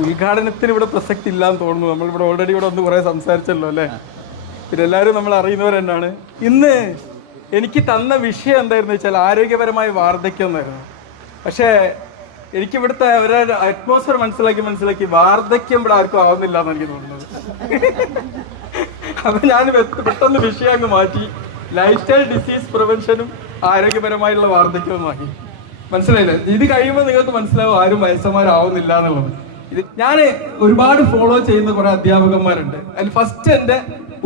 ഉദ്ഘാടനത്തിന് ഇവിടെ പ്രസക്തി ഇല്ലാന്ന് തോന്നുന്നു. നമ്മളിവിടെ ഓൾറെഡി ഇവിടെ ഒന്ന് കുറേ സംസാരിച്ചല്ലോ അല്ലേ. പിന്നെ എല്ലാവരും നമ്മൾ അറിയുന്നവർ തന്നെയാണ്. ഇന്ന് എനിക്ക് തന്ന വിഷയം എന്തായിരുന്നു വെച്ചാൽ ആരോഗ്യപരമായ വാർദ്ധക്യം എന്നായിരുന്നു. പക്ഷേ എനിക്കിവിടുത്തെ ഒരു അറ്റ്മോസ്ഫിയർ മനസ്സിലാക്കി വാർദ്ധക്യം ഇവിടെ ആർക്കും ആവുന്നില്ല എന്ന് എനിക്ക് തോന്നുന്നത്. അപ്പം ഞാൻ പെട്ടെന്ന് വിഷയം അങ്ങ് മാറ്റി, ലൈഫ് സ്റ്റൈൽ ഡിസീസ് പ്രിവെൻഷനും ആരോഗ്യപരമായിട്ടുള്ള വാർദ്ധക്യവും ആക്കി. മനസ്സിലായില്ലേ? ഇത് കഴിയുമ്പോൾ നിങ്ങൾക്ക് മനസ്സിലാവും ആരും വയസ്സന്മാരാവുന്നില്ല എന്നുള്ളത്. ഇത് ഞാൻ ഒരുപാട് ഫോളോ ചെയ്യുന്ന കുറെ അധ്യാപകന്മാരുണ്ട്. അതിൽ ഫസ്റ്റ് എൻ്റെ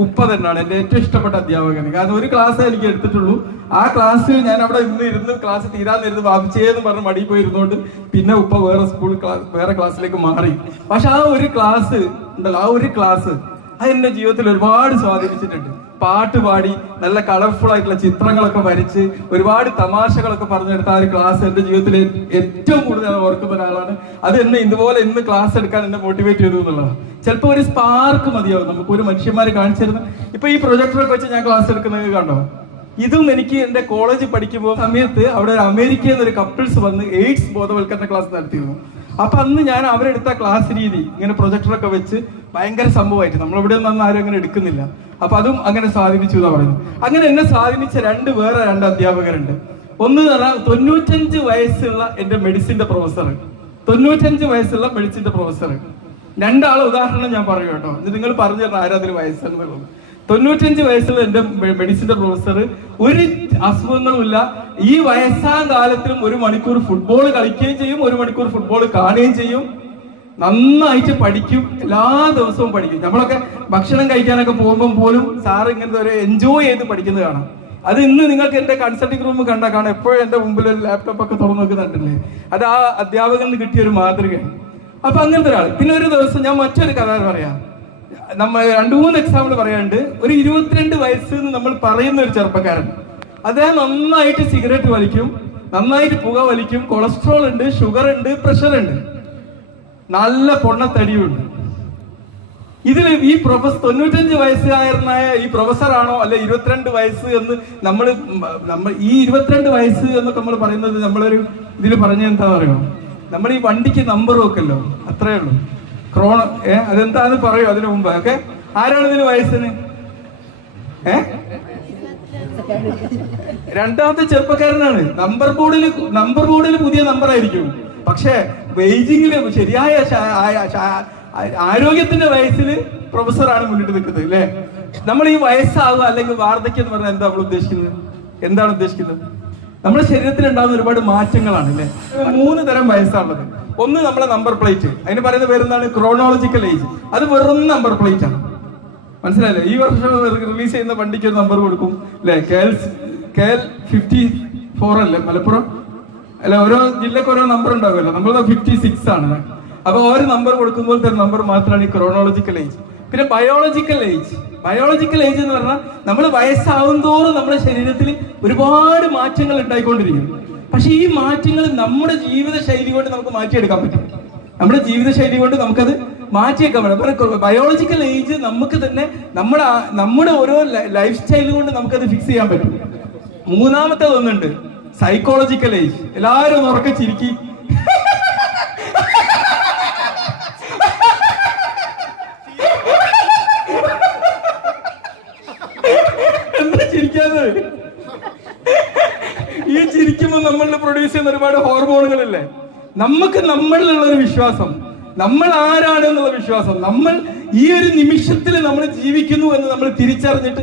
ഉപ്പ തന്നെയാണ് എൻ്റെ ഏറ്റവും ഇഷ്ടപ്പെട്ട അധ്യാപകൻ. കാരണം ഒരു ക്ലാസ്സേ എനിക്ക് എടുത്തിട്ടുള്ളൂ. ആ ക്ലാസ് ഞാൻ അവിടെ ഇരുന്ന് ക്ലാസ് തീരാന്നിരുന്ന് വാപിച്ചേന്ന് പറഞ്ഞ് മടി പോയിരുന്നോണ്ട് പിന്നെ ഉപ്പ വേറെ ക്ലാസ്സിലേക്ക് മാറി. പക്ഷെ ആ ഒരു ക്ലാസ് ഉണ്ടല്ലോ, ആ ഒരു ക്ലാസ് അത് എൻ്റെ ജീവിതത്തിൽ ഒരുപാട് സ്വാധീനിച്ചിട്ടുണ്ട്. പാട്ട് പാടി നല്ല കളർഫുൾ ആയിട്ടുള്ള ചിത്രങ്ങളൊക്കെ വരച്ച് ഒരുപാട് തമാശകളൊക്കെ പറഞ്ഞെടുത്ത ആ ഒരു ക്ലാസ് എൻ്റെ ജീവിതത്തിൽ ഏറ്റവും കൂടുതൽ ഓർക്കുന്ന ഒരാളാണ്. അത് എന്നെ ഇന്ന് ക്ലാസ് എടുക്കാൻ എന്നെ മോട്ടിവേറ്റ് ചെയ്തു എന്നുള്ളതാണ്. ചിലപ്പോൾ ഒരു സ്പാർക്ക് മതിയാവും നമുക്ക് ഒരു മനുഷ്യന്മാർ കാണിച്ചിരുന്ന. ഇപ്പൊ ഈ പ്രൊജക്ടറൊക്കെ വെച്ച് ഞാൻ ക്ലാസ് എടുക്കുന്നത് കണ്ടോ? ഇതും എനിക്ക് എൻ്റെ കോളേജിൽ പഠിക്കുമ്പോൾ സമയത്ത് അവിടെ ഒരു അമേരിക്കയിൽ നിന്ന് ഒരു കപ്പിൾസ് വന്ന് എയ്ഡ്സ് ബോധവൽക്കരണ ക്ലാസ് നടത്തിയിരുന്നു. അപ്പൊ അന്ന് ഞാൻ അവരെടുത്ത ക്ലാസ് രീതി ഇങ്ങനെ പ്രൊജക്ടറൊക്കെ വെച്ച് ഭയങ്കര സംഭവമായിട്ട് നമ്മളിവിടെ നിന്ന് ആരും അങ്ങനെ എടുക്കുന്നില്ല. അപ്പൊ അതും അങ്ങനെ സ്വാധീനിച്ചു എന്നാ പറയുന്നത്. അങ്ങനെ എന്നെ സ്വാധീനിച്ച വേറെ രണ്ട് അധ്യാപകരുണ്ട്. ഒന്ന് പറഞ്ഞാൽ 95 വയസ്സുള്ള എൻ്റെ മെഡിസിന്റെ പ്രൊഫസർ, 95 വയസ്സുള്ള മെഡിസിന്റെ പ്രൊഫസർ. രണ്ടാളെ ഉദാഹരണം ഞാൻ പറയും കേട്ടോ, ഇത് നിങ്ങൾ പറഞ്ഞു തരണം ആരാ അതിന് വയസ്സെന്നുള്ളത്. 95 വയസ്സുള്ള എൻ്റെ മെഡിസിന്റെ പ്രൊഫസർ, ഒരു അസുഖങ്ങളുമില്ല. ഈ വയസ്സാം കാലത്തിലും 1 മണിക്കൂർ ഫുട്ബോൾ കളിക്കുകയും ചെയ്യും, 1 മണിക്കൂർ ഫുട്ബോൾ കാണുകയും ചെയ്യും. നന്നായിട്ട് പഠിക്കും, എല്ലാ ദിവസവും പഠിക്കും. നമ്മളൊക്കെ ഭക്ഷണം കഴിക്കാനൊക്കെ പോകുമ്പോൾ പോലും സാറ് ഇങ്ങനത്തെ ഒരു എൻജോയ് ചെയ്ത് പഠിക്കുന്നത് കാണാം. അത് ഇന്ന് നിങ്ങൾക്ക് എൻ്റെ കൺസൾട്ടിംഗ് റൂം കാണാം, എപ്പോഴും എൻ്റെ മുമ്പിൽ ഒരു ലാപ്ടോപ്പ് ഒക്കെ തുറന്നു നോക്കുന്നുണ്ടല്ലേ. അത് ആ അധ്യാപകന് കിട്ടിയ ഒരു മാതൃകയാണ്. അപ്പൊ അങ്ങനത്തെ ഒരാൾ. പിന്നെ ഒരു ദിവസം ഞാൻ മറ്റൊരു കഥ പറയാം. നമ്മൾ 2-3 എക്സാമ്പിൾ പറയാണ്ട്. ഒരു 22 വയസ്സ് എന്ന് നമ്മൾ പറയുന്ന ഒരു ചെറുപ്പക്കാരൻ, അദ്ദേഹം നന്നായിട്ട് സിഗരറ്റ് വലിക്കും, നന്നായിട്ട് പുക വലിക്കും, കൊളസ്ട്രോൾ ഉണ്ട്, ഷുഗർ ഉണ്ട്, പ്രഷർ ഉണ്ട്, നല്ല പൊണ്ണത്തടിയുണ്ട്. ഇതിൽ ഈ 95 വയസ്സുകാരനായ ഈ പ്രൊഫസറാണോ അല്ലെ 22 വയസ്സ് എന്ന് നമ്മൾ ഈ 22 വയസ്സ് എന്നൊക്കെ നമ്മൾ പറയുന്നത് നമ്മളൊരു ഇതിൽ പറഞ്ഞ എന്താ പറയുക, നമ്മൾ ഈ വണ്ടിക്ക് നമ്പർ വെക്കല്ലോ, അത്രേ ഉള്ളൂ. അതെന്താന്ന് പറയൂ അതിനു മുമ്പ്. ഓക്കെ, ആരാണ് ഇതിന് വയസ്സിന്? രണ്ടാമത്തെ ചെറുപ്പക്കാരനാണ്. നമ്പർ ബോർഡിൽ പുതിയ നമ്പർ ആയിരിക്കും, പക്ഷെ വെയ്ജിങ്ങില് ശരിയായ ആരോഗ്യത്തിന്റെ വയസ്സിൽ പ്രൊഫസറാണ് മുന്നിട്ട് നിൽക്കുന്നത് അല്ലേ. നമ്മൾ ഈ വയസ്സാവുക അല്ലെങ്കിൽ വാർദ്ധക്യം എന്ന് പറഞ്ഞാൽ എന്താ നമ്മൾ ഉദ്ദേശിക്കുന്നത്? എന്താണ് ഉദ്ദേശിക്കുന്നത്? നമ്മുടെ ശരീരത്തിൽ ഉണ്ടാകുന്ന ഒരുപാട് മാറ്റങ്ങളാണ് അല്ലേ. 3 തരം വയസ്സാണുള്ളത്. ഒന്ന് നമ്മളെ നമ്പർ പ്ലേറ്റ്, അതിന് പറയുന്ന പേരെന്താണ്? Chronological age. അത് വെറും നമ്പർ പ്ലേറ്റ് ആണ്. മനസ്സിലായില്ലേ? ഈ വർഷം റിലീസ് ചെയ്യുന്ന വണ്ടിക്ക് ഒരു നമ്പർ കൊടുക്കും അല്ലെ. KL 54 അല്ലേ മലപ്പുറം അല്ല, ഓരോ ജില്ലക്ക് ഓരോ നമ്പർ ഉണ്ടാവുമല്ലോ. നമ്മൾ 56 ആണ്. അപ്പൊ ഒരു നമ്പർ കൊടുക്കുമ്പോൾ തന്നെ നമ്പർ മാത്രമാണ് ഈ ക്രോണോളജിക്കൽ ഏജ്. പിന്നെ ബയോളജിക്കൽ ഏജ് എന്ന് പറഞ്ഞാൽ നമ്മൾ വയസ്സാവും തോറും നമ്മുടെ ശരീരത്തിൽ ഒരുപാട് മാറ്റങ്ങൾ ഉണ്ടായിക്കൊണ്ടിരിക്കും. പക്ഷെ ഈ മാറ്റങ്ങൾ നമ്മുടെ ജീവിത ശൈലി കൊണ്ട് നമുക്ക് മാറ്റിയെടുക്കാൻ പറ്റും. നമുക്കത് മാറ്റിയേക്കാൻ പറ്റും. ബയോളജിക്കൽ ഏജ് നമുക്ക് തന്നെ നമ്മുടെ ഓരോ ലൈഫ് സ്റ്റൈൽ കൊണ്ട് നമുക്കത് ഫിക്സ് ചെയ്യാൻ പറ്റും. മൂന്നാമത്തേത് ഒന്നുണ്ട്, സൈക്കോളജിക്കൽ ഏജ്. എല്ലാവരും ഒന്ന് ഉറക്കെ ചിരിക്കി. എന്താ ചിരിക്കാതെ? ഈ ചിരിക്കുമ്പോൾ നമ്മളിൽ പ്രൊഡ്യൂസ് ചെയ്യുന്ന ഒരുപാട് ഹോർമോണുകളില്ലേ. നമുക്ക് നമ്മളിലുള്ള ഒരു വിശ്വാസം, നമ്മൾ ആരാണ് എന്നുള്ള വിശ്വാസം, നമ്മൾ ഈ ഒരു നിമിഷത്തിൽ നമ്മൾ ജീവിക്കുന്നു എന്ന് നമ്മൾ തിരിച്ചറിഞ്ഞിട്ട്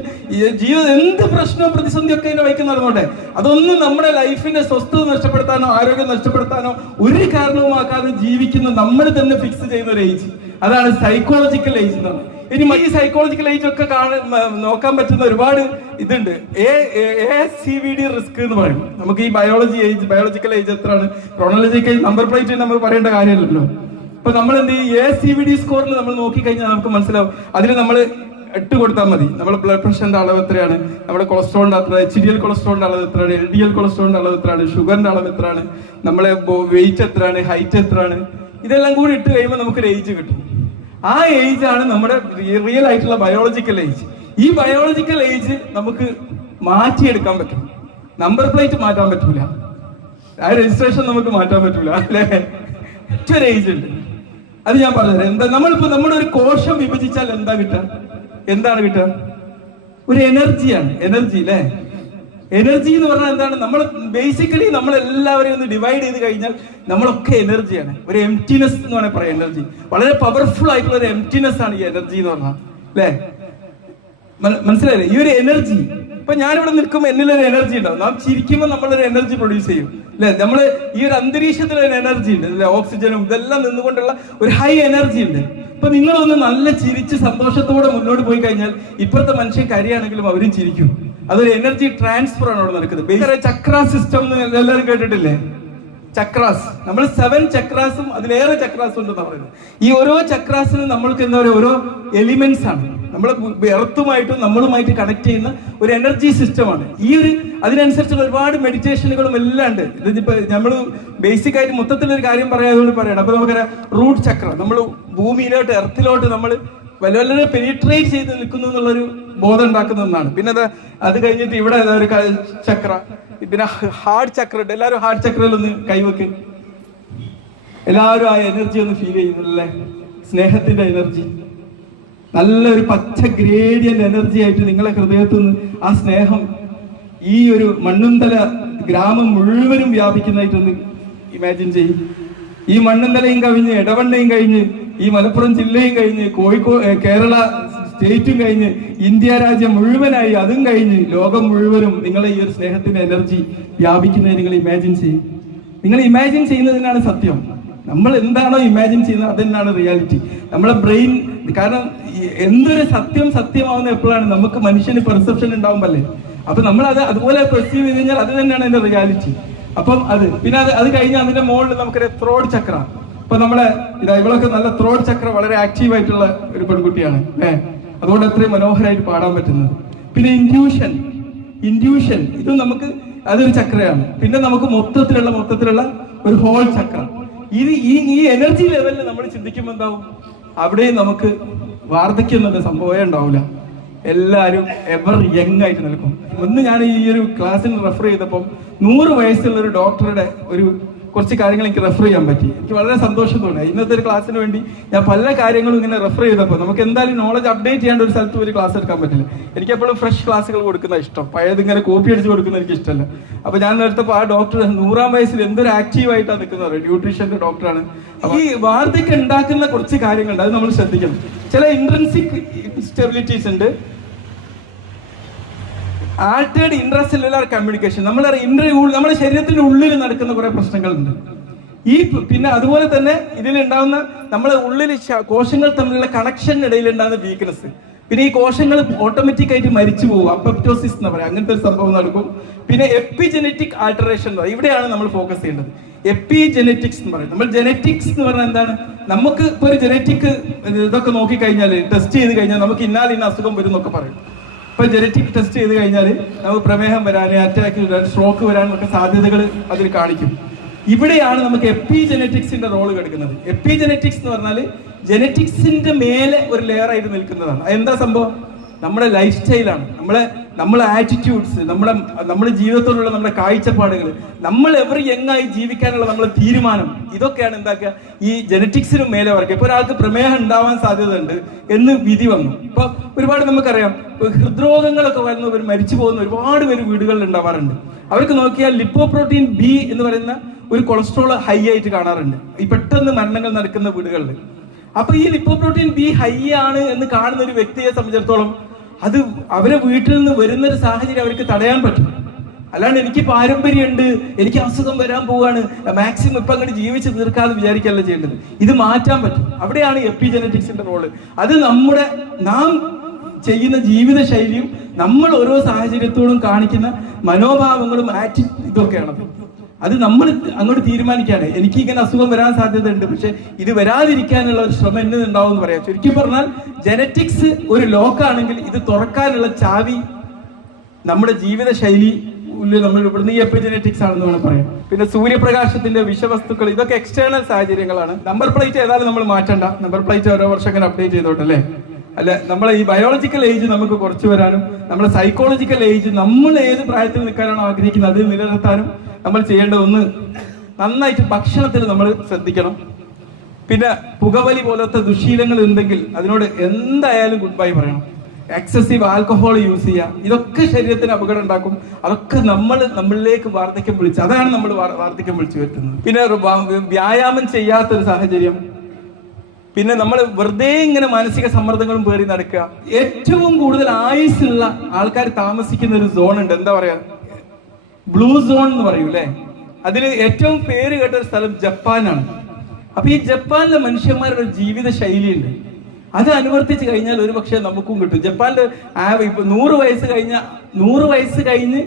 ജീവിതം എന്ത് പ്രശ്നവും പ്രതിസന്ധിയൊക്കെ അതിനെ വയ്ക്കുന്ന നടന്നോട്ടെ, അതൊന്നും നമ്മുടെ ലൈഫിന്റെ സ്വസ്ഥത നഷ്ടപ്പെടുത്താനോ ആരോഗ്യം നഷ്ടപ്പെടുത്താനോ ഒരു കാരണവുമാക്കാതെ ജീവിക്കുന്ന നമ്മൾ തന്നെ ഫിക്സ് ചെയ്യുന്ന ഒരു ഏജ്, അതാണ് സൈക്കോളജിക്കൽ ഏജ് എന്ന് പറയുന്നത്. ഇനി ഈ സൈക്കോളജിക്കൽ ഏജ് ഒക്കെ നോക്കാൻ പറ്റുന്ന ഒരുപാട് ഇതുണ്ട്. ACVD റിസ്ക് എന്ന് പറയും. നമുക്ക് ഈ ബയോളജിക്കൽ ഏജ് എത്രയാണ്, ക്രോണോളജിക്കൽ നമ്പർ പ്ലേറ്റ് നമ്മൾ പറയേണ്ട കാര്യമില്ലല്ലോ. ഇപ്പൊ നമ്മൾ എന്ത് ചെയ്യും, ACVD സ്കോറിൽ നമ്മൾ നോക്കിക്കഴിഞ്ഞാൽ നമുക്ക് മനസ്സിലാവും. അതിന് നമ്മൾ 8 കൊടുത്താൽ മതി. നമ്മുടെ ബ്ലഡ് പ്രഷറിന്റെ അളവ് എത്രയാണ്, നമ്മുടെ കൊളസ്ട്രോളിന്റെ അത്ര, HDL കൊളസ്ട്രോളിന്റെ അളവ് എത്രയാണ്, LDL കൊളസ്ട്രോളിന്റെ അളവ് എത്രയാണ്, ഷുഗറിന്റെ അളവ് എത്രയാണ്, നമ്മളെ വെയിറ്റ് എത്രയാണ്, ഹൈറ്റ് എത്രയാണ്, ഇതെല്ലാം കൂടി ഇട്ട് കഴിയുമ്പോൾ നമുക്കൊരു ഏജ് കിട്ടും. ആ ഏജ് ആണ് നമ്മുടെ റിയൽ ആയിട്ടുള്ള ബയോളജിക്കൽ ഏജ്. ഈ ബയോളജിക്കൽ ഏജ് നമുക്ക് മാറ്റിയെടുക്കാൻ പറ്റും. നമ്പർ പ്ലേറ്റ് മാറ്റാൻ പറ്റൂല, ആ രജിസ്ട്രേഷൻ നമുക്ക് മാറ്റാൻ പറ്റൂല അല്ലെ. മറ്റൊരു ഏജ് ഉണ്ട്, അത് ഞാൻ പറഞ്ഞുതരാം. എന്താ നമ്മുടെ ഒരു കോശം വിഭജിച്ചാൽ എന്താണ് കിട്ടുക? ഒരു എനർജിയാണ്. എനർജി അല്ലേ? എനർജി എന്ന് പറഞ്ഞാൽ എന്താണ്? നമ്മൾ ബേസിക്കലി നമ്മളെല്ലാവരെയും ഒന്ന് ഡിവൈഡ് ചെയ്ത് കഴിഞ്ഞാൽ നമ്മളൊക്കെ എനർജിയാണ്. ഒരു എംപ്റ്റിനെസ് എന്ന് വേണമെങ്കിൽ പറയാം. എനർജി വളരെ പവർഫുൾ ആയിട്ടുള്ള ഒരു എംപ്റ്റിനെസ് ആണ് ഈ എനർജി എന്ന് പറഞ്ഞാൽ. അല്ലേ? മനസ്സിലായില്ലേ? ഈ ഒരു എനർജി ഇപ്പൊ ഞാനിവിടെ നിൽക്കുമ്പോൾ എന്നിലൊരു എനർജി ഉണ്ടാവും. നാം ചിരിക്കുമ്പോൾ നമ്മളൊരു എനർജി പ്രൊഡ്യൂസ് ചെയ്യും. അല്ലെ? നമ്മള് ഈ ഒരു അന്തരീക്ഷത്തിൽ ഒരു എനർജി ഉണ്ട്. അല്ലെ? ഓക്സിജനും ഇതെല്ലാം നിന്നുകൊണ്ടുള്ള ഒരു ഹൈ എനർജി ഉണ്ട്. ഇപ്പൊ നിങ്ങളൊന്ന് നല്ല ചിരിച്ച് സന്തോഷത്തോടെ മുന്നോട്ട് പോയി കഴിഞ്ഞാൽ ഇപ്പോഴത്തെ മനുഷ്യൻ കരിയാണെങ്കിലും അവരും ചിരിക്കും. അതൊരു എനർജി ട്രാൻസ്ഫർ ആണ് അവിടെ നടക്കുന്നത്. ചക്ര സിസ്റ്റം എല്ലാവരും കേട്ടിട്ടില്ലേ? ചക്രാസ്, നമ്മൾ 7 ചക്രാസും അതിലേറെ ചക്രാസും ഉണ്ടെന്ന് പറയുന്നത്. ഈ ഓരോ ചക്രാസിനും നമ്മൾക്ക് എന്താ പറയുക, ഓരോ എലിമെന്റ്സ് ആണ്. നമ്മളെ എർത്തുമായിട്ടും നമ്മളുമായിട്ട് കണക്ട് ചെയ്യുന്ന ഒരു എനർജി സിസ്റ്റമാണ്. ഈ ഒരു അതിനനുസരിച്ചുള്ള ഒരുപാട് മെഡിറ്റേഷനുകളും എല്ലാം ഉണ്ട്. ഇതിപ്പോ നമ്മൾ ബേസിക് ആയിട്ട് മൊത്തത്തിലൊരു കാര്യം പറയാതുകൊണ്ട് പറയണം. അപ്പൊ നമുക്കറിയാം റൂട്ട് ചക്ര, നമ്മൾ ഭൂമിയിലോട്ട് എർത്തിലോട്ട് നമ്മൾ വളരെ പെനിട്രേറ്റ് ചെയ്ത് നിൽക്കുന്നു എന്നുള്ളൊരു ബോധം ഉണ്ടാക്കുന്ന ഒന്നാണ്. പിന്നെ അത് കഴിഞ്ഞിട്ട് ഇവിടെ ഒരു ചക്ര, പിന്നെ ഹാർഡ് ചക്ര ഉണ്ട്. എല്ലാവരും ഹാർഡ് ചക്രയിലൊന്ന് കൈവെക്ക്. എല്ലാവരും ആ എനർജി ഒന്ന് ഫീൽ ചെയ്യുന്നില്ലേ? സ്നേഹത്തിന്റെ എനർജി, നല്ലൊരു പച്ച ഗ്രേഡിയന്റ് എനർജി ആയിട്ട് നിങ്ങളെ ഹൃദയത്തിൽ നിന്ന് ആ സ്നേഹം ഈ ഒരു മണ്ണുന്തല ഗ്രാമം മുഴുവനും വ്യാപിക്കുന്നതായിട്ടൊന്ന് ഇമാജിൻ ചെയ്യും. ഈ മണ്ണുന്തലയും കഴിഞ്ഞ്, ഇടവണ്ണയും കഴിഞ്ഞ്, ഈ മലപ്പുറം ജില്ലയും കഴിഞ്ഞ്, കേരള സ്റ്റേറ്റും കഴിഞ്ഞ്, ഇന്ത്യ രാജ്യം മുഴുവനായി അതും കഴിഞ്ഞ് ലോകം മുഴുവനും നിങ്ങളെ ഈ ഒരു സ്നേഹത്തിന്റെ എനർജി വ്യാപിക്കുന്നത് നിങ്ങൾ ഇമാജിൻ ചെയ്യും. നിങ്ങൾ ഇമാജിൻ ചെയ്യുന്നതിനാണ് സത്യം. നമ്മൾ എന്താണോ ഇമാജിൻ ചെയ്യുന്നത് അത് തന്നെയാണ് റിയാലിറ്റി. നമ്മളെ ബ്രെയിൻ, കാരണം എന്തൊരു സത്യമാവുന്ന എപ്പോഴാണ് നമുക്ക് മനുഷ്യന് പെർസെപ്ഷൻ ഉണ്ടാവുമ്പല്ലേ. അപ്പൊ നമ്മൾ അതുപോലെ പെർസീവ് ചെയ്ത് കഴിഞ്ഞാൽ അത് തന്നെയാണ് അതിന്റെ റിയാലിറ്റി. അപ്പം പിന്നെ അത് കഴിഞ്ഞ് അതിന്റെ മുകളിൽ നമുക്കൊരു ത്രോഡ് ചക്ര. ഇപ്പൊ നമ്മളെ ഇവളൊക്കെ നല്ല ത്രോഡ് ചക്ര വളരെ ആക്റ്റീവ് ആയിട്ടുള്ള ഒരു പെൺകുട്ടിയാണ്. അതുകൊണ്ട് അത്രയും മനോഹരമായിട്ട് പാടാൻ പറ്റുന്നത്. പിന്നെ ഇൻഡ്യൂഷൻ ഇത് നമുക്ക് അതൊരു ചക്രയാണ്. പിന്നെ നമുക്ക് മൊത്തത്തിലുള്ള ഒരു ഹോൾ ചക്ര. ഈ എനർജി ലെവലിൽ നമ്മൾ ചിന്തിക്കുമ്പോൾ എന്താവും, അവിടെയും നമുക്ക് വാർദ്ധക്യം എന്നുള്ള സംഭവമേ ഉണ്ടാവില്ല. എല്ലാവരും എവർ യങ് ആയിട്ട് നിൽക്കും. ഒന്ന് ഞാൻ ഈ ഒരു ക്ലാസ്സിന് റെഫർ ചെയ്തപ്പം 100 വയസ്സുള്ള ഒരു ഡോക്ടറുടെ കുറച്ച് കാര്യങ്ങൾ എനിക്ക് റെഫർ ചെയ്യാൻ പറ്റി. എനിക്ക് വളരെ സന്തോഷം തോന്നി. ഇന്നത്തെ ഒരു ക്ലാസ്സിന് വേണ്ടി ഞാൻ പല കാര്യങ്ങളും ഇങ്ങനെ റെഫർ ചെയ്തപ്പോൾ നമുക്ക് എന്തായാലും നോളജ് അപ്ഡേറ്റ് ചെയ്യാണ്ട് ഒരു സ്ഥലത്ത് ഒരു ക്ലാസ് എടുക്കാൻ പറ്റില്ല. എനിക്ക് എപ്പോഴും ഫ്രഷ് ക്ലാസ്സുകൾ കൊടുക്കുന്ന ഇഷ്ടം, പഴയത് ഇങ്ങനെ കോപ്പി അടിച്ച് കൊടുക്കുന്ന എനിക്ക് ഇഷ്ടമല്ല. അപ്പൊ ഞാൻ എടുത്തപ്പോൾ ആ ഡോക്ടർ 100-ാം വയസ്സിൽ എന്തൊരു ആക്റ്റീവായിട്ടാണ് നിൽക്കുന്നത്, ന്യൂട്രീഷന്റെ ഡോക്ടറാണ്. ഈ വാർദ്ധക്യം ഉണ്ടാക്കുന്ന കുറച്ച് കാര്യങ്ങളുണ്ട്, അത് നമ്മൾ ശ്രദ്ധിക്കണം. ചില ഇൻട്രൻസിക് സ്റ്റെബിലിറ്റീസ് ഉണ്ട്. ആൾട്ടേർഡ് ഇൻട്രാസെല്ലുലാർ കമ്മ്യൂണിക്കേഷൻ, നമ്മുടെ ശരീരത്തിന്റെ ഉള്ളിൽ നടക്കുന്ന കുറെ പ്രശ്നങ്ങളുണ്ട്. പിന്നെ അതുപോലെ തന്നെ ഇതിലുണ്ടാവുന്ന നമ്മളെ ഉള്ളിൽ കോശങ്ങൾ തമ്മിലുള്ള കണക്ഷനിടയിൽ ഉണ്ടാകുന്ന വീക്ക്നെസ്. പിന്നെ ഈ കോശങ്ങൾ ഓട്ടോമാറ്റിക് ആയിട്ട് മരിച്ചു പോകും, അപ്പപ്റ്റോസിസ് എന്ന് പറയാം, അങ്ങനത്തെ ഒരു സംഭവം നടക്കും. പിന്നെ എപ്പിജെനറ്റിക് ആൾട്ടറേഷൻ എന്ന് പറയും. ഇവിടെയാണ് നമ്മൾ ഫോക്കസ് ചെയ്യേണ്ടത്. എപ്പിജെനറ്റിക്സ് എന്ന് പറയും. നമ്മൾ ജെനറ്റിക്സ് എന്ന് പറഞ്ഞാൽ എന്താണ്? നമുക്ക് ഇപ്പൊ ഒരു ജെനറ്റിക് ഇതൊക്കെ നോക്കിക്കഴിഞ്ഞാൽ, ടെസ്റ്റ് ചെയ്ത് കഴിഞ്ഞാൽ നമുക്ക് ഇന്ന അസുഖം വരും എന്നൊക്കെ പറയും. ഇപ്പൊ ജെനറ്റിക് ടെസ്റ്റ് ചെയ്ത് കഴിഞ്ഞാൽ നമുക്ക് പ്രമേഹം വരാൻ, അറ്റാക്ക് വരാൻ, സ്ട്രോക്ക് വരാനൊക്കെ സാധ്യതകൾ അതിൽ കാണിക്കും. ഇവിടെയാണ് നമുക്ക് എപ്പിജെനറ്റിക്സിന്റെ റോള് കിടക്കുന്നത്. എപ്പിജെനറ്റിക്സ് എന്ന് പറഞ്ഞാൽ ജെനറ്റിക്സിന്റെ മേലെ ഒരു ലെയർ ആയിട്ട് നിൽക്കുന്നതാണ്. എന്താ സംഭവം? നമ്മുടെ ലൈഫ് സ്റ്റൈലാണ്, നമ്മളെ ആറ്റിറ്റ്യൂഡ്സ്, നമ്മുടെ ജീവിതത്തോടുള്ള നമ്മുടെ കാഴ്ചപ്പാടുകൾ, നമ്മൾ എവർ യങ്ങായി ജീവിക്കാനുള്ള നമ്മുടെ തീരുമാനം, ഇതൊക്കെയാണ് എന്താക്കുക ഈ ജെനറ്റിക്സിനും മേലെ വർക്ക്. ഇപ്പൊ ഒരാൾക്ക് പ്രമേഹം ഉണ്ടാവാൻ സാധ്യത ഉണ്ട് എന്ന് വിധി വന്നു. ഇപ്പൊ ഒരുപാട് നമുക്കറിയാം, ഹൃദ്രോഗങ്ങളൊക്കെ വരുന്നവർ മരിച്ചു പോകുന്ന ഒരുപാട് പേര് വീടുകളിൽ ഉണ്ടാവാറുണ്ട്. അവർക്ക് നോക്കിയാൽ ലിപ്പോപ്രോട്ടീൻ ബി എന്ന് പറയുന്ന ഒരു കൊളസ്ട്രോൾ ഹൈ ആയിട്ട് കാണാറുണ്ട് ഈ പെട്ടെന്ന് മരണങ്ങൾ നടക്കുന്ന വീടുകളിൽ. അപ്പൊ ഈ ലിപ്പോപ്രോട്ടീൻ ബി ഹൈ ആണ് എന്ന് കാണുന്ന ഒരു വ്യക്തിയെ സംബന്ധിച്ചിടത്തോളം അത് അവരെ വീട്ടിൽ നിന്ന് വരുന്ന ഒരു സാഹചര്യം അവർക്ക് തടയാൻ പറ്റും. അല്ലാണ്ട് എനിക്ക് പാരമ്പര്യമുണ്ട്, എനിക്ക് അസുഖം വരാൻ പോവാണ്, മാക്സിമം ഇപ്പൊ അങ്ങോട്ട് ജീവിച്ച് തീർക്കാതെ വിചാരിക്കുകയല്ല ചെയ്യേണ്ടത്. ഇത് മാറ്റാൻ പറ്റും. അവിടെയാണ് എപ്പിജെനറ്റിക്സിന്റെ റോള്. അത് നാം ചെയ്യുന്ന ജീവിത ശൈലിയും നമ്മൾ ഓരോ സാഹചര്യത്തോടും കാണിക്കുന്ന മനോഭാവങ്ങളും ഇതൊക്കെയാണ്. അത് നമ്മൾ അങ്ങോട്ട് തീരുമാനിക്കാണ്. എനിക്ക് ഇങ്ങനെ അസുഖം വരാൻ സാധ്യതയുണ്ട്, പക്ഷെ ഇത് വരാതിരിക്കാനുള്ള ഒരു ശ്രമം എന്നത് ഉണ്ടാവും എന്ന് പറയാം. ചുരുക്കി പറഞ്ഞാൽ ജെനറ്റിക്സ് ഒരു ലോക്കാണെങ്കിൽ ഇത് തുറക്കാനുള്ള ചാവി നമ്മുടെ ജീവിത ശൈലി നമ്മൾ ഇവിടുന്ന് ഈ എപ്പിജെനറ്റിക്സ് ആണെന്ന് വേണം പറയാം. പിന്നെ സൂര്യപ്രകാശത്തിന്റെ വിഷവസ്തുക്കൾ, ഇതൊക്കെ എക്സ്റ്റേണൽ സാഹചര്യങ്ങളാണ്. നമ്പർ പ്ലേറ്റ് ഏതായാലും നമ്മൾ മാറ്റണ്ട. നമ്പർ പ്ലേറ്റ് ഓരോ വർഷം ഇങ്ങനെ അപ്ഡേറ്റ് ചെയ്തോട്ടല്ലേ. അല്ല, നമ്മളെ ഈ ബയോളജിക്കൽ ഏജ് നമുക്ക് കുറച്ച് വരാനും നമ്മുടെ സൈക്കോളജിക്കൽ ഏജ് നമ്മൾ ഏത് പ്രായത്തിൽ നിൽക്കാനാണോ ആഗ്രഹിക്കുന്നത് അത് നിലനിർത്താനും നമ്മൾ ചെയ്യേണ്ട ഒന്ന്, നന്നായിട്ട് ഭക്ഷണത്തിൽ നമ്മൾ ശ്രദ്ധിക്കണം. പിന്നെ പുകവലി പോലത്തെ ദുശീലങ്ങൾ ഉണ്ടെങ്കിൽ അതിനോട് എന്തായാലും ഗുഡ് ബൈ പറയണം. എക്സസീവ് ആൽക്കഹോൾ യൂസ് ചെയ്യുക, ഇതൊക്കെ ശരീരത്തിന് അപകടം ഉണ്ടാക്കും. അതൊക്കെ നമ്മളിലേക്ക് വാർദ്ധക്യം വിളിച്ച്, അതാണ് നമ്മൾ വാർദ്ധക്യം വിളിച്ചു വരുത്തുന്നത്. പിന്നെ വ്യായാമം ചെയ്യാത്തൊരു സാഹചര്യം, പിന്നെ നമ്മൾ വെറുതെ ഇങ്ങനെ മാനസിക സമ്മർദ്ദങ്ങളും പേറി നടക്കുക. ഏറ്റവും കൂടുതൽ ആയുസ്സുള്ള ആൾക്കാർ താമസിക്കുന്ന ഒരു സോൺ ഉണ്ട്, എന്താ പറയാ, ബ്ലൂ സോൺ എന്ന് പറയൂലേ. അതിൽ ഏറ്റവും പേര് കേട്ട ഒരു സ്ഥലം ജപ്പാനാണ്. അപ്പൊ ഈ ജപ്പാനിലെ മനുഷ്യന്മാരുടെ ഒരു ജീവിത ശൈലിയുണ്ട്, അത് അനുവർത്തിച്ച് കഴിഞ്ഞാൽ ഒരു പക്ഷേ നമുക്കും കിട്ടും. ജപ്പാനിലെ 100 വയസ്സ് കഴിഞ്ഞ്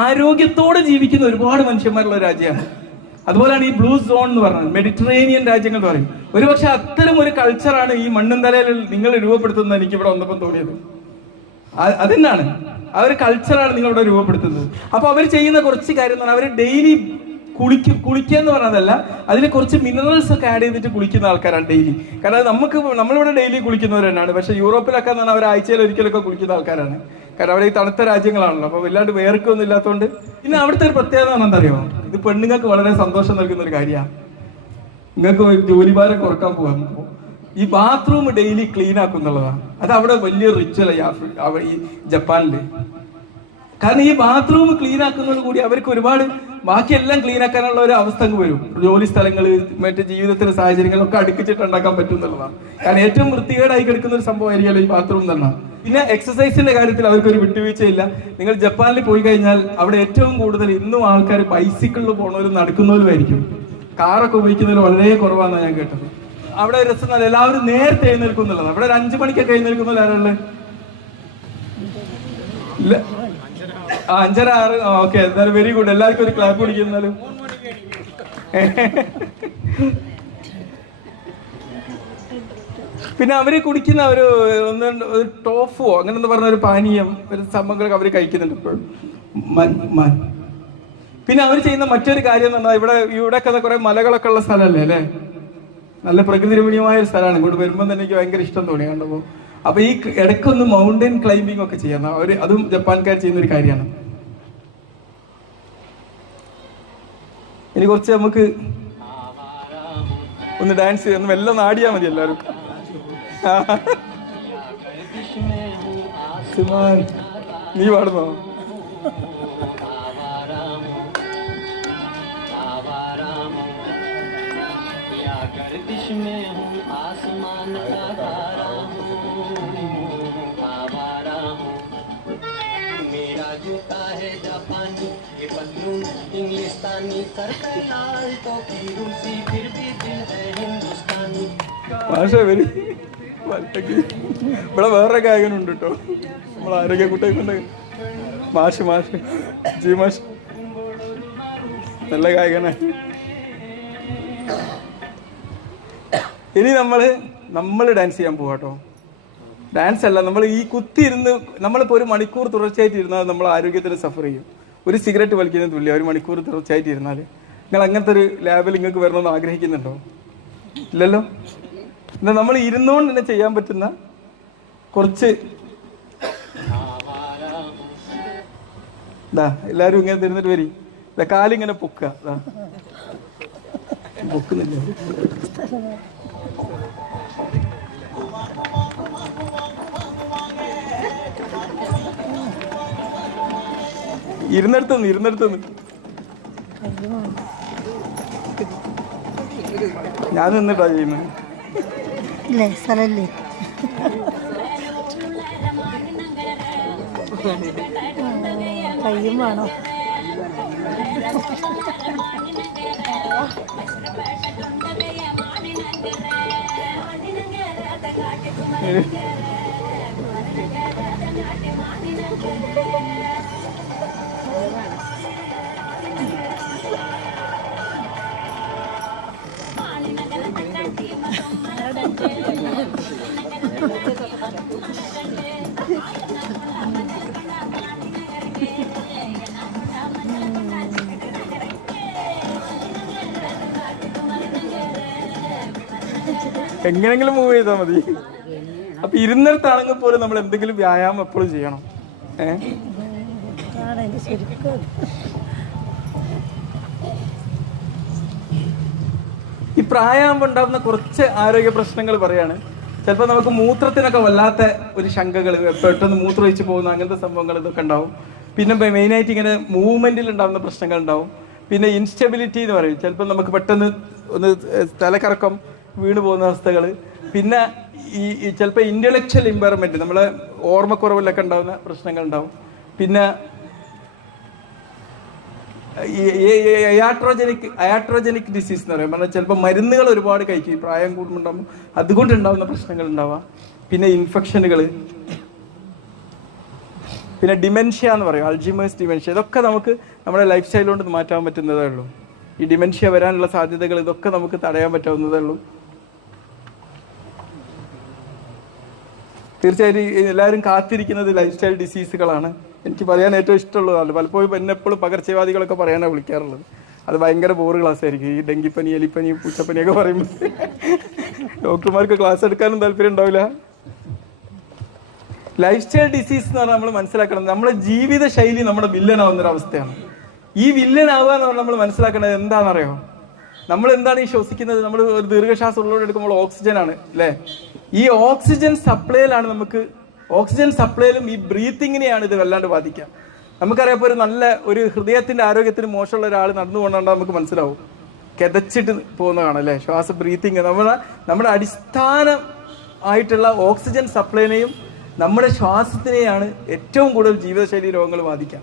ആരോഗ്യത്തോടെ ജീവിക്കുന്ന ഒരുപാട് മനുഷ്യന്മാരുള്ള രാജ്യമാണ്. അതുപോലെയാണ് ഈ ബ്ലൂ സോൺ എന്ന് പറഞ്ഞത്. മെഡിറ്ററേനിയൻ രാജ്യങ്ങൾ എന്ന് പറയും. ഒരുപക്ഷെ അത്തരം ഒരു കൾച്ചറാണ് ഈ മണ്ണും തലയിൽ നിങ്ങൾ രൂപപ്പെടുത്തുന്നത് എനിക്ക് ഇവിടെ വന്നപ്പോൾ തോന്നിയത്. അതെന്നാണ് ആ ഒരു കൾച്ചറാണ് നിങ്ങളിവിടെ രൂപപ്പെടുത്തുന്നത്. അപ്പൊ അവർ ചെയ്യുന്ന കുറച്ച് കാര്യം എന്ന് പറഞ്ഞാൽ അവർ ഡെയിലി കുളിക്കുക എന്ന് പറഞ്ഞതല്ല, അതിൽ കുറച്ച് മിനറൽസ് ഒക്കെ ആഡ് ചെയ്തിട്ട് കുളിക്കുന്ന ആൾക്കാരാണ് ഡെയിലി. കാരണം നമ്മളിവിടെ ഡെയിലി കുളിക്കുന്നവർ തന്നെയാണ്. പക്ഷെ യൂറോപ്പിലൊക്കെ എന്ന് പറഞ്ഞാൽ അവർ ആഴ്ചയിൽ ഒരിക്കലൊക്കെ കുളിക്കുന്ന ആൾക്കാരാണ്. കാരണം അവിടെ ഈ തണുത്ത രാജ്യങ്ങളാണല്ലോ, അപ്പൊ വല്ലാണ്ട് വേർക്കൊന്നും ഇല്ലാത്തതുകൊണ്ട്. പിന്നെ അവിടുത്തെ ഒരു പ്രത്യേകത എന്താ അറിയോ, ഇത് പെണ്ണുങ്ങൾക്ക് വളരെ സന്തോഷം നൽകുന്ന ഒരു കാര്യമാണ്. നിങ്ങൾക്ക് ജോലിഭാരം കുറക്കാൻ പോകാൻ ഈ ബാത്റൂം ഡെയിലി ക്ലീൻ ആക്കും എന്നുള്ളതാണ്. അത് അവിടെ വലിയ റിച്വലാണ് ഈ ജപ്പാനില്. കാരണം ഈ ബാത്റൂം ക്ലീൻ ആക്കുന്നതോട് കൂടി അവർക്ക് ഒരുപാട് ബാക്കിയെല്ലാം ക്ലീൻ ആക്കാനുള്ള ഒരു അവസ്ഥ വരും. ജോലി സ്ഥലങ്ങൾ, മറ്റു ജീവിതത്തിലെ സാഹചര്യങ്ങളൊക്കെ അടുക്കിച്ചിട്ട് ഉണ്ടാക്കാൻ പറ്റും എന്നുള്ളതാണ്. കാരണം ഏറ്റവും വൃത്തികേടായി കിടക്കുന്ന ഒരു സംഭവമായിരിക്കുമല്ലോ ഈ ബാത്റൂം തന്നെ. പിന്നെ എക്സസൈസിന്റെ കാര്യത്തിൽ അവർക്കൊരു വിട്ടുവീഴ്ചയില്ല. നിങ്ങൾ ജപ്പാനിൽ പോയി കഴിഞ്ഞാൽ അവിടെ ഏറ്റവും കൂടുതൽ ഇന്നും ആൾക്കാർ ബൈസിക്കിളിൽ പോണവരും നടക്കുന്നവരും ആയിരിക്കും. കാറൊക്കെ ഉപയോഗിക്കുന്നതിൽ വളരെ കുറവാണെന്നാണ് ഞാൻ കേട്ടത്. അവിടെ രസം നല്ല എല്ലാവരും നേരത്തെ എഴുന്നേൽക്കും എന്നുള്ളതാണ്. അവിടെ ഒരു 5 മണിക്കൊക്കെ എഴുന്നേൽക്കുന്ന ആരാള് 5:30 6. ഓക്കെ, എന്തായാലും വെരി ഗുഡ്. എല്ലാവർക്കും ഒരു ക്ലാപ്പ് പിടിക്കുന്നാലും. പിന്നെ അവര് കുടിക്കുന്ന ഒരു ടോഫോ അങ്ങനെ എന്താ പറഞ്ഞ ഒരു പാനീയം, ഒരു സംഭവങ്ങളൊക്കെ അവര് കഴിക്കുന്നുണ്ട് ഇപ്പോഴും. പിന്നെ അവർ ചെയ്യുന്ന മറ്റൊരു കാര്യം എന്ന് പറഞ്ഞാൽ ഇവിടെയൊക്കെ കുറെ മലകളൊക്കെ ഉള്ള സ്ഥലമല്ലേ അല്ലേ, നല്ല പ്രകൃതി രമണീയമായ ഒരു സ്ഥലമാണ്. ഇങ്ങോട്ട് വരുമ്പോൾ തന്നെ എനിക്ക് ഭയങ്കര ഇഷ്ടം തോന്നി കണ്ടപ്പോൾ. അപ്പൊ ഈ ഇടയ്ക്കൊന്ന് മൗണ്ടൻ ക്ലൈംബിംഗ് ഒക്കെ ചെയ്യാം. അതും ജപ്പാൻകാർ ചെയ്യുന്ന ഒരു കാര്യമാണ്. ഇനി കുറച്ച് നമുക്ക് ഒന്ന് ഡാൻസ് ഒന്ന് എല്ലാം ആടിയാ മതി എല്ലാവരും. നീ പാടുന്നോ? गर्दिश में हूँ आसमान का तारा हूँ, आवारा हूँ। मेरा जूता है जापानी, ये पतलून इंग्लिस्तानी, सर पे लाल टोपी रूसी, फिर भी दिल है हिंदुस्तानी। ഇവിടെ വേറെ ഗായകനുണ്ട് കേട്ടോ, നമ്മളെ ആരോഗ്യ കുട്ടികളുണ്ട്. മാഷ് ജി മാഷ് നല്ല ഗായകനാണ്. ഇനി നമ്മൾ ഡാൻസ് ചെയ്യാൻ പോവാട്ടോ. ഡാൻസ് അല്ല, നമ്മൾ ഈ കുത്തിയിരുന്ന് നമ്മളിപ്പോൾ 1 മണിക്കൂർ തുടർച്ചയായിട്ട് ഇരുന്നാൽ നമ്മൾ ആരോഗ്യത്തിന് സഫർ ചെയ്യും. ഒരു സിഗരറ്റ് വലിക്കുന്നത് തുല്യം 1 മണിക്കൂർ തുടർച്ചയായിട്ട് ഇരുന്നാൽ. നിങ്ങൾ അങ്ങനത്തെ ഒരു ലാബിൽ നിങ്ങൾക്ക് വരണമെന്ന് ആഗ്രഹിക്കുന്നുണ്ടോ? ഇല്ലല്ലോ. എന്നാൽ നമ്മൾ ഇരുന്നുകൊണ്ട് തന്നെ ചെയ്യാൻ പറ്റുന്ന കുറച്ച് എല്ലാവരും ഇങ്ങനെ തിരുന്നിട്ട് വരി. കാലിങ്ങനെ പൊക്കുക, പൊക്കുന്നില്ല. ഇരുന്നിടത്തുനിന്ന് ഞാൻ നിന്നിട്ടാ ചെയ്യുന്നത്. കയ്യും വേണോ? എങ്ങനെങ്കിലും മൂവ് ചെയ്താൽ മതി. അപ്പൊ ഇരുന്നിടത്താണെങ്കിൽ പോലും നമ്മൾ എന്തെങ്കിലും വ്യായാമം എപ്പോഴും ചെയ്യണം. ഈ പ്രായമാകുമ്പോൾ ഉണ്ടാകുന്ന കുറച്ച് ആരോഗ്യ പ്രശ്നങ്ങൾ പറയാണ്. ചിലപ്പോൾ നമുക്ക് മൂത്രത്തിനൊക്കെ വല്ലാത്ത ഒരു ശങ്കകൾ, പെട്ടെന്ന് മൂത്രമൊഴിച്ച് പോകുന്ന അങ്ങനത്തെ സംഭവങ്ങൾ ഇതൊക്കെ ഉണ്ടാവും. പിന്നെ മെയിനായിട്ട് ഇങ്ങനെ മൂവ്മെന്റിൽ ഉണ്ടാകുന്ന പ്രശ്നങ്ങൾ ഉണ്ടാവും. പിന്നെ ഇൻസ്റ്റെബിലിറ്റി എന്ന് പറയും, ചിലപ്പോൾ നമുക്ക് പെട്ടെന്ന് ഒന്ന് തലക്കറക്കം വീണ് പോകുന്ന അവസ്ഥകൾ. പിന്നെ ഈ ചിലപ്പോൾ ഇന്റലക്ച്വൽ ഇമ്പയർമെന്റ്, നമ്മളെ ഓർമ്മക്കുറവിലൊക്കെ ഉണ്ടാകുന്ന പ്രശ്നങ്ങൾ ഉണ്ടാവും. പിന്നെ അയാട്രോജനിക് ഡിസീസ് എന്ന് പറയും, പറഞ്ഞാൽ ചിലപ്പോൾ മരുന്നുകൾ ഒരുപാട് കഴിക്കും പ്രായം കൂടുമ്പോണ്ടാകുമ്പോൾ, അതുകൊണ്ടുണ്ടാകുന്ന പ്രശ്നങ്ങൾ ഉണ്ടാവാം. പിന്നെ ഇൻഫെക്ഷനുകൾ, പിന്നെ ഡിമെൻഷ്യ എന്ന് പറയും, അൾജിമേഴ്സ് ഡിമെൻഷ്യ. ഇതൊക്കെ നമുക്ക് നമ്മുടെ ലൈഫ് സ്റ്റൈൽ കൊണ്ട് മാറ്റാൻ പറ്റുന്നതേ ഉള്ളൂ. ഈ ഡിമെൻഷ്യ വരാനുള്ള സാധ്യതകൾ ഇതൊക്കെ നമുക്ക് തടയാൻ പറ്റാവുന്നതേ ഉള്ളൂ. തീർച്ചയായിട്ടും എല്ലാവരും കാത്തിരിക്കുന്നത് ലൈഫ് സ്റ്റൈൽ ഡിസീസുകളാണ്. എനിക്ക് പറയാൻ ഏറ്റവും ഇഷ്ടമുള്ളതാണ്. പലപ്പോഴും എന്നെ എപ്പോഴും പകർച്ചവ്യാധികളൊക്കെ പറയാനാണ് വിളിക്കാറുള്ളത്. അത് ഭയങ്കര ബോറ് ക്ലാസ് ആയിരിക്കും. ഈ ഡെങ്കിപ്പനി, എലിപ്പനി, പൂച്ചപ്പനിയൊക്കെ പറയുമ്പോൾ ഡോക്ടർമാർക്ക് ക്ലാസ് എടുക്കാനും താല്പര്യം ഉണ്ടാവില്ല. ലൈഫ് സ്റ്റൈൽ ഡിസീസ് എന്ന് പറഞ്ഞാൽ നമ്മൾ മനസ്സിലാക്കണം, നമ്മുടെ ജീവിത ശൈലി നമ്മുടെ വില്ലനാവുന്നൊരവസ്ഥയാണ്. ഈ വില്ലനാവുക എന്ന് പറഞ്ഞാൽ നമ്മൾ മനസ്സിലാക്കേണ്ടത് എന്താണെന്നറിയോ? നമ്മൾ എന്താണ് ഈ ശ്വസിക്കുന്നത്? നമ്മൾ ഒരു ദീർഘശ്വാസം ഉള്ളവരോട് എടുക്കുമ്പോൾ ഓക്സിജൻ ആണ് അല്ലേ? ഈ ഓക്സിജൻ സപ്ലൈയിലാണ് നമുക്ക്, ഓക്സിജൻ സപ്ലൈയിലും ഈ ബ്രീത്തിങ്ങിനെയാണ് ഇത് വല്ലാണ്ട് ബാധിക്കുക. നമുക്കറിയാം, ഇപ്പോൾ ഒരു ഹൃദയത്തിന്റെ ആരോഗ്യത്തിന് മോശമുള്ള ഒരാൾ നടന്നു കൊണ്ടാൽ നമുക്ക് മനസ്സിലാവും, കിതച്ചിട്ട് പോകുന്നതാണ് അല്ലേ? ബ്രീത്തിങ് നമ്മുടെ അടിസ്ഥാനം ആയിട്ടുള്ള ഓക്സിജൻ സപ്ലൈനെയും നമ്മുടെ ശ്വാസത്തിനെയാണ് ഏറ്റവും കൂടുതൽ ജീവിതശൈലി രോഗങ്ങൾ ബാധിക്കാം.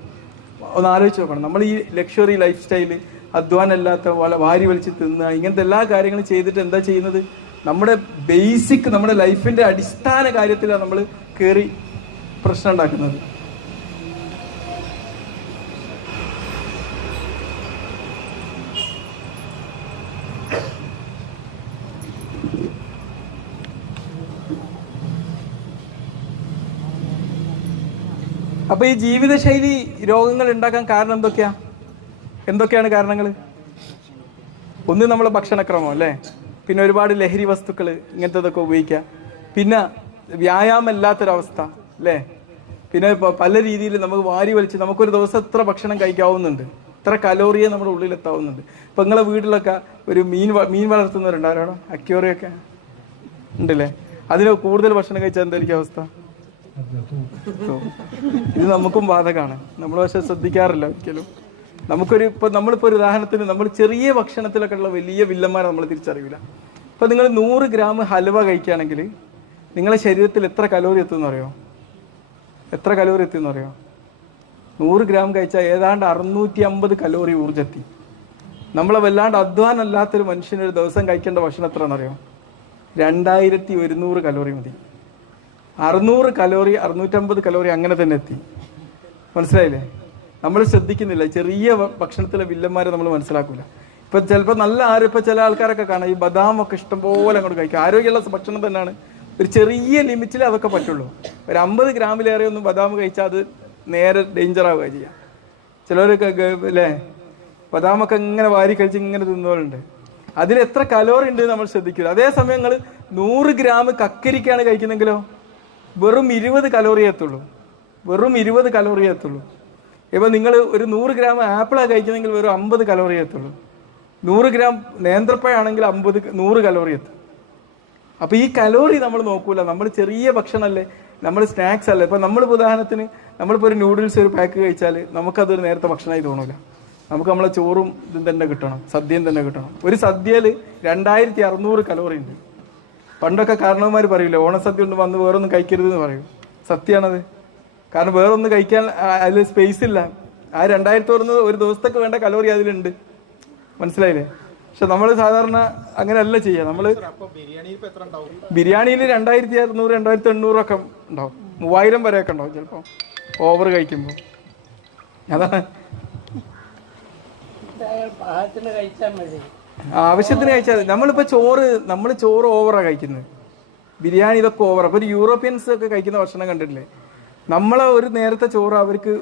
ഒന്ന് ആലോചിച്ച് നോക്കണം. നമ്മൾ ഈ ലക്ഷറി ലൈഫ് സ്റ്റൈല്, അധ്വാനമില്ലാത്ത വാരി വലിച്ച് തിന്നുക, ഇങ്ങനത്തെ എല്ലാ കാര്യങ്ങളും ചെയ്തിട്ട് എന്താ ചെയ്യുന്നത്? നമ്മുടെ ബേസിക്, നമ്മുടെ ലൈഫിന്റെ അടിസ്ഥാന കാര്യത്തിലാണ് നമ്മൾ കയറി പ്രശ്നം ഉണ്ടാക്കുന്നത്. അപ്പൊ ഈ ജീവിതശൈലി രോഗങ്ങൾ ഉണ്ടാക്കാൻ കാരണം എന്തൊക്കെയാണ് കാരണങ്ങൾ? ഒന്ന് നമ്മളെ ഭക്ഷണക്രമം അല്ലേ, പിന്നെ ഒരുപാട് ലഹരി വസ്തുക്കൾ ഇങ്ങനത്തതൊക്കെ ഉപയോഗിക്കുക, പിന്നെ വ്യായാമമില്ലാത്തൊരവസ്ഥ അല്ലേ, പിന്നെ പല രീതിയിൽ നമുക്ക് വാരി വലിച്ച് നമുക്കൊരു ദിവസം എത്ര ഭക്ഷണം കഴിക്കാവുന്നുണ്ട്, എത്ര കലോറിയെ നമ്മുടെ ഉള്ളിൽ എത്താവുന്നുണ്ട്. ഇപ്പം നിങ്ങളെ വീട്ടിലൊക്കെ ഒരു മീൻ വളർത്തുന്നവരുണ്ടാവോ? അക്വേറിയൊക്കെ ഉണ്ടല്ലേ? അതിന് കൂടുതൽ ഭക്ഷണം കഴിച്ചാൽ എന്തായിരിക്കും അവസ്ഥ? ഇത് നമുക്കും ബാധകമാണ്. നമ്മൾ പക്ഷെ ശ്രദ്ധിക്കാറില്ല ഒരിക്കലും. നമ്മളിപ്പോൾ ഒരു ഉദാഹരണത്തിന്, നമ്മൾ ചെറിയ ഭക്ഷണത്തിലൊക്കെ ഉള്ള വലിയ വില്ലന്മാരെ നമ്മൾ തിരിച്ചറിയില്ല. ഇപ്പം നിങ്ങൾ 100 ഗ്രാം ഹലുവ കഴിക്കുകയാണെങ്കിൽ നിങ്ങളുടെ ശരീരത്തിൽ എത്ര കലോറി എത്തുമെന്ന് അറിയോ? എത്ര കലോറി എത്തുമെന്ന് അറിയോ? 100 ഗ്രാം കഴിച്ചാൽ ഏതാണ്ട് 650 കലോറി ഊർജ്ജത്തി. നമ്മളെ വല്ലാണ്ട് അധ്വാനം അല്ലാത്തൊരു മനുഷ്യനൊരു ദിവസം കഴിക്കേണ്ട ഭക്ഷണം എത്രയാണെന്നറിയോ? 2100 കലോറി മതി. 600 കലോറി, 650 കലോറി അങ്ങനെ തന്നെ എത്തി. മനസ്സിലായില്ലേ? നമ്മൾ ശ്രദ്ധിക്കുന്നില്ല. ചെറിയ ഭക്ഷണത്തിലെ വില്ലന്മാരെ നമ്മൾ മനസ്സിലാക്കില്ല. ഇപ്പം ചിലപ്പോൾ ഇപ്പം ചില ആൾക്കാരൊക്കെ കാണാം, ഈ ബദാമൊക്കെ ഇഷ്ടംപോലെ അങ്ങോട്ട് കഴിക്കും. ആരോഗ്യമുള്ള ഭക്ഷണം തന്നെയാണ്, ഒരു ചെറിയ ലിമിറ്റിൽ അതൊക്കെ പറ്റുള്ളൂ. ഒരു 50 ഗ്രാമിലേറെ ഒന്നും ബദാം കഴിച്ചാൽ അത് നേരെ ഡേഞ്ചർ ആവുക ചെയ്യാം. ചിലവരൊക്കെ അല്ലേ ബദാമൊക്കെ ഇങ്ങനെ വാരി കഴിച്ച് ഇങ്ങനെ തിന്നവരുണ്ട്. അതിൽ എത്ര കലോറി ഉണ്ട് നമ്മൾ ശ്രദ്ധിക്കില്ല. അതേസമയം നിങ്ങൾ 100 ഗ്രാം കക്കരിക്കാണ് കഴിക്കുന്നെങ്കിലോ വെറും 20 കലോറിയേ എത്തുള്ളൂ. വെറും 20 കലോറിയേ എത്തുള്ളൂ. ഇപ്പം നിങ്ങൾ ഒരു 100 ഗ്രാം ആപ്പിളാണ് കഴിക്കുന്നെങ്കിൽ വെറും 50 കലോറിയേ എത്തുള്ളൂ. 100 ഗ്രാം നേന്ത്രപ്പഴമാണെങ്കിൽ 100 കലോറി എത്തും. അപ്പോൾ ഈ കലോറി നമ്മൾ നോക്കൂല. നമ്മൾ ചെറിയ ഭക്ഷണമല്ലേ, നമ്മൾ സ്നാക്സ് അല്ലേ. ഇപ്പം നമ്മളിപ്പോൾ ഉദാഹരണത്തിന് നമ്മളിപ്പോൾ ഒരു നൂഡിൽസ് ഒരു പാക്ക് കഴിച്ചാൽ നമുക്കതൊരു നേരത്തെ ഭക്ഷണമായി തോന്നില്ല. നമുക്ക് നമ്മളെ ചോറും ഇതും തന്നെ കിട്ടണം, സദ്യയും തന്നെ കിട്ടണം. ഒരു സദ്യയിൽ 2600 കലോറി ഉണ്ട്. പണ്ടൊക്കെ കാരണവന്മാർ പറയില്ല, ഓണസദ്യ കൊണ്ട് വന്ന് വേറൊന്നും കഴിക്കരുതെന്ന് പറയും. സത്യമാണത്. കാരണം വേറൊന്നും കഴിക്കാൻ അതിൽ സ്പേസ് ഇല്ല. ആ 2600 ഒരു ദിവസത്തേക്ക് വേണ്ട കലോറി അതിലുണ്ട്. മനസ്സിലായില്ലേ? പക്ഷെ നമ്മൾ സാധാരണ അങ്ങനെയല്ല ചെയ്യുക. നമ്മൾ ബിരിയാണിയിൽ 2600 2800 ഒക്കെ ഉണ്ടാവും, 3000 വരെയൊക്കെ ഉണ്ടാവും ചിലപ്പോൾ ഓവർ കഴിക്കുമ്പോൾ. അതാണ് ആവശ്യത്തിന് കഴിച്ചാൽ മതി. നമ്മൾ ചോറ് ഓവറാണ് കഴിക്കുന്നത്, ബിരിയാണി ഇതൊക്കെ ഓവർ. അപ്പോൾ ഒരു യൂറോപ്യൻസ് ഒക്കെ കഴിക്കുന്ന ഭക്ഷണം കണ്ടിട്ടില്ലേ? നമ്മളെ ഒരു നേരത്തെ ചോറ് അവർക്ക്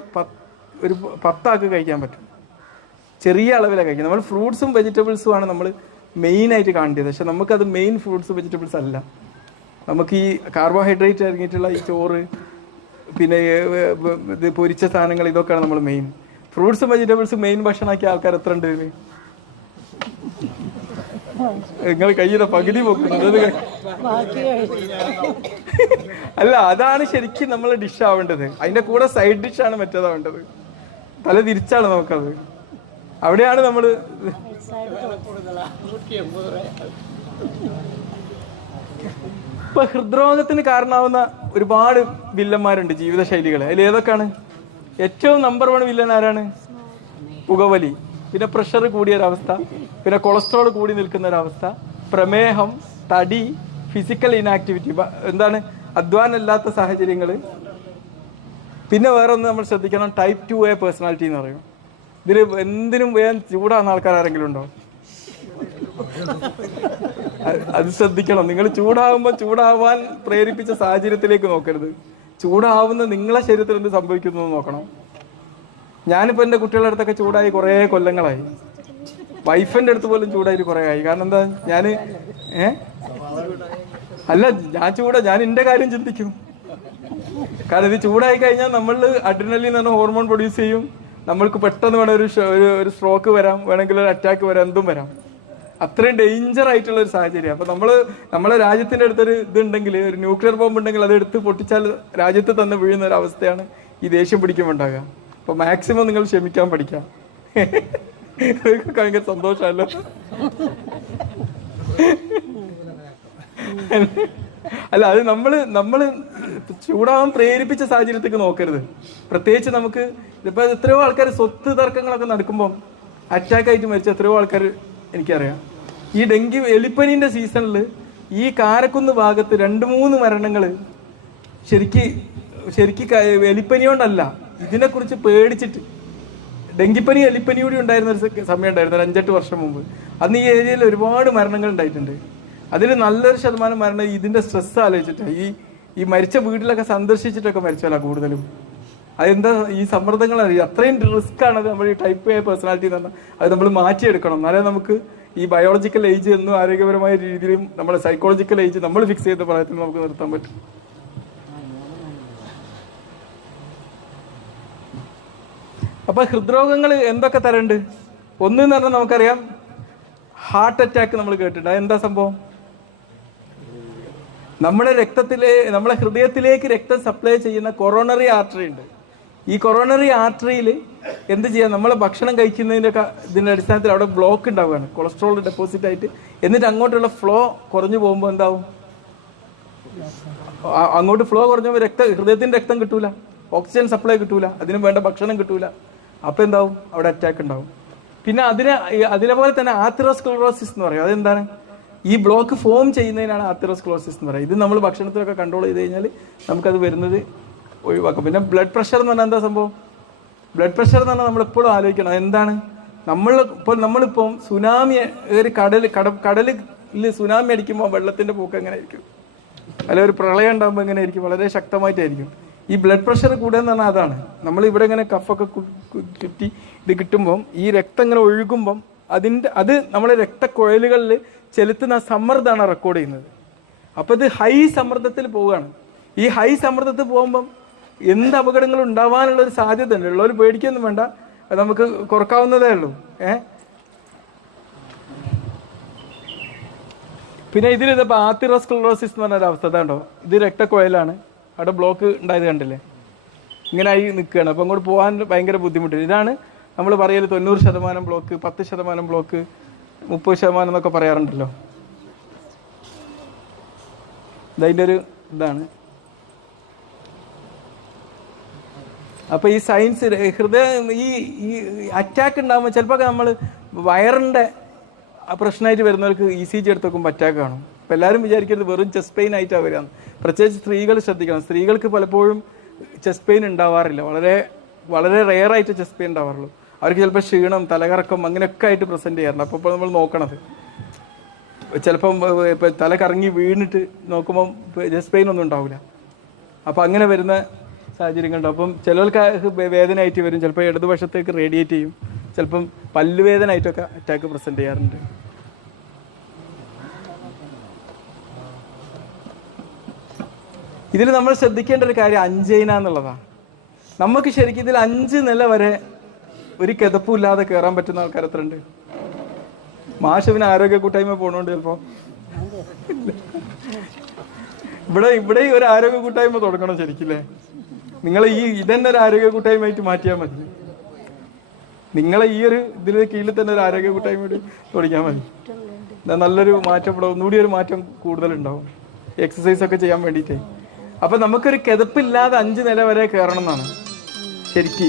ഒരു 10 ആൾക്ക് കഴിക്കാൻ പറ്റും. ചെറിയ അളവിലാണ് കഴിക്കുന്നത്. നമ്മൾ ഫ്രൂട്ട്സും വെജിറ്റബിൾസും ആണ് നമ്മൾ മെയിനായിട്ട് കാണേണ്ടത്. പക്ഷെ നമുക്കത് മെയിൻ ഫ്രൂട്ട്സ് വെജിറ്റബിൾസ് അല്ല. നമുക്ക് ഈ കാർബോഹൈഡ്രേറ്റ് ഇറങ്ങിയിട്ടുള്ള ഈ ചോറ്, പിന്നെ ഇത് പൊരിച്ച സാധനങ്ങൾ, ഇതൊക്കെയാണ് നമ്മൾ മെയിൻ. ഫ്രൂട്ട്സും വെജിറ്റബിൾസും മെയിൻ ഭക്ഷണമാക്കിയ ആൾക്കാർ എത്ര ഉണ്ട്? നിങ്ങൾ കയ്യുടെ പകുതി പൊക്കുന്നത് അല്ല, അതാണ് ശരിക്കും നമ്മൾ ഡിഷ് ആവേണ്ടത്. അതിന്റെ കൂടെ സൈഡ് ഡിഷാണ് മറ്റേതാവേണ്ടത്. തല തിരിച്ചാണ് നമുക്കത്. അവിടെയാണ് നമ്മൾ ഇപ്പൊ ഹൃദ്രോഗത്തിന് കാരണമാവുന്ന ഒരുപാട് വില്ലന്മാരുണ്ട് ജീവിതശൈലികൾ. അതിൽ ഏതൊക്കെയാണ്? ഏറ്റവും നമ്പർ 1 വില്ലൻ ആരാണ്? പുകവലി, പിന്നെ പ്രഷർ കൂടിയൊരവസ്ഥ, പിന്നെ കൊളസ്ട്രോൾ കൂടി നിൽക്കുന്ന ഒരവസ്ഥ, പ്രമേഹം, തടി, ഫിസിക്കൽ ഇനാക്ടിവിറ്റി, എന്താണ് അധ്വാനമില്ലാത്ത സാഹചര്യങ്ങൾ. പിന്നെ വേറെ ഒന്ന് നമ്മൾ ശ്രദ്ധിക്കണം, ടൈപ്പ് 2A പേഴ്സണാലിറ്റി എന്ന് പറയും. ഇതിൽ എന്തിനും വേഗം ചൂടാകുന്ന ആൾക്കാർ ആരെങ്കിലും ഉണ്ടോ? അത് ശ്രദ്ധിക്കണം. നിങ്ങൾ ചൂടാകുമ്പോൾ ചൂടാവാൻ പ്രേരിപ്പിച്ച സാഹചര്യത്തിലേക്ക് നോക്കരുത്. ചൂടാവുന്ന നിങ്ങളെ ശരീരത്തിൽ എന്ത് സംഭവിക്കുന്നു എന്ന് നോക്കണം. ഞാനിപ്പോൾ എൻ്റെ കുട്ടികളുടെ അടുത്തൊക്കെ ചൂടായി കുറേ കൊല്ലങ്ങളായി. വൈഫിൻ്റെ അടുത്ത് പോലും ചൂടായിട്ട് കുറേ ആയി. കാരണം എന്താ, അല്ല ഞാൻ എൻ്റെ കാര്യം ചിന്തിക്കും. കാരണം ഇത് ചൂടായി കഴിഞ്ഞാൽ നമ്മൾ അഡ്രിനലിൻ എന്ന് പറഞ്ഞ ഹോർമോൺ പ്രൊഡ്യൂസ് ചെയ്യും. നമ്മൾക്ക് പെട്ടെന്ന് വേണം ഒരു സ്ട്രോക്ക് വരാം, വേണമെങ്കിൽ ഒരു അറ്റാക്ക് വരാം, എന്തും വരാം. അത്രയും ഡേഞ്ചർ ആയിട്ടുള്ള ഒരു സാഹചര്യം. അപ്പൊ നമ്മളെ രാജ്യത്തിന്റെ അടുത്തൊരു ഇതുണ്ടെങ്കിൽ, ഒരു ന്യൂക്ലിയർ ബോംബ് ഉണ്ടെങ്കിൽ അത് എടുത്ത് പൊട്ടിച്ചാൽ രാജ്യത്ത് തന്നെ വീഴുന്ന ഒരു അവസ്ഥയാണ് ഈ ദേഷ്യം പിടിക്കുമ്പോൾ ഉണ്ടാകുക. അപ്പൊ മാക്സിമം നിങ്ങൾ ക്ഷമിക്കാൻ പഠിക്കാം. ഭയങ്കര സന്തോഷമല്ലോ. അല്ല, അത് നമ്മള് ചൂടാവാൻ പ്രേരിപ്പിച്ച സാഹചര്യത്തേക്ക് നോക്കരുത്. പ്രത്യേകിച്ച് നമുക്ക് ഇപ്പൊ എത്രയോ ആൾക്കാർ സ്വത്ത് തർക്കങ്ങളൊക്കെ നടക്കുമ്പോൾ അറ്റാക്ക് ആയിട്ട് മരിച്ച എത്രയോ ആൾക്കാർ എനിക്കറിയാം. ഈ എലിപ്പനീന്റെ സീസണിൽ ഈ കാരക്കുന്ന് ഭാഗത്ത് 2-3 മരണങ്ങൾ ശരിക്ക് എലിപ്പനി കൊണ്ടല്ല, ഇതിനെക്കുറിച്ച് പേടിച്ചിട്ട്. ഡെങ്കിപ്പനി എലിപ്പനി കൂടി ഉണ്ടായിരുന്ന ഒരു സമയം ഉണ്ടായിരുന്നു, 5-8 വർഷം മുമ്പ്. അന്ന് ഈ ഏരിയയിൽ ഒരുപാട് മരണങ്ങൾ ഉണ്ടായിട്ടുണ്ട്. അതിൽ നല്ലൊരു ശതമാനം മരണം ഇതിന്റെ സ്ട്രെസ് ആലോചിച്ചിട്ട്, ഈ മരിച്ച വീട്ടിലൊക്കെ സന്ദർശിച്ചിട്ടൊക്കെ മരിച്ചല്ല കൂടുതലും. അതെന്താ, ഈ സമ്മർദ്ദങ്ങൾ അത്രയും റിസ്ക് ആണ് നമ്മൾ ഈ ടൈപ്പ് A പേഴ്സണാലിറ്റി എന്ന് പറഞ്ഞാൽ. അത് നമ്മൾ മാറ്റിയെടുക്കണം. എന്നാലേ നമുക്ക് ഈ ബയോളജിക്കൽ ഏജ് എന്നും ആരോഗ്യപരമായ രീതിയിലും നമ്മുടെ സൈക്കോളജിക്കൽ ഏജ് നമ്മൾ ഫിക്സ് ചെയ്ത പ്രായത്തിൽ നമുക്ക് നിർത്താൻ പറ്റും. അപ്പൊ ഹൃദ്രോഗങ്ങൾ എന്തൊക്കെ തരണ്ട്? ഒന്ന് എന്ന് പറഞ്ഞാൽ നമുക്കറിയാം, ഹാർട്ട് അറ്റാക്ക് നമ്മൾ കേട്ടിട്ടുണ്ട്. അതെന്താ സംഭവം? നമ്മളെ ഹൃദയത്തിലേക്ക് രക്തം സപ്ലൈ ചെയ്യുന്ന കൊറോണറി ആർട്ടറി ഉണ്ട്. ഈ കൊറോണറി ആർട്ടറിയിൽ എന്ത് ചെയ്യാം, നമ്മളെ ഭക്ഷണം ഇതിന്റെ അടിസ്ഥാനത്തിൽ അവിടെ ബ്ലോക്ക് ഉണ്ടാവുകയാണ്, കൊളസ്ട്രോൾ ഡെപ്പോസിറ്റ് ആയിട്ട്. എന്നിട്ട് അങ്ങോട്ടുള്ള ഫ്ലോ കുറഞ്ഞു പോകുമ്പോൾ എന്താവും, അങ്ങോട്ട് ഫ്ലോ കുറഞ്ഞപ്പോൾ ഹൃദയത്തിന്റെ രക്തം കിട്ടൂല, ഓക്സിജൻ സപ്ലൈ കിട്ടൂല, അതിന് വേണ്ട ഭക്ഷണം കിട്ടൂല. അപ്പൊ എന്താവും, അവിടെ അറ്റാക്ക് ഉണ്ടാവും. പിന്നെ അതിനെപോലെ തന്നെ ആതെറോസ്ക്ലെറോസിസ് എന്ന് പറയും. അതെന്താണ്? ഈ ബ്ലോക്ക് ഫോം ചെയ്യുന്നതിനാണ് ആതെറോസ്ക്ലെറോസിസ് എന്ന് പറയുന്നത്. ഇത് നമ്മൾ ഭക്ഷണത്തിലൊക്കെ കൺട്രോൾ ചെയ്ത് കഴിഞ്ഞാൽ നമുക്കത് വരുന്നത് ഒഴിവാക്കാം. പിന്നെ ബ്ലഡ് പ്രഷർ എന്ന് പറഞ്ഞാൽ എന്താ സംഭവം? ബ്ലഡ് പ്രഷർ എന്ന് പറഞ്ഞാൽ നമ്മളെപ്പോഴും ആലോചിക്കണം, എന്താണ് നമ്മളിപ്പം സുനാമി, ഒരു കടലിൽ സുനാമി അടിക്കുമ്പോൾ വെള്ളത്തിന്റെ പോക്ക് എങ്ങനെ ആയിരിക്കും, അല്ല ഒരു പ്രളയം ഉണ്ടാകുമ്പോൾ എങ്ങനെ ആയിരിക്കും? വളരെ ശക്തമായിട്ടായിരിക്കും. ഈ ബ്ലഡ് പ്രഷർ കൂടുകയെന്ന് പറഞ്ഞാൽ അതാണ്. നമ്മൾ ഇവിടെ ഇങ്ങനെ കഫൊക്കെ ചുറ്റി ഇത് കിട്ടുമ്പം ഈ രക്തം ഇങ്ങനെ ഒഴുകുമ്പം അത് നമ്മളെ രക്തക്കുഴലുകളിൽ ചെലുത്തുന്ന സമ്മർദ്ദമാണ് റെക്കോർഡ് ചെയ്യുന്നത്. അപ്പോൾ ഇത് ഹൈ സമ്മർദ്ദത്തിൽ പോവുകയാണ്. ഈ ഹൈ സമ്മർദ്ദത്തിൽ പോകുമ്പം എന്ത് അപകടങ്ങളും ഉണ്ടാവാനുള്ള ഒരു സാധ്യത ഉണ്ട്. ഉള്ളവർ പേടിക്കൊന്നും വേണ്ട, അത് നമുക്ക് കുറക്കാവുന്നതേ ഉള്ളൂ. പിന്നെ ഇതിലിപ്പോൾ ആതെറോസ്ക്ലെറോസിസ് എന്ന് പറഞ്ഞൊരു അവസ്ഥ ഉണ്ടോ? ഇത് രക്തക്കുഴലാണ്, അവിടെ ബ്ലോക്ക് ഉണ്ടായത് കണ്ടില്ലേ, ഇങ്ങനെ ആയി നിൽക്കുകയാണ്. അപ്പം അങ്ങോട്ട് പോകാൻ ഭയങ്കര ബുദ്ധിമുട്ട്. ഇതാണ് നമ്മൾ പറയൽ 90% ബ്ലോക്ക്, 10% ബ്ലോക്ക്, 30% എന്നൊക്കെ പറയാറുണ്ടല്ലോ. ഇതതിൻ്റെ ഒരു ഇതാണ്. അപ്പൊ ഈ സയൻസ് ഹൃദയം ഈ അറ്റാക്ക് ഉണ്ടാകുമ്പോൾ ചിലപ്പോൾ നമ്മൾ വയറിന്റെ പ്രശ്നമായിട്ട് വരുന്നവർക്ക് ECG എടുത്ത് നോക്കുമ്പോൾ അറ്റാക്ക് കാണും. അപ്പൊ എല്ലാവരും വിചാരിക്കരുത് വെറും ചെസ്റ്റ് പെയിൻ ആയിട്ടാണ് വരിക. പ്രത്യേകിച്ച് സ്ത്രീകൾ ശ്രദ്ധിക്കണം. സ്ത്രീകൾക്ക് പലപ്പോഴും ചെസ്റ്റ് പെയിൻ ഉണ്ടാവാറില്ല, വളരെ വളരെ റെയർ ആയിട്ട് ചെസ്റ്റ് പെയിൻ ഉണ്ടാവാറുള്ളൂ. അവർക്ക് ചിലപ്പോൾ ക്ഷീണം, തലകറക്കം അങ്ങനെയൊക്കെ ആയിട്ട് പ്രസന്റ് ചെയ്യാറുണ്ട്. അപ്പോൾ നമ്മൾ നോക്കണത് ചിലപ്പം ഇപ്പം തല കറങ്ങി വീണിട്ട് നോക്കുമ്പം ചെസ്റ്റ് പെയിൻ ഒന്നും ഉണ്ടാവില്ല. അപ്പം അങ്ങനെ വരുന്ന സാഹചര്യങ്ങളുണ്ട്. അപ്പം ചിലർക്ക് വേദനയായിട്ട് വരും, ചിലപ്പോൾ ഇടതുവശത്തേക്ക് റേഡിയേറ്റ് ചെയ്യും, ചിലപ്പം പല്ലുവേദനയായിട്ടൊക്കെ അറ്റാക്ക് പ്രസന്റ് ചെയ്യാറുണ്ട്. ഇതിൽ നമ്മൾ ശ്രദ്ധിക്കേണ്ട ഒരു കാര്യം അഞ്ചൈന എന്നുള്ളതാണ്. നമുക്ക് ശരിക്കും ഇതിൽ 5 നില വരെ ഒരു കിതപ്പും ഇല്ലാതെ കയറാൻ പറ്റുന്ന ആൾക്കാർ എത്ര ഉണ്ട്? മാഷ് പിന്നെ ആരോഗ്യ കൂട്ടായ്മ പോണോണ്ട് ചിലപ്പോ ഇവിടെ ഒരു ആരോഗ്യ കൂട്ടായ്മ തുടങ്ങണം ശരിക്കില്ലേ. നിങ്ങൾ ഇതന്നെ ഒരു ആരോഗ്യ കൂട്ടായ്മയായിട്ട് മാറ്റിയാൽ മതി. നിങ്ങളെ ഈ ഒരു ഇതിന് കീഴിൽ തന്നെ ഒരു ആരോഗ്യ കൂട്ടായ്മ തുടങ്ങിയാൽ മതി. നല്ലൊരു മാറ്റം ഇവിടെ ഒന്നുകൂടി ഒരു മാറ്റം കൂടുതലുണ്ടാവും എക്സസൈസ് ഒക്കെ ചെയ്യാൻ വേണ്ടിയിട്ടേ. അപ്പൊ നമുക്കൊരു കിതപ്പില്ലാതെ 5 നില വരെ കയറണം എന്നാണ് ശരിക്ക്.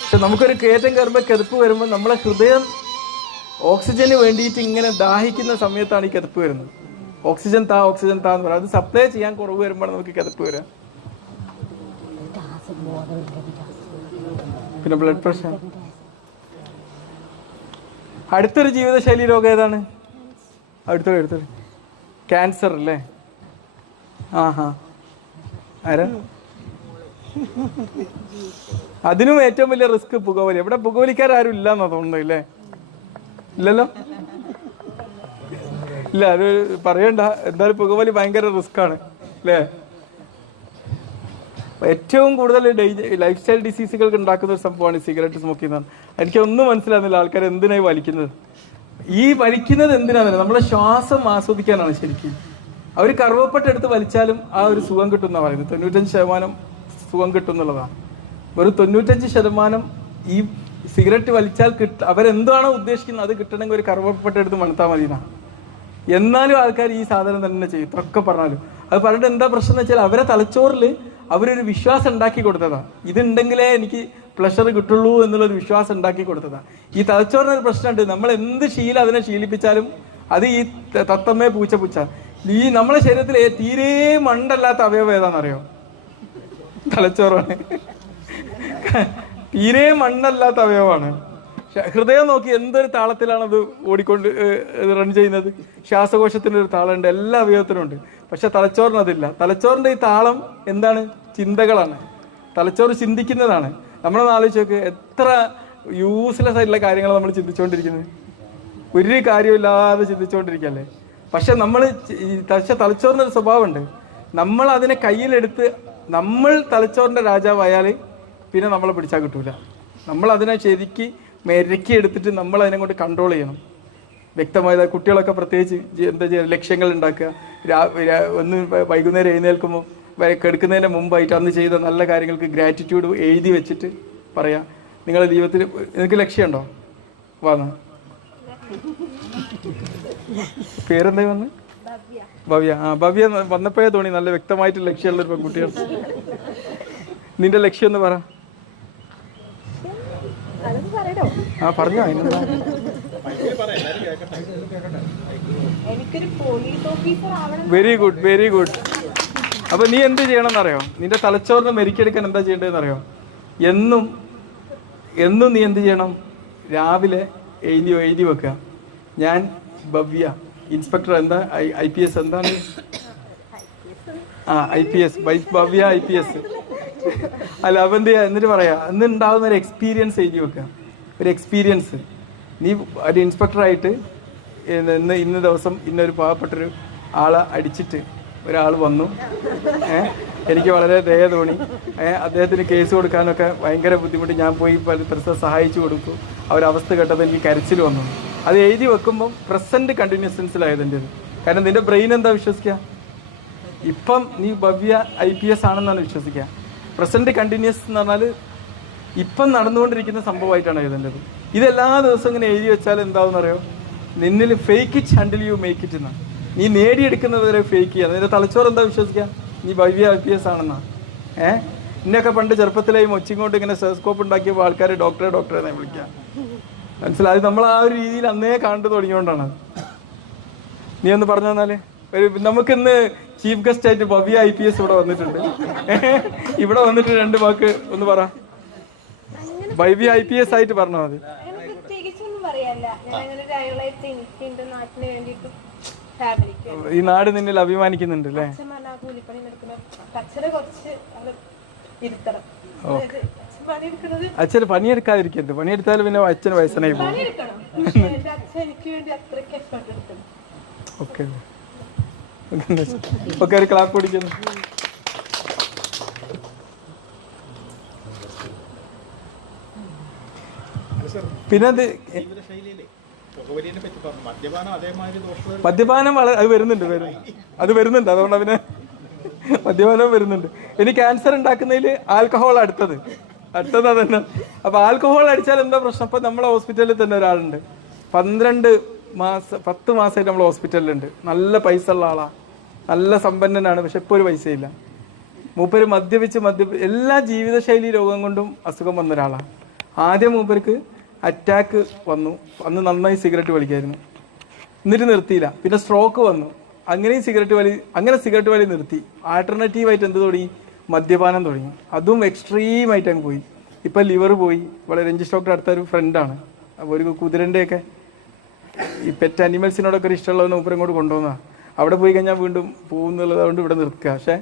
പക്ഷെ നമുക്കൊരു കയറ്റം കയറുമ്പോൾ കിതപ്പ് വരുമ്പോൾ നമ്മളെ ഹൃദയം ഓക്സിജന് വേണ്ടിയിട്ട് ഇങ്ങനെ ദാഹിക്കുന്ന സമയത്താണ് ഈ കിതപ്പ് വരുന്നത്. ഓക്സിജൻ താ എന്ന് പറയാം. അത് സപ്ലൈ ചെയ്യാൻ കുറവ് വരുമ്പോഴാണ് നമുക്ക് കിതപ്പ് വരിക. പിന്നെ ബ്ലഡ് പ്രഷർ. അടുത്തൊരു ജീവിതശൈലി രോഗം ഏതാണ്? അടുത്തൊരു ക്യാൻസർ അല്ലേ? ആരാ? അതിനും ഏറ്റവും വലിയ റിസ്ക് പുകവലി. എവിടെ പുകവലിക്കാരും ഇല്ലാന്നാ തോന്നുന്നത് ഇല്ലേ? ഇല്ലല്ലോ, ഇല്ല. അത് പറയണ്ട. എന്തായാലും പുകവലി ഭയങ്കര റിസ്ക്കാണ് അല്ലേ? ഏറ്റവും കൂടുതൽ ലൈഫ് സ്റ്റൈൽ ഡിസീസുകൾക്ക് ഉണ്ടാക്കുന്ന ഒരു സംഭവമാണ് സിഗരറ്റ് സ്മോക്കിംഗ് എന്നാണ്. എനിക്കൊന്നും മനസ്സിലാകുന്നില്ല ആൾക്കാർ എന്തിനായി വലിക്കുന്നത്. ഈ വലിക്കുന്നത് എന്തിനാണ്? നമ്മളെ ശ്വാസം ആസ്വദിക്കാനാണ് ശരിക്കും. അവർ കറുവപ്പെട്ടെടുത്ത് വലിച്ചാലും ആ ഒരു സുഖം കിട്ടുന്ന പറയുന്നത്. 95% സുഖം കിട്ടും എന്നുള്ളതാണ്. ഒരു 95% ഈ സിഗരറ്റ് വലിച്ചാൽ അവരെന്താണോ ഉദ്ദേശിക്കുന്നത് അത് കിട്ടണമെങ്കിൽ ഒരു കറുവപ്പെട്ടെടുത്ത് മണത്താൽ മതി എന്നാണ്. എന്നാലും ആൾക്കാർ ഈ സാധനം തന്നെ ചെയ്യും. ഇതൊക്കെ പറഞ്ഞാലും അത് പറഞ്ഞിട്ട് എന്താ പ്രശ്നം എന്ന് വെച്ചാൽ അവരെ തലച്ചോറിൽ അവരൊരു വിശ്വാസം ഉണ്ടാക്കി കൊടുത്തതാണ്. ഇതുണ്ടെങ്കിലേ എനിക്ക് പ്ലഷർ കിട്ടുള്ളൂ എന്നുള്ളൊരു വിശ്വാസം ഉണ്ടാക്കി കൊടുത്തതാണ്. ഈ തലച്ചോറിനൊരു പ്രശ്നമുണ്ട്. നമ്മൾ എന്ത് ശീലം അതിനെ ശീലിപ്പിച്ചാലും അത് ഈ തത്തമ്മേ പൂച്ച. ഈ നമ്മളെ ശരീരത്തിൽ തീരെ മണ്ടല്ലാത്ത അവയവം ഏതാണെന്നറിയോ? തലച്ചോറാണ്. തീരെ മണ്ണല്ലാത്ത അവയവമാണ്. ഹൃദയം നോക്കി എന്തൊരു താളത്തിലാണ് അത് ഓടിക്കൊണ്ട് റൺ ചെയ്യുന്നത്. ശ്വാസകോശത്തിന് ഒരു താളമുണ്ട്, എല്ലാ അവയവത്തിനും ഉണ്ട്. പക്ഷെ തലച്ചോറിന് അതില്ല. തലച്ചോറിന്റെ ഈ താളം എന്താണ്? ചിന്തകളാണ്. തലച്ചോറ് ചിന്തിക്കുന്നതാണ്. നമ്മളൊന്ന് ആലോചിച്ച് നോക്ക്, എത്ര യൂസ്ലെസ് ആയിട്ടുള്ള കാര്യങ്ങൾ നമ്മൾ ചിന്തിച്ചുകൊണ്ടിരിക്കുന്നത്. ഒരു കാര്യമില്ലാതെ ചിന്തിച്ചുകൊണ്ടിരിക്കല്ലേ. പക്ഷെ തലച്ചോറിനൊരു സ്വഭാവമുണ്ട്. നമ്മൾ അതിനെ കയ്യിലെടുത്ത് നമ്മൾ തലച്ചോറിന്റെ രാജാവായാൽ പിന്നെ നമ്മളെ പിടിച്ചാൽ കിട്ടൂല. നമ്മൾ അതിനെ ശരിക്ക് മെരുക്കി എടുത്തിട്ട് നമ്മൾ അതിനെ കൊണ്ട് കൺട്രോൾ ചെയ്യണം. വ്യക്തമായ കുട്ടികളൊക്കെ പ്രത്യേകിച്ച് എന്താ ചെയ്യുക, ലക്ഷ്യങ്ങൾ ഉണ്ടാക്കുക. ഒന്ന് വൈകുന്നേരം എഴുന്നേൽക്കുമ്പോൾ കെടുക്കുന്നതിൻ്റെ മുമ്പായിട്ട് അന്ന് ചെയ്ത നല്ല കാര്യങ്ങൾക്ക് ഗ്രാറ്റിറ്റ്യൂഡ് എഴുതി വെച്ചിട്ട് പറയാം. നിങ്ങളുടെ ജീവിതത്തിൽ നിങ്ങൾക്ക് ലക്ഷ്യമുണ്ടോ? വന്ന് പേരെന്താ വന്ന്? ഭവ്യ. ഭവ്യ വന്നപ്പോഴേ തോന്നി നല്ല വ്യക്തമായിട്ട് ലക്ഷ്യമുള്ള ഒരു പെൺകുട്ടിയാണ്. നിന്റെ ലക്ഷ്യം എന്ന് പറ. പറഞ്ഞോ. Very good. അപ്പൊ നീ എന്ത് ചെയ്യണം എന്നറിയോ? നിന്റെ തലച്ചോറിനെ മെരുക്കിയെടുക്കാൻ എന്താ ചെയ്യേണ്ടതെന്ന് അറിയോ? എന്നും നീ എന്ത് ചെയ്യണം? രാവിലെ എഴുതി വെക്കുക. ഞാൻ ഭവ്യ ഇൻസ്പെക്ടർ എന്താ IPS എന്താണ്? IPS ഭവ്യ IPS അല്ല. അപ്പം എന്ത് ചെയ്യുക? എന്നിട്ട് പറയാ അന്ന് ഉണ്ടാകുന്ന ഒരു എക്സ്പീരിയൻസ് എഴുതി വെക്കുക. ഒരു എക്സ്പീരിയൻസ്. നീ ഒരു ഇൻസ്പെക്ടറായിട്ട് ഇന്ന ദിവസം ഇന്നൊരു പാവപ്പെട്ടൊരു ആളെ അടിച്ചിട്ട് ഒരാൾ വന്നു. എനിക്ക് വളരെ ദയ തോന്നി. അദ്ദേഹത്തിന് കേസ് കൊടുക്കാനൊക്കെ ഭയങ്കര ബുദ്ധിമുട്ട്. ഞാൻ പോയി പരസ്പരം സഹായിച്ചു കൊടുത്തു. അവരവസ്ഥ കേട്ടപ്പോൾ എനിക്ക് കരച്ചിൽ വന്നു. അത് എഴുതി വെക്കുമ്പം പ്രസന്റ് കണ്ടിന്യൂസ് ടെൻസിലായതിൻ്റെത്. കാരണം നിന്റെ ബ്രെയിൻ എന്താ വിശ്വസിക്കുക? ഇപ്പം നീ ഭവ്യ IPS ആണെന്നാണ് വിശ്വസിക്കുക. പ്രസന്റ് കണ്ടിന്യൂസ് എന്ന് പറഞ്ഞാൽ ഇപ്പം നടന്നുകൊണ്ടിരിക്കുന്ന സംഭവമായിട്ടാണ് എഴുതേണ്ടത്. ഇതെല്ലാ ദിവസവും ഇങ്ങനെ എഴുതി വെച്ചാൽ എന്താവും അറിയോ? നിന്നിൽ fake it until you make it എന്നാണ്. നീ നേടിയെടുക്കുന്നത് വരെ ഫേക്ക് ചെയ്യുക. നിന്റെ തലച്ചോറ് എന്താ വിശ്വസിക്കുക? നീ ഭവ്യ IPS ആണെന്നാ. ഇന്നൊക്കെ പണ്ട് ചെറുപ്പത്തിലെ മൊച്ചിങ്ങോട്ട് ഇങ്ങനെ സ്റ്റെതസ്കോപ്പ് ഉണ്ടാക്കിയപ്പോൾ ആൾക്കാർ ഡോക്ടറെ എന്ന് വിളിക്കുക. മനസ്സിലായത്? നമ്മൾ ആ ഒരു രീതിയിൽ അന്നേ കണ്ടു തുടങ്ങിയോണ്ടാണ്. നീ ഒന്ന് പറഞ്ഞു തന്നാലേ. നമുക്കിന്ന് ചീഫ് ഗസ്റ്റ് ആയിട്ട് ഭവ്യ IPS ഇവിടെ വന്നിട്ടുണ്ട്. ഇവിടെ വന്നിട്ട് 2 വാക്ക് ഒന്ന് പറ. ഭവ്യ IPS ആയിട്ട് പറഞ്ഞാൽ മതി. ഈ നാട് നിന്നിൽ അഭിമാനിക്കുന്നുണ്ട് അല്ലേ? അച്ഛന് പണിയെടുക്കാതിരിക്കരുത്. പണിയെടുത്താലും പിന്നെ അച്ഛന് വയസ്സനായി പോകും. ഓക്കെ ഓക്കെ, ഒരു ക്ലാപ്പ് പിടിക്കുന്നു. പിന്നെ അത് മദ്യപാനം അത് വരുന്നുണ്ട് അതുകൊണ്ട് അവന് മദ്യപാനം വരുന്നുണ്ട്. ഇനി ക്യാൻസർ ഉണ്ടാക്കുന്നതിൽ ആൽക്കഹോൾ അടുത്തത് തന്നെ. അപ്പൊ ആൽക്കഹോൾ അടിച്ചാൽ എന്താ പ്രശ്നം? ഇപ്പൊ നമ്മളെ ഹോസ്പിറ്റലിൽ തന്നെ ഒരാളുണ്ട് 10 മാസമായിട്ട് നമ്മൾ ഹോസ്പിറ്റലിലുണ്ട്. നല്ല പൈസ ഉള്ള ആളാ, നല്ല സമ്പന്നനാണ്, പക്ഷെ ഇപ്പോൾ ഒരു പൈസയില്ല. മൂപ്പര് മദ്യപിച്ച് എല്ലാ ജീവിതശൈലി രോഗം കൊണ്ടും അസുഖം വന്ന ഒരാളാണ്. ആദ്യം മൂപ്പർക്ക് അറ്റാക്ക് വന്നു, അന്ന് നന്നായി സിഗരറ്റ് വലിക്കായിരുന്നു, എന്നിട്ട് നിർത്തിയില്ല. പിന്നെ സ്ട്രോക്ക് വന്നു, അങ്ങനെയും സിഗരറ്റ് വലി നിർത്തി. ആൾട്ടർനേറ്റീവായിട്ട് എന്ത് തുടങ്ങി? മദ്യപാനം തുടങ്ങി. അതും എക്സ്ട്രീമായിട്ട് അങ്ങ് പോയി. ഇപ്പം ലിവർ പോയി. ഇവിടെ രഞ്ജിഷ് ഡോക്ടർ അടുത്ത ഒരു ഫ്രണ്ടാണ്. അപ്പോൾ ഒരു കുതിരൻ്റെയൊക്കെ ഈ പെറ്റ് അനിമൽസിനോടൊക്കെ ഒരു ഇഷ്ടമുള്ളവന്ന് മൂപ്പരും ഇങ്ങോട്ട് കൊണ്ടുപോകുന്നതാണ്. അവിടെ പോയി കഴിഞ്ഞാൽ വീണ്ടും പോകുന്നുള്ളത് കൊണ്ട് ഇവിടെ നിർത്തുക. പക്ഷേ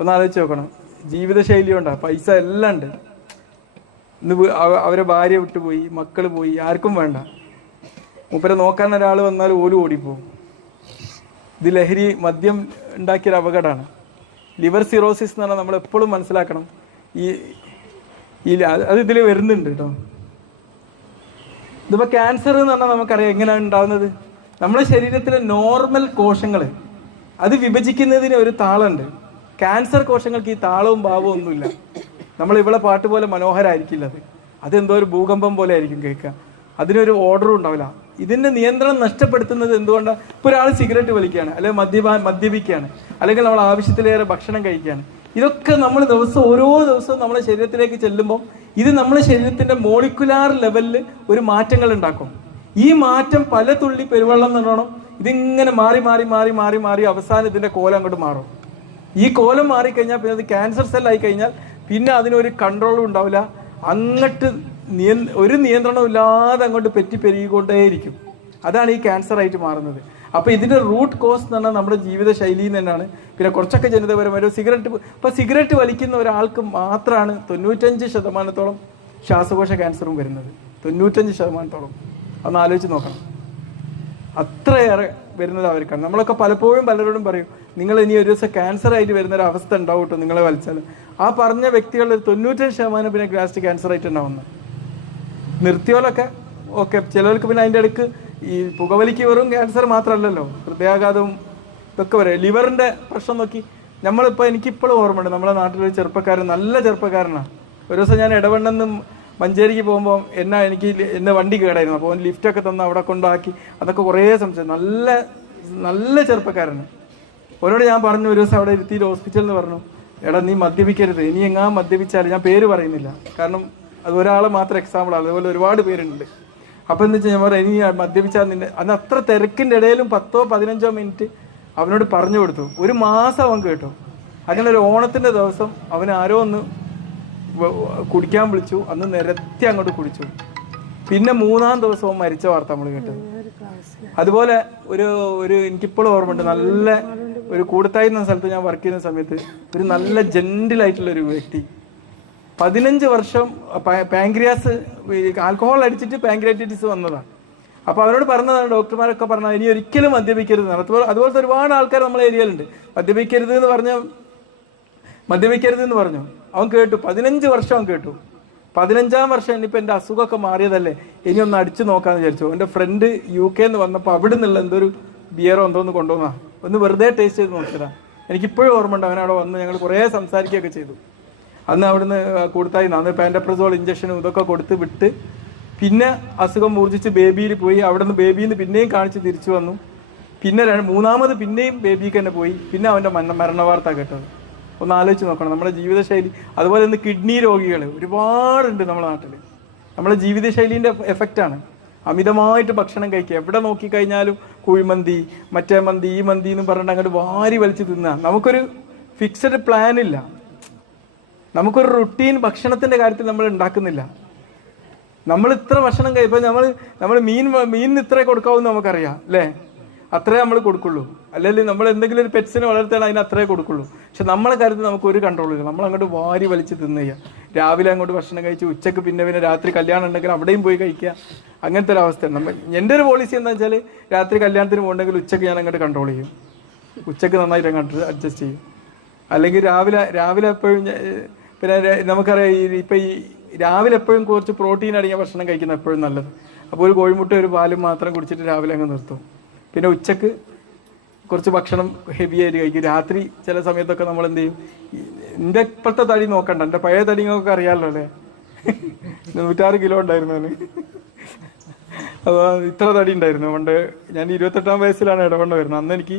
ഒന്ന് ആലോചിച്ച് നോക്കണം, ജീവിതശൈലി കൊണ്ടാണ്, പൈസ എല്ലാം ഉണ്ട്. ഇന്ന് അവരെ ഭാര്യ വിട്ടുപോയി, മക്കൾ പോയി, ആർക്കും വേണ്ട. മൂപ്പരെ നോക്കാൻ ഒരാൾ വന്നാൽ ഓലും ഓടിപ്പോവും. ഇത് ലഹരി, മദ്യം ഉണ്ടാക്കിയൊരു അപകടമാണ്. ലിവർ സിറോസിസ് എന്ന് പറഞ്ഞാൽ നമ്മൾ എപ്പോഴും മനസ്സിലാക്കണം. അത് ഇതിൽ വരുന്നുണ്ട് കേട്ടോ. ഇതിപ്പോൾ ക്യാൻസർ എന്ന് പറഞ്ഞാൽ നമുക്കറിയാം എങ്ങനെയാണ് ഉണ്ടാകുന്നത്. നമ്മുടെ ശരീരത്തിലെ നോർമൽ കോശങ്ങൾ അത് വിഭജിക്കുന്നതിന് ഒരു താളമുണ്ട്. ക്യാൻസർ കോശങ്ങൾക്ക് ഈ താളവും ഭാവവും ഒന്നുമില്ല. നമ്മൾ ഇവിടെ പാട്ട് പോലെ മനോഹരമായിരിക്കില്ല അതെന്തോ ഒരു ഭൂകമ്പം പോലെ ആയിരിക്കും കേൾക്കുക. അതിനൊരു ഓർഡറും ഉണ്ടാവില്ല. ഇതിന്റെ നിയന്ത്രണം നഷ്ടപ്പെടുത്തുന്നത് എന്തുകൊണ്ടാണ്? ഇപ്പോൾ ഒരാൾ സിഗരറ്റ് വലിക്കുകയാണ്, അല്ലെങ്കിൽ മദ്യപിക്കുകയാണ്, അല്ലെങ്കിൽ നമ്മൾ ആവശ്യത്തിലേറെ ഭക്ഷണം കഴിക്കുകയാണ്. ഇതൊക്കെ നമ്മൾ ഓരോ ദിവസവും നമ്മുടെ ശരീരത്തിലേക്ക് ചെല്ലുമ്പോൾ ഇത് നമ്മുടെ ശരീരത്തിന്റെ മോളിക്കുലാർ ലെവലിൽ ഒരു മാറ്റങ്ങൾ ഉണ്ടാക്കും. ഈ മാറ്റം പല തുള്ളി പെരുവെള്ളം എന്നോണം ഇതിങ്ങനെ മാറി അവസാനം ഇതിന്റെ കോലം അങ്ങോട്ട് മാറും. ഈ കോലം മാറിക്കഴിഞ്ഞാൽ പിന്നെ അത് ക്യാൻസർ സെല്ലായി കഴിഞ്ഞാൽ പിന്നെ അതിനൊരു കൺട്രോളും ഉണ്ടാവില്ല. അങ്ങോട്ട് ഒരു നിയന്ത്രണവും ഇല്ലാതെ അങ്ങോട്ട് പെരുകിക്കൊണ്ടേയിരിക്കും. അതാണ് ഈ ക്യാൻസർ ആയിട്ട് മാറുന്നത്. അപ്പോൾ ഇതിന്റെ റൂട്ട് കോസ് എന്ന് പറഞ്ഞാൽ നമ്മുടെ ജീവിത ശൈലിയിൽ തന്നെയാണ്. പിന്നെ കുറച്ചൊക്കെ ജനിതപരമായ സിഗരറ്റ് വലിക്കുന്ന ഒരാൾക്ക് മാത്രമാണ് 95% ശ്വാസകോശ ക്യാൻസറും വരുന്നത്. 95%. ഒന്ന് ആലോചിച്ച് നോക്കണം, അത്രയേറെ വരുന്നത് അവർക്കാണ്. നമ്മളൊക്കെ പലപ്പോഴും പലരോടും പറയും, നിങ്ങൾ ഇനി ഒരു ദിവസം ക്യാൻസർ ആയിട്ട് വരുന്ന ഒരു അവസ്ഥ ഉണ്ടാവും കേട്ടോ നിങ്ങളെ വലിച്ചാൽ. ആ പറഞ്ഞ വ്യക്തികളുടെ 95% പിന്നെ ഗ്യാസ്ട്രിക് ക്യാൻസർ ആയിട്ട് ഉണ്ടാവുന്നത്. നിർത്തിയോലൊക്കെ ഓക്കെ, ചിലർക്ക് പിന്നെ അതിൻ്റെ ഇടയ്ക്ക് ഈ പുകവലിക്ക് വെറും ക്യാൻസർ മാത്രമല്ലല്ലോ, ഹൃദയാഘാതവും ഇതൊക്കെ വരെ. ലിവറിൻ്റെ പ്രശ്നം നോക്കി നമ്മളിപ്പോൾ, എനിക്കിപ്പോഴും ഓർമ്മയുണ്ട്, നമ്മളെ നാട്ടിലൊരു ചെറുപ്പക്കാരൻ, നല്ല ചെറുപ്പക്കാരനാണ്. ഒരു ദിവസം ഞാൻ ഇടവണ്ണെന്ന് മഞ്ചേരിക്ക് പോകുമ്പോൾ എന്നെ വണ്ടി കേടായിരുന്നു. അപ്പോൾ ലിഫ്റ്റൊക്കെ തന്ന് അവിടെ കൊണ്ടാക്കി, അതൊക്കെ കുറേ സംശയം. നല്ല ചെറുപ്പക്കാരന്. അവരോട് ഞാൻ പറഞ്ഞു, ഒരു ദിവസം അവിടെ ഇരുത്തിയിട്ട് ഹോസ്പിറ്റലിൽ നിന്ന് പറഞ്ഞു, എടാ നീ മദ്യപിക്കരുത്, ഇനി മദ്യപിച്ചാൽ, ഞാൻ പേര് പറയുന്നില്ല കാരണം അത് ഒരാളെ മാത്രം എക്സാമ്പിളാണ്, അതുപോലെ ഒരുപാട് പേരുണ്ട്. അപ്പം എന്ന് വെച്ചാൽ ഞാൻ പറയാം, ഇനി മദ്യപിച്ചാൽ നിന്നെ, അന്ന് അത്ര തിരക്കിൻ്റെ ഇടയിലും 10-15 മിനിറ്റ് അവനോട് പറഞ്ഞു കൊടുത്തു. 1 മാസം അവൻ കേട്ടു. അങ്ങനെ ഒരു ഓണത്തിൻ്റെ ദിവസം അവൻ ആരോ ഒന്ന് കുടിക്കാൻ വിളിച്ചു, അന്ന് നിരത്തി അങ്ങോട്ട് കുടിച്ചു. പിന്നെ 3-ാം ദിവസം അവൻ മരിച്ച വാർത്ത നമ്മൾ കേട്ടത്. അതുപോലെ ഒരു എനിക്കിപ്പോഴും ഓർമ്മയുണ്ട്, നല്ല ഒരു കൂടത്തായി എന്ന സ്ഥലത്ത് ഞാൻ വർക്ക് ചെയ്യുന്ന സമയത്ത് ഒരു നല്ല ജെന്റിലായിട്ടുള്ളൊരു വ്യക്തി 15 വർഷം പാങ്ക്രിയാസ് ആൽക്കഹോൾ അടിച്ചിട്ട് പാങ്ക്രിയാറ്റിസ് വന്നതാണ്. അപ്പോൾ അവരോട് പറഞ്ഞതാണ്, ഡോക്ടർമാരൊക്കെ പറഞ്ഞത് ഇനി ഒരിക്കലും മദ്യപിക്കരുത്. അതുപോലത്തെ ഒരുപാട് ആൾക്കാർ നമ്മളെ ഏരിയയിലുണ്ട്. മദ്യപിക്കരുത് എന്ന് പറഞ്ഞു. അവൻ കേട്ടു, 15 വർഷം അവൻ കേട്ടു. 15-ാം വർഷം ഇനിയിപ്പോൾ എൻ്റെ അസുഖമൊക്കെ മാറിയതല്ലേ, ഇനി ഒന്ന് അടിച്ചു നോക്കാമെന്ന് വിചാരിച്ചു. എൻ്റെ ഫ്രണ്ട് UK നിന്ന് വന്നപ്പോൾ അവിടെ നിന്നുള്ള എന്തൊരു ബിയറോ എന്തോന്ന് കൊണ്ടുവന്നാ, ഒന്ന് വെറുതെ ടേസ്റ്റ് ചെയ്ത് നോക്കിയതാണ്. എനിക്കിപ്പോഴും ഓർമ്മ ഉണ്ട്, അവനവിടെ വന്ന് ഞങ്ങൾ കുറേ സംസാരിക്കുകയൊക്കെ ചെയ്തു. അന്ന് അവിടുന്ന് കൊടുത്തായി, അന്ന് പാൻഡപ്രസോൾ ഇഞ്ചക്ഷനും ഇതൊക്കെ കൊടുത്ത് വിട്ട്, പിന്നെ അസുഖം മൂർജിച്ച് ബേബിയിൽ പോയി. അവിടെ നിന്ന് ബേബിയിൽ നിന്ന് പിന്നെയും കാണിച്ച് തിരിച്ചു വന്നു. പിന്നെ 3-ാമത് പിന്നെയും ബേബിക്ക് തന്നെ പോയി. പിന്നെ അവൻ്റെ മരണവാർത്ത കേട്ടത്. ഒന്ന് ആലോചിച്ച് നോക്കണം നമ്മുടെ ജീവിതശൈലി. അതുപോലെ തന്നെ കിഡ്നി രോഗികൾ ഒരുപാടുണ്ട് നമ്മുടെ നാട്ടിൽ. നമ്മുടെ ജീവിതശൈലീൻ്റെ എഫക്റ്റാണ്. അമിതമായിട്ട് ഭക്ഷണം കഴിക്കുക, എവിടെ നോക്കിക്കഴിഞ്ഞാലും കുഴിമന്തി, മറ്റേ മന്തി, ഈ മന്തി എന്ന് പറഞ്ഞിട്ട് അങ്ങോട്ട് വാരി വലിച്ച് തിന്നുക. നമുക്കൊരു ഫിക്സഡ് പ്ലാൻ ഇല്ല, നമുക്കൊരു റുട്ടീൻ ഭക്ഷണത്തിൻ്റെ കാര്യത്തിൽ നമ്മൾ ഉണ്ടാക്കുന്നില്ല. നമ്മൾ ഇത്ര ഭക്ഷണം കഴിപ്പോൾ നമ്മൾ മീനിന് ഇത്രേ കൊടുക്കാവൂന്ന് നമുക്കറിയാം അല്ലേ, അത്രേ നമ്മൾ കൊടുക്കുള്ളൂ. അല്ലെങ്കിൽ നമ്മൾ എന്തെങ്കിലും ഒരു പെറ്റ്സിനെ വളർത്താൻ അതിന് അത്രേ കൊടുക്കുള്ളൂ. പക്ഷെ നമ്മളെ കാര്യത്തിൽ നമുക്ക് ഒരു കൺട്രോളില്ല. നമ്മൾ അങ്ങോട്ട് വാരി വലിച്ച് തിന്നുക. രാവിലെ അങ്ങോട്ട് ഭക്ഷണം കഴിച്ച് ഉച്ചക്ക് പിന്നെ രാത്രി കല്യാണം ഉണ്ടെങ്കിൽ അവിടെയും പോയി കഴിക്കുക. അങ്ങനത്തെ ഒരു അവസ്ഥയാണ്. എൻ്റെ ഒരു പോളിസി എന്താ വെച്ചാൽ, രാത്രി കല്യാണത്തിന് പോകണമെങ്കിൽ ഉച്ചക്ക് ഞാൻ അങ്ങോട്ട് കൺട്രോൾ ചെയ്യും. ഉച്ചക്ക് നന്നായിട്ട് അങ്ങോട്ട് അഡ്ജസ്റ്റ് ചെയ്യും. അല്ലെങ്കിൽ രാവിലെ എപ്പോഴും പിന്നെ നമുക്കറിയാം, ഇപ്പം ഈ രാവിലെ എപ്പോഴും കുറച്ച് പ്രോട്ടീൻ അടങ്ങിയ ഭക്ഷണം കഴിക്കുന്നത് എപ്പോഴും നല്ലത്. അപ്പോൾ ഒരു കോഴിമുട്ട ഒരു പാലും മാത്രം കുടിച്ചിട്ട് രാവിലെ അങ്ങ് നിർത്തും. പിന്നെ ഉച്ചക്ക് കുറച്ച് ഭക്ഷണം ഹെവി ആയിട്ട് കഴിക്കും. രാത്രി ചില സമയത്തൊക്കെ നമ്മൾ എന്ത് ചെയ്യും, എൻ്റെ ഇപ്പോഴത്തെ തടി നോക്കണ്ട, എൻ്റെ പഴയ തടി നിങ്ങൾക്ക് അറിയാമല്ലോ അല്ലേ, 106 കിലോ ഉണ്ടായിരുന്നു അവന്. അപ്പോൾ ഇത്ര തടി ഉണ്ടായിരുന്നു പണ്ട്. ഞാൻ 28-ാം വയസ്സിലാണ് ഇടവണ്ണ വരുന്നത്. അന്ന് എനിക്ക്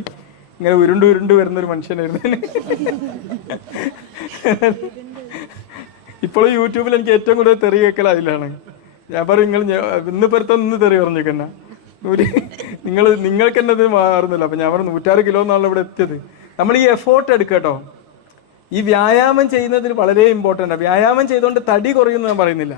ഇങ്ങനെ ഉരുണ്ട് വരുന്നൊരു മനുഷ്യനായിരുന്നു. ഇപ്പോഴും യൂട്യൂബിൽ എനിക്ക് ഏറ്റവും കൂടുതൽ തെറി കേൾക്കൽ അതിലാണ്. ഞാൻ പറയും, ഇന്ന് തെറി പറഞ്ഞേക്കന്നെ നിങ്ങൾക്ക് തന്നെ ഇത് മാറുന്നില്ല. അപ്പം ഞാൻ പറഞ്ഞു 106 കിലോ എന്നാണല്ലോ ഇവിടെ എത്തിയത്. നമ്മൾ ഈ എഫോർട്ട് എടുക്കട്ടോ. ഈ വ്യായാമം ചെയ്യുന്നതിന് വളരെ ഇമ്പോർട്ടൻ്റ് ആണ്. വ്യായാമം ചെയ്തുകൊണ്ട് തടി കുറയുമെന്ന് ഞാൻ പറയുന്നില്ല.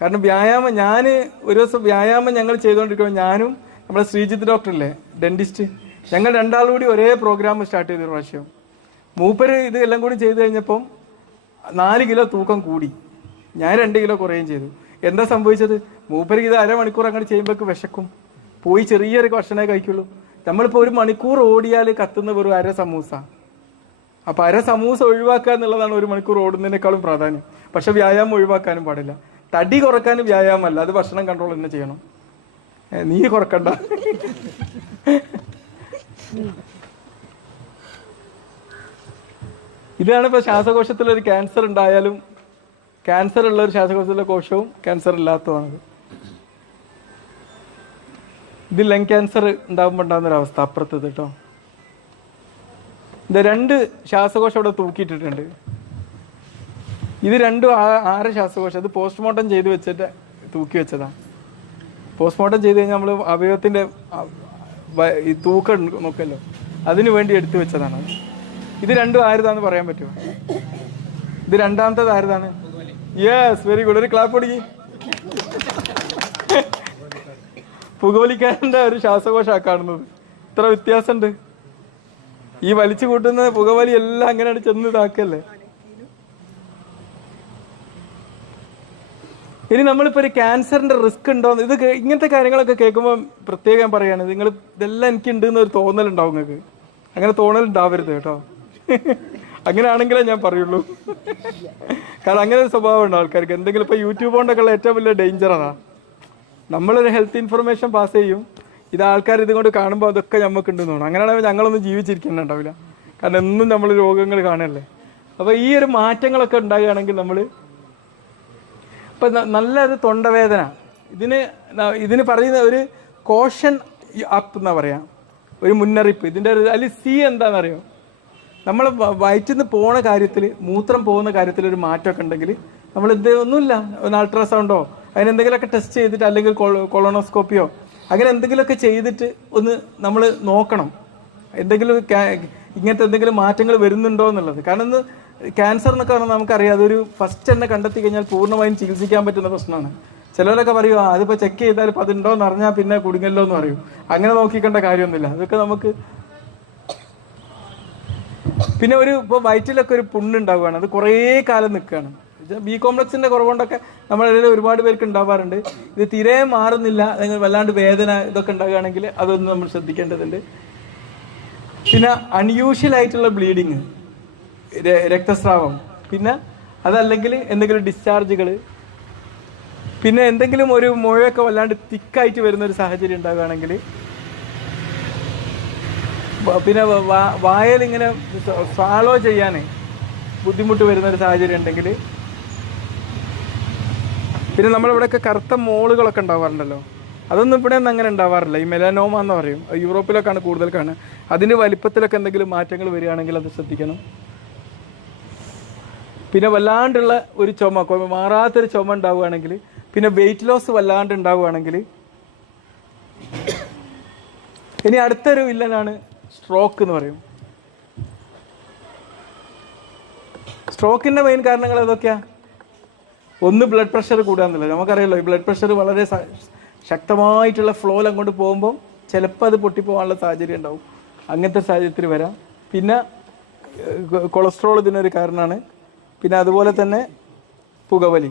കാരണം വ്യായാമം, ഞാൻ ഒരു ദിവസം വ്യായാമം ഞങ്ങൾ ചെയ്തുകൊണ്ടിരിക്കുമ്പോൾ ഞാനും നമ്മുടെ ശ്രീജിത്ത് ഡോക്ടറില്ലേ, ഡെന്റിസ്റ്റ്, ഞങ്ങൾ രണ്ടാളും കൂടി ഒരേ പ്രോഗ്രാം സ്റ്റാർട്ട് ചെയ്തൊരു പ്രാവശ്യം. മൂപ്പര് ഇത് എല്ലാം കൂടി ചെയ്ത് കഴിഞ്ഞപ്പം 4 കിലോ തൂക്കം കൂടി, ഞാൻ 2 കിലോ കുറയുകയും ചെയ്തു. എന്താ സംഭവിച്ചത്? മൂപ്പർക്ക് ഇത് അരമണിക്കൂർ അങ്ങനെ ചെയ്യുമ്പോഴേക്ക് വിശക്കും, പോയി ചെറിയൊരു ഭക്ഷണമേ കഴിക്കുള്ളൂ. നമ്മളിപ്പോൾ 1 മണിക്കൂർ ഓടിയാൽ കത്തുന്ന വെറും അര സമൂസ. അപ്പം അര സമൂസ ഒഴിവാക്കുക എന്നുള്ളതാണ് 1 മണിക്കൂർ ഓടുന്നതിനേക്കാളും പ്രാധാന്യം. പക്ഷെ വ്യായാമം ഒഴിവാക്കാനും പാടില്ല. തടി കുറക്കാനും വ്യായാമമല്ല, അത് ഭക്ഷണം കൺട്രോൾ തന്നെ ചെയ്യണം. നീ കുറക്കണ്ട. ഇതാണ് ഇപ്പോൾ ശ്വാസകോശത്തിലൊരു ക്യാൻസർ ഉണ്ടായാലും, ക്യാൻസർ ഉള്ള ഒരു ശ്വാസകോശത്തിലെ കോശവും ക്യാൻസർ ഇല്ലാത്തതാണത്. ഇത് ലങ് ക്യാൻസർ ഉണ്ടാകുമ്പോൾ ഉണ്ടാകുന്നൊരവസ്ഥ അപ്പുറത്തത് കേട്ടോ. ഇത് 2 ശ്വാസകോശം ഇവിടെ തൂക്കിയിട്ടിട്ടുണ്ട്. ഇത് രണ്ടും 6 ശ്വാസകോശം. അത് പോസ്റ്റ്മോർട്ടം ചെയ്ത് വെച്ചിട്ട് തൂക്കി വെച്ചതാണ്. പോസ്റ്റ്മോർട്ടം ചെയ്ത് കഴിഞ്ഞാൽ നമ്മൾ അവയവത്തിൻ്റെ ഈ തൂക്കം നോക്കല്ലോ, അതിനു വേണ്ടി എടുത്തു വെച്ചതാണ്. ഇത് രണ്ടും ആരുതാന്ന് പറയാൻ പറ്റുമോ? ഇത് രണ്ടാമത്തേത് ആരുതാണ്? Yes, very good. ഒരു ക്ലാപ്പ് കൊടുക്കി. പുകവലിക്കാരൻ്റെ ഒരു ശ്വാസകോശമാണ് കാണുന്നത്. ഇത്ര വ്യത്യാസമുണ്ട്. ഈ വലിച്ചു കൂട്ടുന്ന പുകവലി എല്ലാം അങ്ങനെയാണ് ചെന്ന് ഇതാക്കല്ലേ. ഇനി നമ്മളിപ്പോൾ ഒരു ക്യാൻസറിന്റെ റിസ്ക് ഉണ്ടോ, ഇത് ഇങ്ങനത്തെ കാര്യങ്ങളൊക്കെ കേൾക്കുമ്പോൾ പ്രത്യേകം പറയാണ്, നിങ്ങൾ ഇതെല്ലാം എനിക്കുണ്ട് എന്നൊരു തോന്നലുണ്ടാവും നിങ്ങൾക്ക്. അങ്ങനെ തോന്നലുണ്ടാവരുത് കേട്ടോ. അങ്ങനെയാണെങ്കിലേ ഞാൻ പറയുള്ളൂ. കാരണം അങ്ങനെ ഒരു സ്വഭാവം ഉണ്ട് ആൾക്കാർക്ക്. എന്തെങ്കിലും ഇപ്പോൾ യൂട്യൂബ് കൊണ്ടൊക്കെ ഉള്ള ഏറ്റവും വലിയ ഡേഞ്ചർ അതാ. നമ്മളൊരു ഹെൽത്ത് ഇൻഫർമേഷൻ പാസ് ചെയ്യും, ഇത് ആൾക്കാർ ഇതുകൊണ്ട് കാണുമ്പോൾ അതൊക്കെ നമുക്കുണ്ടെന്ന് തോന്നും. അങ്ങനെയാണെങ്കിൽ ഞങ്ങളൊന്നും ജീവിച്ചിരിക്കുന്നുണ്ടാവില്ല. കാരണം എന്നും നമ്മൾ രോഗങ്ങൾ കാണല്ലേ. അപ്പോൾ ഈ ഒരു മാറ്റങ്ങളൊക്കെ ഉണ്ടാകുകയാണെങ്കിൽ നമ്മൾ ഇപ്പം നല്ലൊരു തൊണ്ടവേദന, ഇതിന് പറയുന്ന ഒരു കോഷൻ അപ്പ് എന്നാ പറയാം, ഒരു മുന്നറിയിപ്പ്. ഇതിൻ്റെ അതിൽ സി എന്താണെന്നറിയോ? നമ്മൾ വയറ്റിൽ നിന്ന് പോണ കാര്യത്തിൽ, മൂത്രം പോകുന്ന കാര്യത്തിൽ ഒരു മാറ്റമൊക്കെ ഉണ്ടെങ്കിൽ നമ്മൾ ഒന്നുമില്ല, ഒന്ന് അൾട്രാസൗണ്ടോ അതിനെന്തെങ്കിലുമൊക്കെ ടെസ്റ്റ് ചെയ്തിട്ട്, അല്ലെങ്കിൽ കൊളോണോസ്കോപ്പിയോ അങ്ങനെ എന്തെങ്കിലുമൊക്കെ ചെയ്തിട്ട് ഒന്ന് നമ്മൾ നോക്കണം, എന്തെങ്കിലും ഇങ്ങനത്തെ എന്തെങ്കിലും മാറ്റങ്ങൾ വരുന്നുണ്ടോ എന്നുള്ളത്. കാരണം ഇന്ന് ക്യാൻസർ എന്നൊക്കെ പറഞ്ഞാൽ നമുക്കറിയാം, അതൊരു ഫസ്റ്റ് തന്നെ കണ്ടെത്തി കഴിഞ്ഞാൽ പൂർണ്ണമായും ചികിത്സിക്കാൻ പറ്റുന്ന പ്രശ്നമാണ്. ചിലരൊക്കെ പറയും അതിപ്പോൾ ചെക്ക് ചെയ്താൽ ഇപ്പം അതുണ്ടോ എന്ന് അറിഞ്ഞാൽ പിന്നെ കുടുങ്ങല്ലോ എന്ന് പറയും. അങ്ങനെ നോക്കിക്കേണ്ട കാര്യമൊന്നുമില്ല. അതൊക്കെ നമുക്ക് പിന്നെ ഇപ്പോൾ വയറ്റിലൊക്കെ ഒരു പുണ്ണുണ്ടാവുകയാണ്, അത് കുറേ കാലം നിൽക്കുകയാണ്. ബി കോംപ്ലക്സിന്റെ കുറവുകൊണ്ടൊക്കെ നമ്മളിടയിൽ ഒരുപാട് പേർക്ക് ഉണ്ടാവാറുണ്ട്. ഇത് തീരെ മാറുന്നില്ല, അല്ലെങ്കിൽ വല്ലാണ്ട് വേദന ഇതൊക്കെ ഉണ്ടാകുകയാണെങ്കിൽ അതൊന്നും നമ്മൾ ശ്രദ്ധിക്കേണ്ടതുണ്ട്. പിന്നെ അൺയൂഷ്വൽ ആയിട്ടുള്ള ബ്ലീഡിങ്, രക്തസ്രാവം, പിന്നെ അതല്ലെങ്കിൽ എന്തെങ്കിലും ഡിസ്ചാർജുകൾ, പിന്നെ എന്തെങ്കിലും ഒരു മുഴയൊക്കെ വല്ലാണ്ട് തിക്കായിട്ട് വരുന്നൊരു സാഹചര്യം ഉണ്ടാകുകയാണെങ്കിൽ, പിന്നെ വായലിങ്ങനെ സ്വാളോ ചെയ്യാൻ ബുദ്ധിമുട്ട് വരുന്നൊരു സാഹചര്യം ഉണ്ടെങ്കിൽ, പിന്നെ നമ്മളിവിടെയൊക്കെ കറുത്ത മോളുകളൊക്കെ ഉണ്ടാവാറുണ്ടല്ലോ, അതൊന്നും ഇവിടെ ഒന്നും അങ്ങനെ ഉണ്ടാവാറില്ല. ഈ മെലനോമ എന്ന് പറയും, യൂറോപ്പിലൊക്കെയാണ് കൂടുതൽ കാണുക. അതിൻ്റെ വലിപ്പത്തിലൊക്കെ എന്തെങ്കിലും മാറ്റങ്ങൾ വരികയാണെങ്കിൽ അത് ശ്രദ്ധിക്കണം. പിന്നെ വല്ലാണ്ടുള്ള ഒരു ചുമ, മാറാത്തൊരു ചുമ ഉണ്ടാവുകയാണെങ്കിൽ, പിന്നെ വെയിറ്റ് ലോസ് വല്ലാണ്ട് ഉണ്ടാവുകയാണെങ്കിൽ. ഇനി അടുത്തൊരു വില്ലനാണ് സ്ട്രോക്ക് എന്ന് പറയും. സ്ട്രോക്കിൻ്റെ മെയിൻ കാരണങ്ങൾ ഏതൊക്കെയാ? ഒന്ന് ബ്ലഡ് പ്രഷർ കൂടുക എന്നുള്ളത്. നമുക്കറിയാമല്ലോ, ഈ ബ്ലഡ് പ്രഷർ വളരെ ശക്തമായിട്ടുള്ള ഫ്ലോയിൽ അങ്ങോട്ട് പോകുമ്പോൾ ചിലപ്പോൾ അത് പൊട്ടിപ്പോകാനുള്ള സാഹചര്യം ഉണ്ടാവും. അങ്ങനത്തെ സാഹചര്യത്തിൽ വരാം. പിന്നെ കൊളസ്ട്രോൾ ഇതിനൊരു കാരണമാണ്. പിന്നെ അതുപോലെ തന്നെ പുകവലി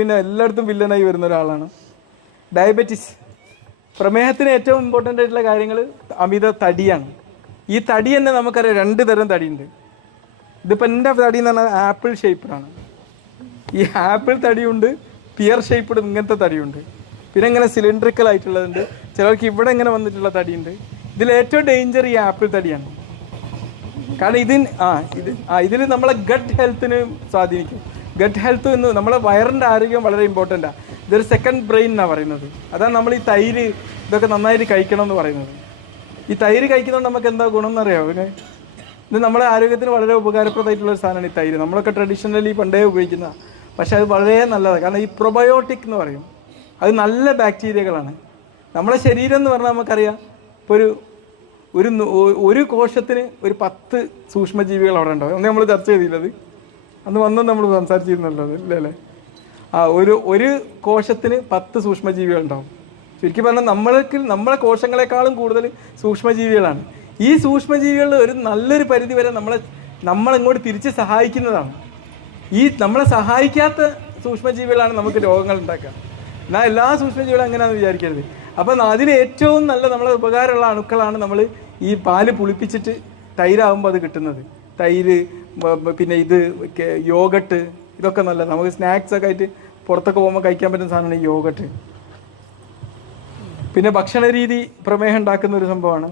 പിന്നെ എല്ലായിടത്തും വില്ലനായി വരുന്ന ഒരാളാണ്. ഡയബറ്റിസ്, പ്രമേഹത്തിന് ഏറ്റവും ഇമ്പോർട്ടൻ്റ് ആയിട്ടുള്ള കാര്യങ്ങൾ അമിത തടിയാണ്. ഈ തടി തന്നെ നമുക്കറിയാം 2 തരം തടിയുണ്ട്. ഇതിപ്പോൾ എൻ്റെ തടി എന്ന് പറഞ്ഞാൽ ആപ്പിൾ ഷേപ്പിലാണ്. ഈ ആപ്പിൾ തടിയുണ്ട്, പിയർ ഷേപ്പ്ഡ് ഇങ്ങനത്തെ തടിയുണ്ട്, പിന്നെ ഇങ്ങനെ സിലിണ്ടറിക്കൽ ആയിട്ടുള്ളതുണ്ട്, ചിലർക്ക് ഇവിടെ ഇങ്ങനെ വന്നിട്ടുള്ള തടിയുണ്ട്. ഇതിൽ ഏറ്റവും ഡേഞ്ചർ ഈ ആപ്പിൾ തടിയാണ്. കാരണം ഇതിൽ നമ്മളെ ഗട്ട് ഹെൽത്തിന് സ്വാധീനിക്കും. ഗട്ട് ഹെൽത്ത് എന്ന് നമ്മളെ വയറിൻ്റെ ആരോഗ്യം വളരെ ഇമ്പോർട്ടൻ്റാണ്. ഇതൊരു സെക്കൻഡ് ബ്രെയിൻ എന്നാണ് പറയുന്നത്. അതാണ് നമ്മൾ ഈ തൈര് ഇതൊക്കെ നന്നായിട്ട് കഴിക്കണം എന്ന് പറയുന്നത്. ഈ തൈര് കഴിക്കുന്നതുകൊണ്ട് നമുക്ക് എന്താ ഗുണം എന്നറിയാമോ? പിന്നെ ഇത് നമ്മുടെ ആരോഗ്യത്തിന് വളരെ ഉപകാരപ്രദമായിട്ടുള്ള ഒരു സാധനമാണ് ഈ തൈര്. നമ്മളൊക്കെ ട്രഡീഷണലി പണ്ടേ ഉപയോഗിക്കുന്നതാണ്. പക്ഷേ അത് വളരെ നല്ലതാണ്. കാരണം ഈ പ്രൊബയോട്ടിക് എന്ന് പറയും, അത് നല്ല ബാക്ടീരിയകളാണ്. നമ്മുടെ ശരീരം എന്ന് പറഞ്ഞാൽ നമുക്കറിയാം, ഇപ്പോൾ ഒരു കോശത്തിന് ഒരു 10 സൂക്ഷ്മജീവികൾ അവിടെ ഉണ്ടാവും. അന്ന് നമ്മൾ ചർച്ച ചെയ്തില്ലത്, അന്ന് വന്നും നമ്മൾ സംസാരിച്ചിരുന്നുള്ളത് ഇല്ലല്ലേ? ഒരു കോശത്തിന് 10 സൂക്ഷ്മജീവികൾ ഉണ്ടാവും. ശരിക്കും പറഞ്ഞാൽ നമ്മളെ കോശങ്ങളെക്കാളും കൂടുതൽ സൂക്ഷ്മജീവികളാണ്. ഈ സൂക്ഷ്മജീവികളിൽ ഒരു നല്ലൊരു പരിധി വരെ നമ്മളിങ്ങോട്ട് തിരിച്ച് സഹായിക്കുന്നതാണ്. ഈ നമ്മളെ സഹായിക്കാത്ത സൂക്ഷ്മജീവികളാണ് നമുക്ക് രോഗങ്ങൾ ഉണ്ടാക്കുക. എന്നാൽ എല്ലാ സൂക്ഷ്മജീവികളും അങ്ങനെയാണെന്ന് വിചാരിക്കരുത്. അപ്പം അതിന് ഏറ്റവും നല്ല നമ്മളെ ഉപകാരമുള്ള അണുക്കളാണ് നമ്മൾ ഈ പാല് പുളിപ്പിച്ചിട്ട് തൈരാകുമ്പോൾ അത് കിട്ടുന്നത്. തൈര്, പിന്നെ യോഗട്ട്, ഇതൊക്കെ നല്ല നമുക്ക് സ്നാക്സ് ഒക്കെ ആയിട്ട് പുറത്തൊക്കെ പോകുമ്പോൾ കഴിക്കാൻ പറ്റുന്ന സാധനമാണ് ഈ യോഗട്ട്. പിന്നെ ഭക്ഷണ രീതി പ്രമേഹം ഉണ്ടാക്കുന്ന ഒരു സംഭവമാണ്.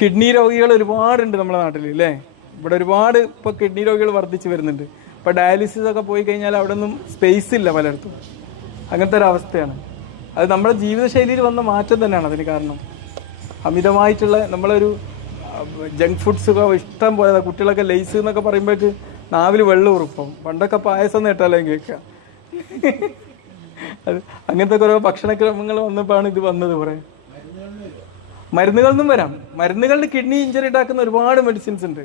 കിഡ്നി രോഗികൾ ഒരുപാടുണ്ട് നമ്മുടെ നാട്ടിൽ അല്ലേ? ഇവിടെ ഒരുപാട് ഇപ്പോൾ കിഡ്നി രോഗികൾ വർദ്ധിച്ചു വരുന്നുണ്ട്. ഇപ്പോൾ ഡയാലിസിസ് ഒക്കെ പോയി കഴിഞ്ഞാൽ അവിടെ ഒന്നും സ്പേസ് ഇല്ല പലയിടത്തും. അങ്ങനത്തെ ഒരു അവസ്ഥയാണ്. അത് നമ്മുടെ ജീവിതശൈലിയിൽ വന്ന മാറ്റം തന്നെയാണ് അതിന് കാരണം. അമിതമായിട്ടുള്ള നമ്മളൊരു ജങ്ക് ഫുഡ്സ് ഒക്കെ ഇഷ്ടം പോലെ. കുട്ടികളൊക്കെ ലേസ് എന്നൊക്കെ പറയുമ്പോഴേക്ക് നാവിൽ വെള്ളം ഉറുപ്പം. പണ്ടൊക്കെ പായസം നേട്ടാലേ കേൾക്കുക. അത് അങ്ങനത്തെ കുറേ ഭക്ഷണക്രമങ്ങൾ വന്നപ്പോഴാണ് ഇത് വന്നത്. കുറേ മരുന്നുകളിൽ നിന്നും വരാം. മരുന്നുകളുടെ കിഡ്നി ഇഞ്ചറി ഉണ്ടാക്കുന്ന ഒരുപാട് മെഡിസിൻസ് ഉണ്ട്.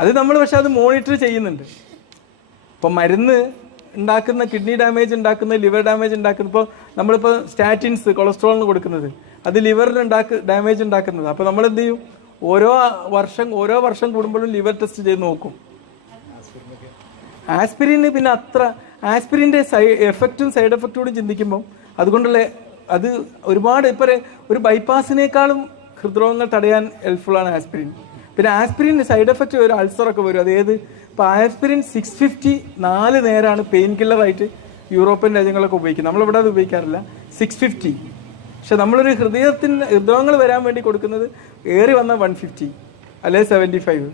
അത് നമ്മൾ പക്ഷെ അത് മോണിറ്റർ ചെയ്യുന്നുണ്ട്. ഇപ്പം മരുന്ന് ഉണ്ടാക്കുന്ന കിഡ്നി ഡാമേജ് ഉണ്ടാക്കുന്ന, ലിവർ ഡാമേജ് ഉണ്ടാക്കുന്ന, ഇപ്പോൾ നമ്മളിപ്പോൾ സ്റ്റാറ്റിൻസ് കൊളസ്ട്രോളിന് കൊടുക്കുന്നത് അത് ലിവറിന് ഡാമേജ് ഉണ്ടാക്കുന്നത്. അപ്പോൾ നമ്മൾ എന്ത് ചെയ്യും? ഓരോ വർഷം കൂടുമ്പോഴും ലിവർ ടെസ്റ്റ് ചെയ്ത് നോക്കും. ആസ്പിരിന് പിന്നെ ആസ്പിരിൻ്റെ എഫക്റ്റും സൈഡ് എഫക്റ്റോടും ചിന്തിക്കുമ്പോൾ അതുകൊണ്ടുള്ള അത് ഒരുപാട് ഇപ്പോൾ ഒരു ബൈപ്പാസിനേക്കാളും ഹൃദ്രോഗങ്ങൾ തടയാൻ ഹെൽപ്ഫുള്ളാണ് ആസ്പിരിൻ. പിന്നെ ആസ്പിരിൻ സൈഡ് എഫക്റ്റ് ഒരു അൾസറൊക്കെ വരും. അതേത് ഇപ്പോൾ ആസ്പിരിൻ 650 4 നേരമാണ് പെയിൻ കില്ലറായിട്ട് യൂറോപ്യൻ രാജ്യങ്ങളൊക്കെ ഉപയോഗിക്കുന്നത്. നമ്മളിവിടെ അത് ഉപയോഗിക്കാറില്ല. 650. പക്ഷെ നമ്മളൊരു ഹൃദ്രോഗങ്ങൾ വരാൻ വേണ്ടി കൊടുക്കുന്നത് ഏറി വന്ന 150, അല്ലെ 75,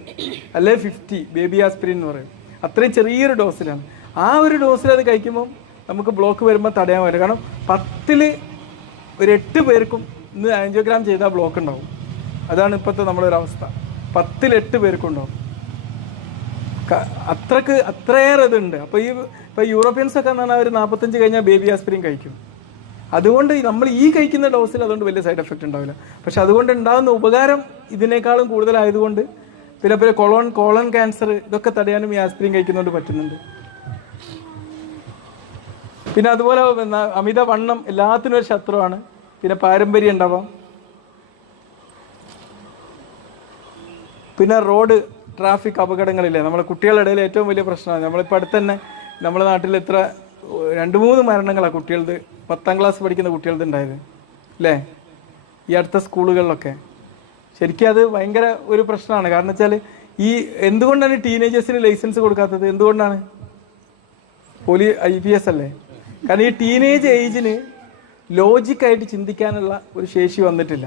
അല്ലെ 50 ബേബി ആസ്പിരിൻ എന്ന് പറയും. അത്രയും ചെറിയൊരു ഡോസിലാണ്. ആ ഒരു ഡോസിൽ അത് കഴിക്കുമ്പോൾ നമുക്ക് ബ്ലോക്ക് വരുമ്പോൾ തടയാൻ പറ്റും. കാരണം 10ൽ ഒരു 8 പേർക്കും ഇന്ന് ആൻജിയോഗ്രാം ചെയ്താൽ ബ്ലോക്ക് ഉണ്ടാവും. അതാണ് ഇപ്പോഴത്തെ നമ്മളൊരു അവസ്ഥ. 10ൽ 8 പേർക്കും ഉണ്ടാവും. അത്രയേറെ ഇതുണ്ട്. അപ്പോൾ ഇപ്പോൾ യൂറോപ്യൻസൊക്കെ എന്ന് പറഞ്ഞാൽ ഒരു 45 കഴിഞ്ഞാൽ ബേബി ആസ്പിരിൻ കഴിക്കും. അതുകൊണ്ട് നമ്മൾ ഈ കഴിക്കുന്ന ഡോസിൽ അതുകൊണ്ട് വലിയ സൈഡ് എഫക്റ്റ് ഉണ്ടാവില്ല. പക്ഷെ അതുകൊണ്ട് ഉണ്ടാകുന്ന ഉപകാരം ഇതിനേക്കാളും കൂടുതലായതുകൊണ്ട് പിന്നെ കോളൻ ക്യാൻസർ ഇതൊക്കെ തടയാനും ഈ ആസ്പിരിൻ കഴിക്കുന്നതുകൊണ്ട് പറ്റുന്നുണ്ട്. പിന്നെ അതുപോലെ അമിതവണ്ണം എല്ലാത്തിനും ഒരു ശത്രുവാണ്. പിന്നെ പാരമ്പര്യം ഉണ്ടാവാം. പിന്നെ റോഡ് ട്രാഫിക് അപകടങ്ങളില്ലേ, നമ്മളെ കുട്ടികളുടെ ഇടയിൽ ഏറ്റവും വലിയ പ്രശ്നമാണ്. നമ്മളിപ്പോൾ അടുത്ത് തന്നെ നമ്മുടെ നാട്ടിൽ 2-3 മരണങ്ങളാണ് കുട്ടികളുടെ 10ാം ക്ലാസ് പഠിക്കുന്ന കുട്ടികളുടെ ഉണ്ടായത് അല്ലേ? ഈ അടുത്ത സ്കൂളുകളിലൊക്കെ. ശരിക്കും അത് ഭയങ്കര ഒരു പ്രശ്നമാണ്. കാരണം വെച്ചാൽ എന്തുകൊണ്ടാണ് ടീനേജേഴ്സിന് ലൈസൻസ് കൊടുക്കാത്തത്? എന്തുകൊണ്ടാണ്? IPS അല്ലേ? കാരണം ഈ ടീനേജ് ഏജിന് ലോജിക്കായിട്ട് ചിന്തിക്കാനുള്ള ഒരു ശേഷി വന്നിട്ടില്ല.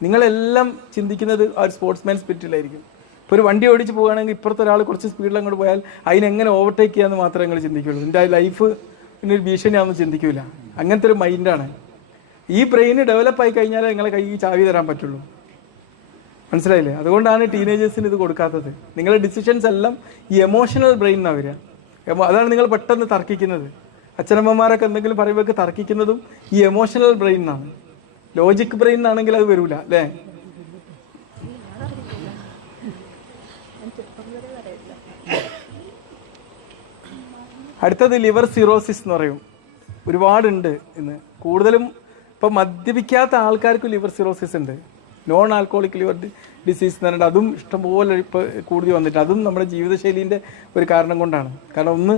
നിങ്ങളെല്ലാം ചിന്തിക്കുന്നത് ആ ഒരു സ്പോർട്സ്മാൻ സ്പിരിറ്റിലായിരിക്കും. ഇപ്പോൾ ഒരു വണ്ടി ഓടിച്ച് പോകുകയാണെങ്കിൽ ഇപ്പുറത്തെ ഒരാൾ കുറച്ച് സ്പീഡിൽ അങ്ങോട്ട് പോയാൽ അതിനെങ്ങനെ ഓവർടേക്ക് ചെയ്യാമെന്ന് മാത്രമേ നിങ്ങൾ ചിന്തിക്കുകയുള്ളൂ. എൻ്റെ ലൈഫ് ഒരു ഭീഷണിയാണെന്ന് ചിന്തിക്കില്ല. അങ്ങനത്തെ ഒരു മൈൻഡാണ്. ഈ ബ്രെയിൻ ഡെവലപ്പായി കഴിഞ്ഞാലേ നിങ്ങളെ കൈ ചാവി തരാൻ പറ്റുള്ളൂ. മനസ്സിലായില്ലേ? അതുകൊണ്ടാണ് ടീനേജേഴ്സിന് ഇത് കൊടുക്കാത്തത്. നിങ്ങളുടെ ഡിസിഷൻസ് എല്ലാം ഈ എമോഷണൽ ബ്രെയിനാണ് വരിക. അതാണ് നിങ്ങൾ പെട്ടെന്ന് തർക്കിക്കുന്നത്. അച്ഛനമ്മമാരൊക്കെ എന്തെങ്കിലും പറയുമ്പോൾ തർക്കിക്കുന്നതും ഈ എമോഷണൽ ബ്രെയിനാണ്. ലോജിക് ബ്രെയിൻ ആണെങ്കിൽ അത് വരൂല അല്ലേ? അടുത്തത് ലിവർ സിറോസിസ് എന്ന് പറയും. ഒരുപാടുണ്ട് ഇന്ന്. കൂടുതലും ഇപ്പം മദ്യപിക്കാത്ത ആൾക്കാർക്ക് ലിവർ സിറോസിസ് ഉണ്ട്. നോൺ ആൽക്കോളിക് ലിവർ ഡിസീസ് എന്ന് പറഞ്ഞിട്ട് അതും ഇഷ്ടംപോലെ ഇപ്പോൾ കൂടുതൽ വന്നിട്ട് അതും നമ്മുടെ ജീവിതശൈലീൻ്റെ ഒരു കാരണം കൊണ്ടാണ്. കാരണം ഒന്ന്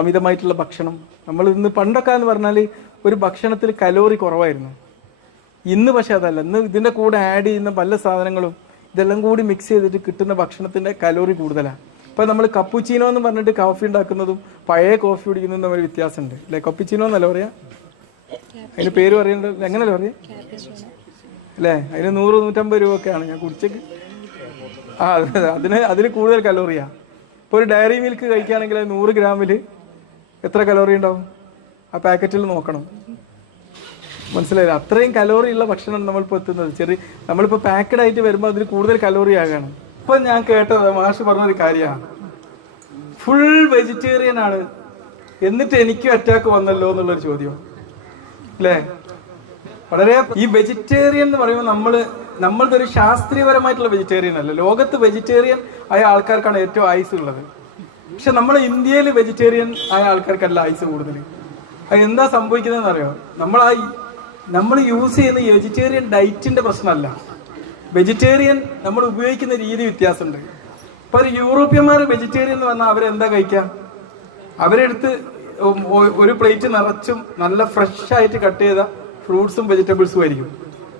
അമിതമായിട്ടുള്ള ഭക്ഷണം. നമ്മൾ ഇന്ന് പണ്ടൊക്കെ എന്ന് പറഞ്ഞാൽ ഒരു ഭക്ഷണത്തിൽ കലോറി കുറവായിരുന്നു. ഇന്ന് പക്ഷെ അതല്ല. ഇന്ന് ഇതിൻ്റെ കൂടെ ആഡ് ചെയ്യുന്ന പല സാധനങ്ങളും ഇതെല്ലാം കൂടി മിക്സ് ചെയ്തിട്ട് കിട്ടുന്ന ഭക്ഷണത്തിൻ്റെ കലോറി കൂടുതലാണ്. ഇപ്പം നമ്മൾ കപ്പുച്ചീനോ എന്ന് പറഞ്ഞിട്ട് കോഫി ഉണ്ടാക്കുന്നതും പഴയ കോഫി കുടിക്കുന്നതും തമ്മിൽ വ്യത്യാസമുണ്ട് അല്ലേ? കപ്പുച്ചീനോ എന്നല്ല പറയാ, അതിന് പേര് പറയുന്നത് എങ്ങനെയല്ലേ പറയാ അല്ലേ? അതിന് 100-150 രൂപ ഒക്കെയാണ് ഞാൻ കുടിച്ചേക്ക്. അതിന് കൂടുതൽ കലോറിയാണ്. ഇപ്പോൾ ഒരു ഡയറി മിൽക്ക് കഴിക്കുകയാണെങ്കിൽ 100 ഗ്രാമിൽ എത്ര കലോറി ഉണ്ടാവും? ആ പാക്കറ്റിൽ നോക്കണം. മനസ്സിലായില്ല? അത്രയും കലോറി ഉള്ള ഭക്ഷണം നമ്മളിപ്പോൾ എത്തുന്നത്. നമ്മളിപ്പോൾ പാക്കഡ് ആയിട്ട് വരുമ്പോൾ അതിന് കൂടുതൽ കലോറി ആകാണ്. ഇപ്പം ഞാൻ കേട്ടത് മാഷ് പറഞ്ഞൊരു കാര്യമാണ്, ഫുൾ വെജിറ്റേറിയൻ ആണ് എന്നിട്ട് എനിക്ക് അറ്റാക്ക് വന്നല്ലോ എന്നുള്ളൊരു ചോദ്യം അല്ലേ? വളരെ ഈ വെജിറ്റേറിയൻ എന്ന് പറയുമ്പോൾ നമ്മൾക്കൊരു ശാസ്ത്രീയപരമായിട്ടുള്ള വെജിറ്റേറിയൻ അല്ല. ലോകത്ത് വെജിറ്റേറിയൻ ആയ ആൾക്കാർക്കാണ് ഏറ്റവും ആയുസ് ഉള്ളത്. പക്ഷെ നമ്മൾ ഇന്ത്യയിൽ വെജിറ്റേറിയൻ ആയ ആൾക്കാർക്കല്ല ആയുസ് കൂടുതൽ. അത് എന്താ സംഭവിക്കുന്നതെന്ന് അറിയോ? നമ്മൾ യൂസ് ചെയ്യുന്ന ഈ വെജിറ്റേറിയൻ ഡയറ്റിന്റെ പ്രശ്നമല്ല, വെജിറ്റേറിയൻ നമ്മൾ ഉപയോഗിക്കുന്ന രീതി വ്യത്യാസമുണ്ട്. ഇപ്പൊ യൂറോപ്യന്മാർ വെജിറ്റേറിയൻ എന്ന് പറഞ്ഞാൽ അവരെന്താ കഴിക്കുക? അവരെടുത്ത് ഒരു പ്ലേറ്റ് നിറച്ചും നല്ല ഫ്രഷ് ആയിട്ട് കട്ട് ചെയ്ത ഫ്രൂട്ട്സും വെജിറ്റബിൾസും ആയിരിക്കും.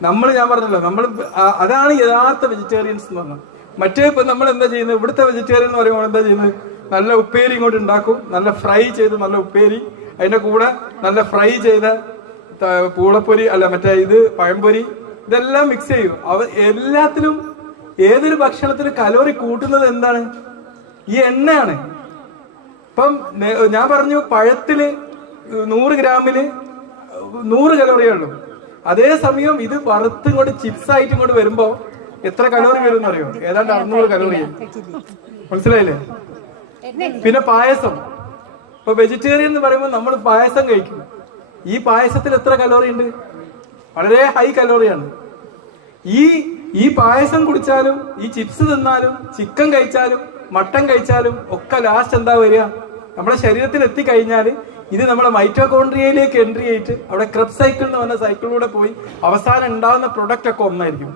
ഞാൻ പറഞ്ഞല്ലോ, അതാണ് യഥാർത്ഥ വെജിറ്റേറിയൻസ് എന്ന് പറഞ്ഞാൽ. മറ്റേ ഇപ്പൊ നമ്മൾ എന്താ ചെയ്യുന്നത്? ഇവിടുത്തെ വെജിറ്റേറിയൻ എന്ന് പറയുമ്പോൾ എന്താ ചെയ്യുന്നത്? നല്ല ഉപ്പേരി ഇങ്ങോട്ട് ഉണ്ടാക്കും, നല്ല ഫ്രൈ ചെയ്ത് നല്ല ഉപ്പേരി, അതിന്റെ കൂടെ നല്ല ഫ്രൈ ചെയ്ത പൂളപ്പൊരി അല്ല മറ്റേ പഴംപൊരി, ഇതെല്ലാം മിക്സ് ചെയ്യും. എല്ലാത്തിലും ഏതൊരു ഭക്ഷണത്തിന് കലോറി കൂട്ടുന്നത് എന്താണ്? ഈ എണ്ണയാണ്. ഇപ്പം ഞാൻ പറഞ്ഞു പഴത്തില് 100 ഗ്രാമില് 100 കലോറിയേ ഉള്ളൂ. അതേസമയം ഇത് വറുത്ത് ഇങ്ങോട്ട് ചിപ്സ് ആയിട്ട് ഇങ്ങോട്ട് വരുമ്പോ എത്ര കലോറി വരും എന്നറിയോ? ഏതാണ്ട് 600 കലോറി. മനസ്സിലായില്ലേ? പിന്നെ പായസം. ഇപ്പൊ വെജിറ്റേറിയൻ എന്ന് പറയുമ്പോൾ നമ്മൾ പായസം കഴിക്കും. ഈ പായസത്തിൽ എത്ര കലോറി ഉണ്ട്? വളരെ ഹൈ കലോറിയാണ്. ഈ പായസം കുടിച്ചാലും ഈ ചിപ്സ് തിന്നാലും ചിക്കൻ കഴിച്ചാലും മട്ടൻ കഴിച്ചാലും ഒക്കെ ലാസ്റ്റ് എന്താ വരിക? നമ്മുടെ ശരീരത്തിൽ എത്തിക്കഴിഞ്ഞാൽ ഇത് നമ്മുടെ മൈറ്റോകോൺട്രിയയിലേക്ക് എൻട്രി ചെയ്തിട്ട് അവിടെ ക്രെബ് സൈക്കിൾ എന്ന് പറഞ്ഞ സൈക്കിളിലൂടെ പോയി അവസാനം ഉണ്ടാകുന്ന പ്രൊഡക്റ്റ് ഒക്കെ ഒന്നായിരിക്കും.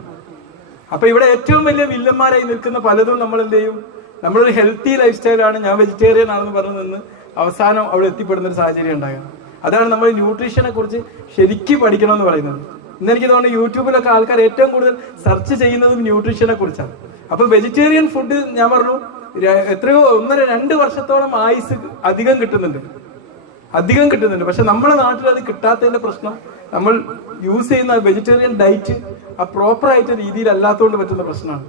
അപ്പൊ ഇവിടെ ഏറ്റവും വലിയ വില്ലന്മാരായി നിൽക്കുന്ന പലതും നമ്മൾ എന്ത് ചെയ്യും? നമ്മളൊരു ഹെൽത്തി ലൈഫ് സ്റ്റൈലാണ്, ഞാൻ വെജിറ്റേറിയൻ ആണെന്ന് പറഞ്ഞു നിന്ന് അവസാനം അവിടെ എത്തിപ്പെടുന്ന ഒരു സാഹചര്യം ഉണ്ടാകുക. അതാണ് നമ്മൾ ന്യൂട്രീഷനെ കുറിച്ച് ശരിക്കും പഠിക്കണം എന്ന് പറയുന്നത്. ഇന്നെനിക്ക് തോന്നുന്നു യൂട്യൂബിലൊക്കെ ആൾക്കാർ ഏറ്റവും കൂടുതൽ സെർച്ച് ചെയ്യുന്നതും ന്യൂട്രീഷനെ കുറിച്ചാണ്. അപ്പൊ വെജിറ്റേറിയൻ ഫുഡ് ഞാൻ പറഞ്ഞു എത്രയോ 1-2 വർഷത്തോളം ആയുസ് അധികം കിട്ടുന്നുണ്ട്. പക്ഷെ നമ്മുടെ നാട്ടിൽ അത് കിട്ടാത്തതിന്റെ പ്രശ്നം നമ്മൾ യൂസ് ചെയ്യുന്ന വെജിറ്റേറിയൻ ഡയറ്റ് ആ പ്രോപ്പർ ആയിട്ട് രീതിയിലല്ലാത്തതുകൊണ്ട് പറ്റുന്ന പ്രശ്നമാണ്.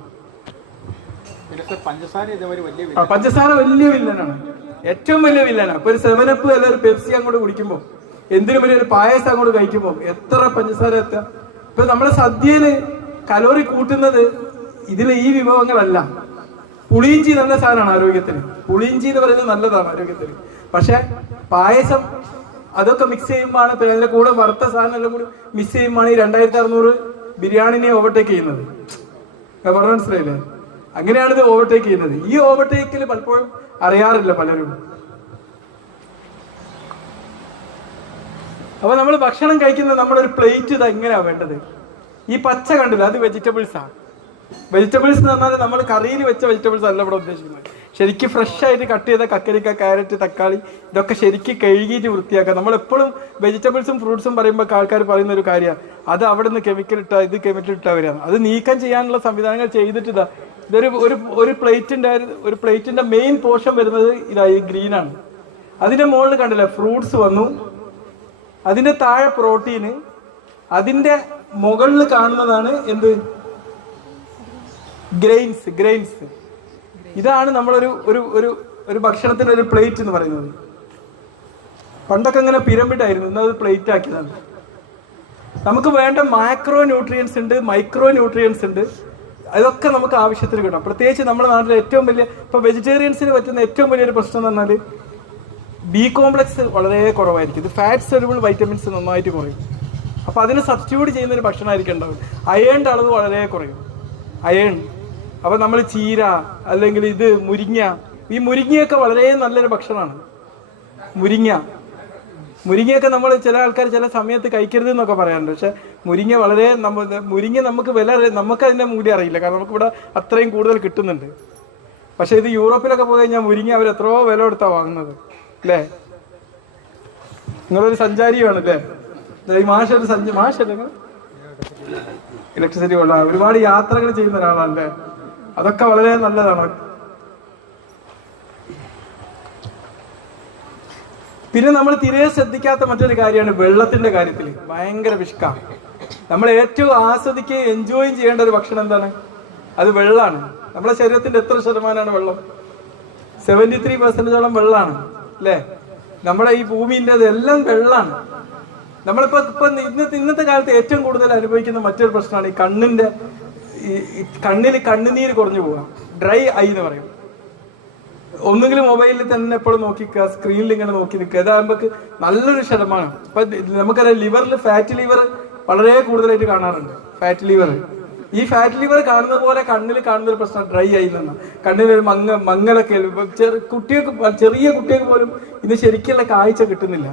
പഞ്ചസാര വലിയ വില്ലനാണ്, ഏറ്റവും വലിയ വില്ലനാണ്. ഇപ്പൊ ഒരു 7up അല്ല ഒരു പെപ്സി അങ്ങോട്ട് കുടിക്കുമ്പോൾ, എന്തിനും വലിയ ഒരു പായസം അങ്ങോട്ട് കഴിക്കുമ്പോൾ എത്ര പഞ്ചസാര എത്തുക? ഇപ്പൊ നമ്മുടെ സദ്യയില് കലോറി കൂട്ടുന്നത് ഇതിലെ ഈ വിഭവങ്ങളല്ല. പുളിയിഞ്ചി നല്ല സാധനമാണ് ആരോഗ്യത്തിന്. പുളിയിഞ്ചി എന്ന് പറയുന്നത് നല്ലതാണ് ആരോഗ്യത്തിന്. പക്ഷെ പായസം അതൊക്കെ മിക്സ് ചെയ്യുമ്പോഴാണ്, അതിന്റെ കൂടെ വറുത്ത സാധനം എല്ലാം കൂടി മിക്സ് ചെയ്യുമ്പോഴാണ് ഈ 2600 ബിരിയാണിനെ ഓവർടേക്ക് ചെയ്യുന്നത്. പറഞ്ഞു മനസ്സിലായില്ലേ? അങ്ങനെയാണ് ഇത് ഓവർടേക്ക് ചെയ്യുന്നത്. ഈ ഓവർടേക്കിൽ പലപ്പോഴും അറിയാറില്ല പലരും. അപ്പൊ നമ്മൾ ഭക്ഷണം കഴിക്കുന്നത് നമ്മുടെ ഒരു പ്ലേറ്റ് ഇത് എങ്ങനെയാ വേണ്ടത്? ഈ പച്ച കണ്ടില്ല, അത് വെജിറ്റബിൾസ് ആണ്. വെജിറ്റബിൾസ് എന്ന് പറഞ്ഞാൽ നമ്മൾ കറിയിൽ വെച്ച വെജിറ്റബിൾസ് അല്ല ഇവിടെ ഉദ്ദേശിക്കുന്നത്. ശരിക്കും ഫ്രഷ് ആയിട്ട് കട്ട് ചെയ്ത കക്കരിക്ക, ക്യാരറ്റ്, തക്കാളി ഇതൊക്കെ ശരിക്കും കഴുകിയിട്ട് വൃത്തിയാക്കുക. നമ്മളെപ്പോഴും വെജിറ്റബിൾസും ഫ്രൂട്ട്സും പറയുമ്പോൾ ആൾക്കാർ പറയുന്ന ഒരു കാര്യമാണ്, അത് അവിടെ നിന്ന് കെമിക്കൽ ഇട്ടാ ഇത് കെമിക്കൽ ഇട്ടാ വരികയാണ്. അത് നീക്കം ചെയ്യാനുള്ള സംവിധാനങ്ങൾ ചെയ്തിട്ട് ഇതൊരു ഒരു പ്ലേറ്റിന്റെ മെയിൻ പോർഷൻ വരുന്നത് ഈ ഗ്രീനാണ്. അതിന്റെ മുകളിൽ കണ്ടില്ല ഫ്രൂട്ട്സ് വന്നു, അതിന്റെ താഴെ പ്രോട്ടീന്, അതിന്റെ മുകളിൽ കാണുന്നതാണ് എന്ത്? ഗ്രെയിൻസ്. ഇതാണ് നമ്മളൊരു ഒരു ഭക്ഷണത്തിന്റെ ഒരു പ്ലേറ്റ് എന്ന് പറയുന്നത്. പണ്ടൊക്കെ ഇങ്ങനെ പിരമിഡ് ആയിരുന്നു, ഇന്നത് പ്ലേറ്റ് ആക്കിയതാണ്. നമുക്ക് വേണ്ട മാക്രോ ന്യൂട്രിയൻസ് ഉണ്ട്, മൈക്രോ ന്യൂട്രിയൻസ് ഉണ്ട്. അതൊക്കെ നമുക്ക് ആവശ്യത്തിന് കിട്ടും. പ്രത്യേകിച്ച് നമ്മുടെ നാട്ടിലെ ഏറ്റവും വലിയ ഇപ്പൊ വെജിറ്റേറിയൻസിന് പറ്റുന്ന ഏറ്റവും വലിയൊരു പ്രശ്നം എന്ന് പറഞ്ഞാൽ ബി കോംപ്ലക്സ് വളരെ കുറവായിരിക്കും. ഇത് ഫാറ്റ് സോലുബിൾ വൈറ്റമിൻസ് നന്നായിട്ട് കുറയും. അപ്പൊ അതിന് സബ്സ്റ്റിറ്റ്യൂട്ട് ചെയ്യുന്ന ഒരു ഭക്ഷണമായിരിക്കും ഉണ്ടാവും. അയേണിന്റെ അളവ് വളരെ കുറയും. അയേൺ. അപ്പൊ നമ്മൾ ചീര അല്ലെങ്കിൽ ഇത് ഈ മുരിങ്ങയൊക്കെ വളരെ നല്ലൊരു ഭക്ഷണമാണ്. മുരിങ്ങയൊക്കെ നമ്മൾ ചില ആൾക്കാർ ചില സമയത്ത് കഴിക്കരുത് എന്നൊക്കെ പറയാറുണ്ട്. പക്ഷെ മുരിങ്ങ നമുക്ക് നമുക്ക് അതിന്റെ മൂല്യം അറിയില്ല, കാരണം നമുക്ക് ഇവിടെ അത്രയും കൂടുതൽ കിട്ടുന്നുണ്ട്. പക്ഷെ ഇത് യൂറോപ്പിലൊക്കെ പോയി കഴിഞ്ഞാൽ മുരിങ്ങ അവർ എത്രയോ വില കൊടുത്താ വാങ്ങുന്നത് അല്ലേ? നിങ്ങളൊരു സഞ്ചാരിയാണ് അല്ലേ? ഈ മാഷല്ലേ ഇലക്ട്രിസിറ്റി കൊള്ളാം, ഒരുപാട് യാത്രകൾ ചെയ്യുന്ന ഒരാളാണല്ലേ? അതൊക്കെ വളരെ നല്ലതാണ്. പിന്നെ നമ്മൾ തിരെ ശ്രദ്ധിക്കാത്ത മറ്റൊരു കാര്യമാണ് വെള്ളത്തിന്റെ കാര്യത്തിൽ. ഭയങ്കര വിഷ്ക. നമ്മൾ ഏറ്റവും ആസ്വദിക്കുകയും എൻജോയ് ചെയ്യേണ്ട ഒരു ഭക്ഷണം എന്താണ്? അത് വെള്ളമാണ്. നമ്മുടെ ശരീരത്തിന്റെ എത്ര ശതമാനമാണ് വെള്ളം? 73% വെള്ളമാണ് അല്ലേ? നമ്മുടെ ഈ ഭൂമിന്റെ എല്ലാം വെള്ളമാണ്. നമ്മളിപ്പോ ഇന്നത്തെ കാലത്ത് ഏറ്റവും കൂടുതൽ അനുഭവിക്കുന്ന മറ്റൊരു പ്രശ്നമാണ് ഈ കണ്ണിൽ കണ്ണുനീര് കുറഞ്ഞു പോവുക. ഡ്രൈ ഐ എന്ന് പറയും. ഒന്നുകിൽ മൊബൈലിൽ തന്നെ എപ്പോഴും നോക്കിക്കുക, സ്ക്രീനിൽ ഇങ്ങനെ നോക്കി നിൽക്കുക. ഇതാകുമ്പോ നല്ലൊരു ശതമാനം. ഇപ്പൊ നമുക്കറിയാം ലിവറിൽ ഫാറ്റ് ലിവർ വളരെ കൂടുതലായിട്ട് കാണാറുണ്ട്. ഫാറ്റ് ലിവർ, ഈ ഫാറ്റ് ലിവർ കാണുന്നത് പോലെ കണ്ണിൽ കാണുന്ന ഒരു പ്രശ്നം ഡ്രൈ ആയി നിന്ന കണ്ണിലൊരു മങ്ങലൊക്കെ. ചെറിയ കുട്ടികൾക്ക് പോലും ഇന്ന് ശരിക്കുള്ള കാഴ്ച കിട്ടുന്നില്ല.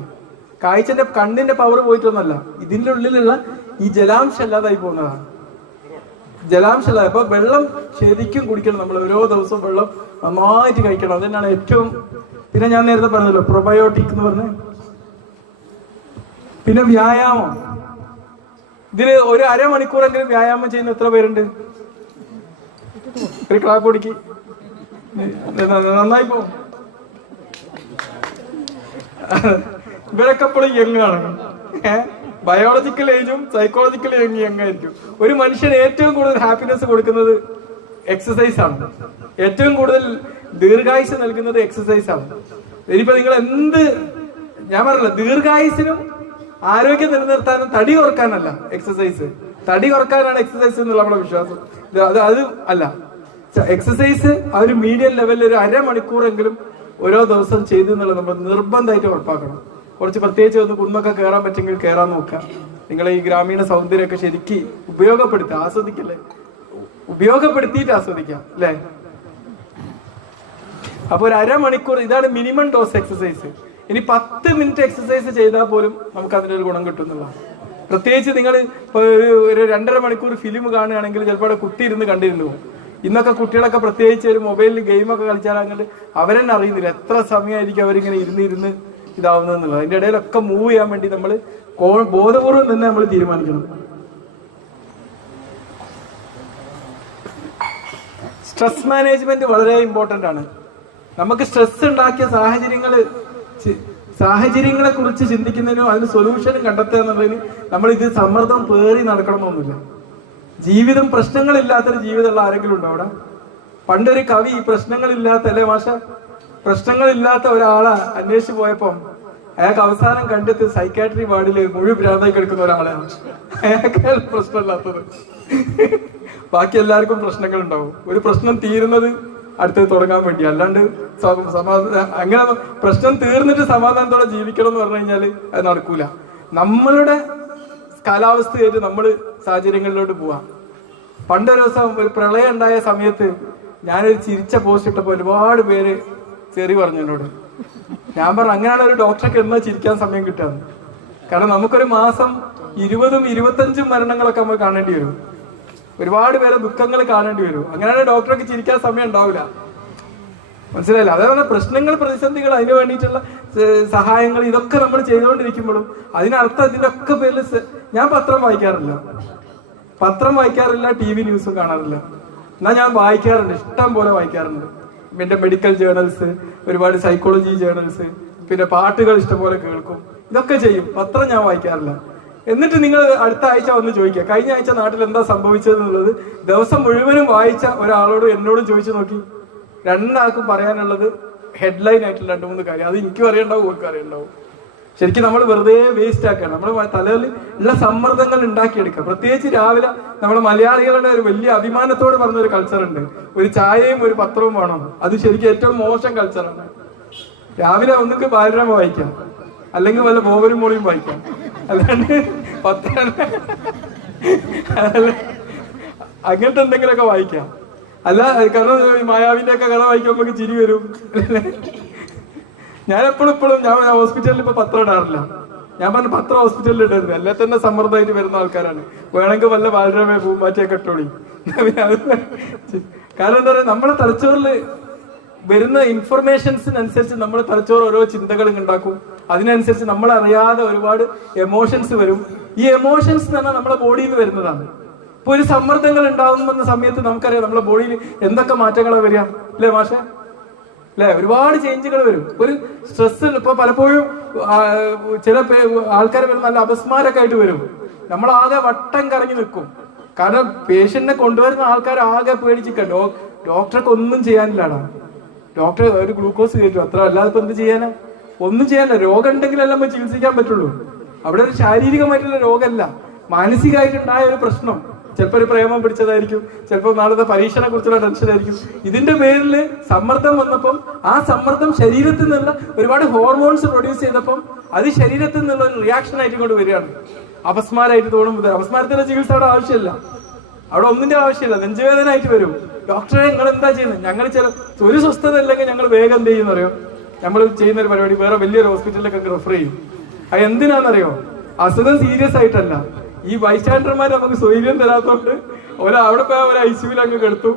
കാഴ്ചന്റെ കണ്ണിന്റെ പവർ പോയിട്ടൊന്നല്ല, ഇതിന്റെ ഉള്ളിലുള്ള ഈ ജലാംശം ഇല്ലാതായി പോകുന്നതാണ്. ജലാംശം ഇല്ലാതെ. അപ്പൊ വെള്ളം ശരിക്കും കുടിക്കണം. നമ്മൾ ഓരോ ദിവസവും വെള്ളം നന്നായിട്ട് കഴിക്കണം. അത് തന്നെയാണ് ഏറ്റവും. പിന്നെ ഞാൻ നേരത്തെ പറഞ്ഞല്ലോ പ്രൊബയോട്ടിക് എന്ന് പറഞ്ഞ. പിന്നെ വ്യായാമം. ഇതില് ഒരു അരമണിക്കൂറെങ്കിലും വ്യായാമം ചെയ്യുന്ന എത്ര പേരുണ്ട്? ഒരു ക്ലാപ്പ് കൊടുക്കി. നന്നായി പോകും. ഇവരൊക്കെ എപ്പോഴും യങ്ങാണ്. ബയോളജിക്കൽ ഏജും സൈക്കോളജിക്കൽ യങ് ആയിരിക്കും. ഒരു മനുഷ്യന് ഏറ്റവും കൂടുതൽ ഹാപ്പിനെസ് കൊടുക്കുന്നത് എക്സസൈസ് ആണ്. ഏറ്റവും കൂടുതൽ ദീർഘായുസ് നൽകുന്നത് എക്സസൈസ് ആണ്. ഇനിയിപ്പോ നിങ്ങൾ ഞാൻ പറഞ്ഞില്ല, ദീർഘായുസിനും ആരോഗ്യം നിലനിർത്താനും തടി കുറക്കാനല്ല എക്സസൈസ്. തടി കുറക്കാനാണ് എക്സസൈസ് എന്നുള്ള നമ്മുടെ വിശ്വാസം. അത് അല്ല. എക്സസൈസ് ആ ഒരു മീഡിയം ലെവലിൽ ഒരു അരമണിക്കൂറെങ്കിലും ഓരോ ദിവസം ചെയ്തു എന്നുള്ളത് നമ്മൾ നിർബന്ധമായിട്ട് ഉറപ്പാക്കണം. കുറച്ച് പ്രത്യേകിച്ച് ഒന്ന് കുന്നൊക്കെ കയറാൻ പറ്റുമെങ്കിൽ കയറാൻ നോക്കുക. നിങ്ങളെ ഈ ഗ്രാമീണ സൗന്ദര്യമൊക്കെ ശരിക്കും ഉപയോഗപ്പെടുത്തുക. ആസ്വദിക്കല്ലേ? ഉപയോഗപ്പെടുത്തിയിട്ട് ആസ്വദിക്കാം അല്ലേ? അപ്പൊ ഒരു അരമണിക്കൂർ, ഇതാണ് മിനിമം ഡോസ് എക്സസൈസ്. ഇനി 10 മിനിറ്റ് എക്സസൈസ് ചെയ്താൽ പോലും നമുക്ക് അതിൻ്റെ ഒരു ഗുണം കിട്ടുന്നതാണ്. പ്രത്യേകിച്ച് നിങ്ങൾ ഇപ്പോൾ ഒരു 2.5 മണിക്കൂർ ഫിലിം കാണുകയാണെങ്കിൽ ചിലപ്പോൾ കുത്തി ഇരുന്ന് കണ്ടിരുന്നു പോകും. ഇന്നൊക്കെ കുട്ടികളൊക്കെ പ്രത്യേകിച്ച് ഒരു മൊബൈലിൽ ഗെയിമൊക്കെ കളിച്ചാൽ അങ്ങോട്ട് അവരെന്നെ അറിയുന്നില്ല എത്ര സമയമായിരിക്കും അവരിങ്ങനെ ഇരുന്ന് ഇതാവുന്നതെന്നുള്ളത്. അതിൻ്റെ ഇടയിലൊക്കെ മൂവ് ചെയ്യാൻ വേണ്ടി നമ്മൾ ബോധപൂർവം തന്നെ നമ്മൾ തീരുമാനിക്കണം. സ്ട്രെസ് മാനേജ്മെന്റ് വളരെ ഇമ്പോർട്ടൻ്റ് ആണ്. നമുക്ക് സ്ട്രെസ് ഉണ്ടാക്കിയ സാഹചര്യങ്ങളെ കുറിച്ച് ചിന്തിക്കുന്നതിനും അതിന് സൊല്യൂഷനും കണ്ടെത്തുക എന്നുള്ളതിന് നമ്മൾ ഇത് സമ്മർദ്ദം പേറി നടക്കണമെന്നൊന്നുമില്ല. ജീവിതം പ്രശ്നങ്ങളില്ലാത്തൊരു ജീവിതമുള്ള ആരെങ്കിലും ഉണ്ടോ അവിടെ? പണ്ടൊരു കവി പ്രശ്നങ്ങളില്ലാത്ത, അല്ലേ മാഷ, പ്രശ്നങ്ങളില്ലാത്ത ഒരാളെ അന്വേഷിച്ച് പോയപ്പം അയാൾക്ക് അവസാനം കണ്ടെത്തി സൈക്കാട്രി വാർഡില് മുഴുവൻ ഭ്രാന്തായി കിടക്കുന്ന ഒരാളാണ്. അയാൾക്കാണ് പ്രശ്നമില്ലാത്തത്. ബാക്കി എല്ലാവർക്കും പ്രശ്നങ്ങൾ ഉണ്ടാവും. ഒരു പ്രശ്നം തീരുന്നത് അടുത്തത് തുടങ്ങാൻ വേണ്ടി, അല്ലാണ്ട് അങ്ങനെ പ്രശ്നം തീർന്നിട്ട് സമാധാനത്തോടെ ജീവിക്കണം എന്ന് പറഞ്ഞു കഴിഞ്ഞാൽ അത് നടക്കൂല. നമ്മളുടെ കാലാവസ്ഥയായിട്ട് നമ്മൾ സാഹചര്യങ്ങളിലോട്ട് പോവാം. പണ്ടൊരു ദിവസം ഒരു പ്രളയം ഉണ്ടായ സമയത്ത് ഞാനൊരു ചിരിച്ച പോസ്റ്റ് ഇട്ടപ്പോൾ ഒരുപാട് പേര് ചെറി പറഞ്ഞു എന്നോട്. ഞാൻ പറഞ്ഞു, അങ്ങനെയാണ് ഒരു ഡോക്ടർക്ക് എന്നാ ചിരിക്കാൻ സമയം കിട്ടാന്ന്. കാരണം നമുക്കൊരു മാസം 20ഉം 25ഉം മരണങ്ങളൊക്കെ നമ്മൾ കാണേണ്ടി വരും. ഒരുപാട് പേരെ ദുഃഖങ്ങൾ കാണേണ്ടി വരും. അങ്ങനെയാണ് ഡോക്ടർക്ക് ചിരിക്കാൻ സമയം ഉണ്ടാവില്ല. മനസ്സിലായില്ല? അതേപോലെ പ്രശ്നങ്ങൾ, പ്രതിസന്ധികൾ, അതിന് വേണ്ടിയിട്ടുള്ള സഹായങ്ങൾ ഇതൊക്കെ നമ്മൾ ചെയ്തുകൊണ്ടിരിക്കുമ്പോഴും അതിനർത്ഥം ഇതിന്റെ ഒക്കെ പേരിൽ ഞാൻ പത്രം വായിക്കാറില്ല, TV ന്യൂസും കാണാറില്ല. എന്നാൽ ഞാൻ വായിക്കാറുണ്ട്, ഇഷ്ടം പോലെ വായിക്കാറുണ്ട്. എൻ്റെ മെഡിക്കൽ ജേർണൽസ്, ഒരുപാട് സൈക്കോളജി ജേർണൽസ്, പിന്നെ പാട്ടുകൾ ഇഷ്ടംപോലെ കേൾക്കും. ഇതൊക്കെ ചെയ്യും. പത്രം ഞാൻ വായിക്കാറില്ല. എന്നിട്ട് നിങ്ങൾ അടുത്ത ആഴ്ച വന്ന് ചോദിക്കുക കഴിഞ്ഞ ആഴ്ച നാട്ടിൽ എന്താ സംഭവിച്ചതെന്നുള്ളത് ദിവസം മുഴുവനും വായിച്ച ഒരാളോട് എന്നോടും ചോദിച്ചു നോക്കി. രണ്ടാൾക്കും പറയാനുള്ളത് ഹെഡ്ലൈൻ ആയിട്ടുള്ള 2-3 കാര്യം. അത് എനിക്കും അറിയണ്ടാവും, ഓർക്കും അറിയണ്ടാവും. ശരിക്കും നമ്മൾ വെറുതെ വേസ്റ്റ് ആക്കുകയാണ്. നമ്മൾ തലയിൽ ഉള്ള സമ്മർദ്ദങ്ങൾ ഉണ്ടാക്കിയെടുക്കുക. പ്രത്യേകിച്ച് രാവിലെ നമ്മുടെ മലയാളികളുടെ ഒരു വലിയ അഭിമാനത്തോട് പറഞ്ഞൊരു കൾച്ചറുണ്ട്, ഒരു ചായയും ഒരു പത്രവും വേണം. അത് ശരിക്കും ഏറ്റവും മോശം കൾച്ചറാണ്. രാവിലെ ഒന്നുകിൽ ബാലരമ വായിക്കാം, അല്ലെങ്കിൽ വല്ല ബോബനും മോളിയും വായിക്കാം, അല്ലാണ്ട് പത്രം അങ്ങനത്തെ എന്തെങ്കിലുമൊക്കെ വായിക്കാം. അല്ല, കാരണം മായാവിന്റെ ഒക്കെ കഥ വായിക്കുമ്പോൾ നമുക്ക് ചിരി വരും. ഞാൻ എപ്പോഴും ഞാൻ ഹോസ്പിറ്റലിൽ ഇപ്പൊ പത്രം ഇടാറില്ല. ഞാൻ പറഞ്ഞ പത്രം ഹോസ്പിറ്റലിൽ ഇടരുത്, അല്ലെ തന്നെ സമ്മർദ്ദമായിട്ട് വരുന്ന ആൾക്കാരാണ്. വേണമെങ്കിൽ വല്ല ബാലരമ പൂമ്പാറ്റയൊക്കെ ഇട്ടോളി. കാരണം എന്താ പറയുക, നമ്മുടെ തലച്ചോറിൽ വരുന്ന ഇൻഫർമേഷൻസിനനുസരിച്ച് നമ്മുടെ തലച്ചോറ് ഓരോ ചിന്തകളും ഉണ്ടാക്കും. അതിനനുസരിച്ച് നമ്മൾ അറിയാതെ ഒരുപാട് എമോഷൻസ് വരും. ഈ എമോഷൻസ് എന്ന് പറഞ്ഞാൽ നമ്മുടെ ബോഡിയിൽ നിന്ന് വരുന്നതാണ്. ഇപ്പൊ ഒരു സമ്മർദ്ദങ്ങൾ ഉണ്ടാകുന്ന സമയത്ത് നമുക്കറിയാം നമ്മുടെ ബോഡിയിൽ എന്തൊക്കെ മാറ്റങ്ങളാണ് വരിക, അല്ലേ മാഷെ? അല്ലെ? ഒരുപാട് ചേഞ്ചുകൾ വരും. ഒരു സ്ട്രെസ് ഇപ്പൊ പലപ്പോഴും ചില ആൾക്കാർ വരും നല്ല അപസ്മാരൊക്കെ ആയിട്ട് വരും. നമ്മളാകെ വട്ടം കറങ്ങി നിൽക്കും. കാരണം പേഷ്യന്റിനെ കൊണ്ടുവരുന്ന ആൾക്കാർ ആകെ പേടിച്ചിരിക്കുക. ഡോക്ടർക്ക് ഒന്നും ചെയ്യാനില്ലാടാ. ഡോക്ടർ ഒരു ഗ്ലൂക്കോസ് കയറ്റും, അത്ര. അല്ലാതെ ഇപ്പൊ എന്ത് ചെയ്യാനാ? ഒന്നും ചെയ്യാനില്ല. രോഗം ഉണ്ടെങ്കിലല്ല നമ്മൾ ചികിത്സിക്കാൻ പറ്റുള്ളൂ. അവിടെ ഒരു ശാരീരികമായിട്ടുള്ള രോഗമല്ല, മാനസികമായിട്ടുണ്ടായ ഒരു പ്രശ്നം. ചിലപ്പോൾ ഒരു പ്രേമം പിടിച്ചതായിരിക്കും, ചിലപ്പോൾ നാളത്തെ പരീക്ഷനെ കുറിച്ചുള്ള ടെൻഷനായിരിക്കും. ഇതിന്റെ പേരിൽ സമ്മർദ്ദം വന്നപ്പം ആ സമ്മർദ്ദം ശരീരത്തിൽ നിന്നുള്ള ഒരുപാട് ഹോർമോൺസ് പ്രൊഡ്യൂസ് ചെയ്തപ്പം അത് ശരീരത്തിൽ നിന്നുള്ള റിയാക്ഷൻ ആയിട്ട് കൊണ്ട് വരികയാണ്. അപസ്മാരമായിട്ട് തോന്നുമ്പോൾ അപസ്മാരത്തിന്റെ ചികിത്സ അവിടെ ആവശ്യമില്ല, അവിടെ ഒന്നിന്റെ ആവശ്യമില്ല. നെഞ്ചുവേദന ആയിട്ട് വരും. ഡോക്ടറെ നിങ്ങൾ എന്താ ചെയ്യുന്നത്? ഞങ്ങൾ ഒരു സ്വസ്ഥത ഇല്ലെങ്കിൽ ഞങ്ങൾ വേഗം എന്ത് ചെയ്യുന്നറിയോ? നമ്മൾ ചെയ്യുന്ന ഒരു പരിപാടി വേറെ വലിയൊരു ഹോസ്പിറ്റലിലേക്കൊക്കെ റെഫർ ചെയ്യും. അത് എന്തിനാണെന്നറിയോ? അസുഖം സീരിയസ് ആയിട്ടല്ല, ഈ ബൈസ്റ്റാൻഡർമാർ നമുക്ക് സ്വൈര്യം തരാത്തോണ്ട് അവിടെ പോയി അവർ ICUവിൽ അങ്ങ് കെടുത്തു.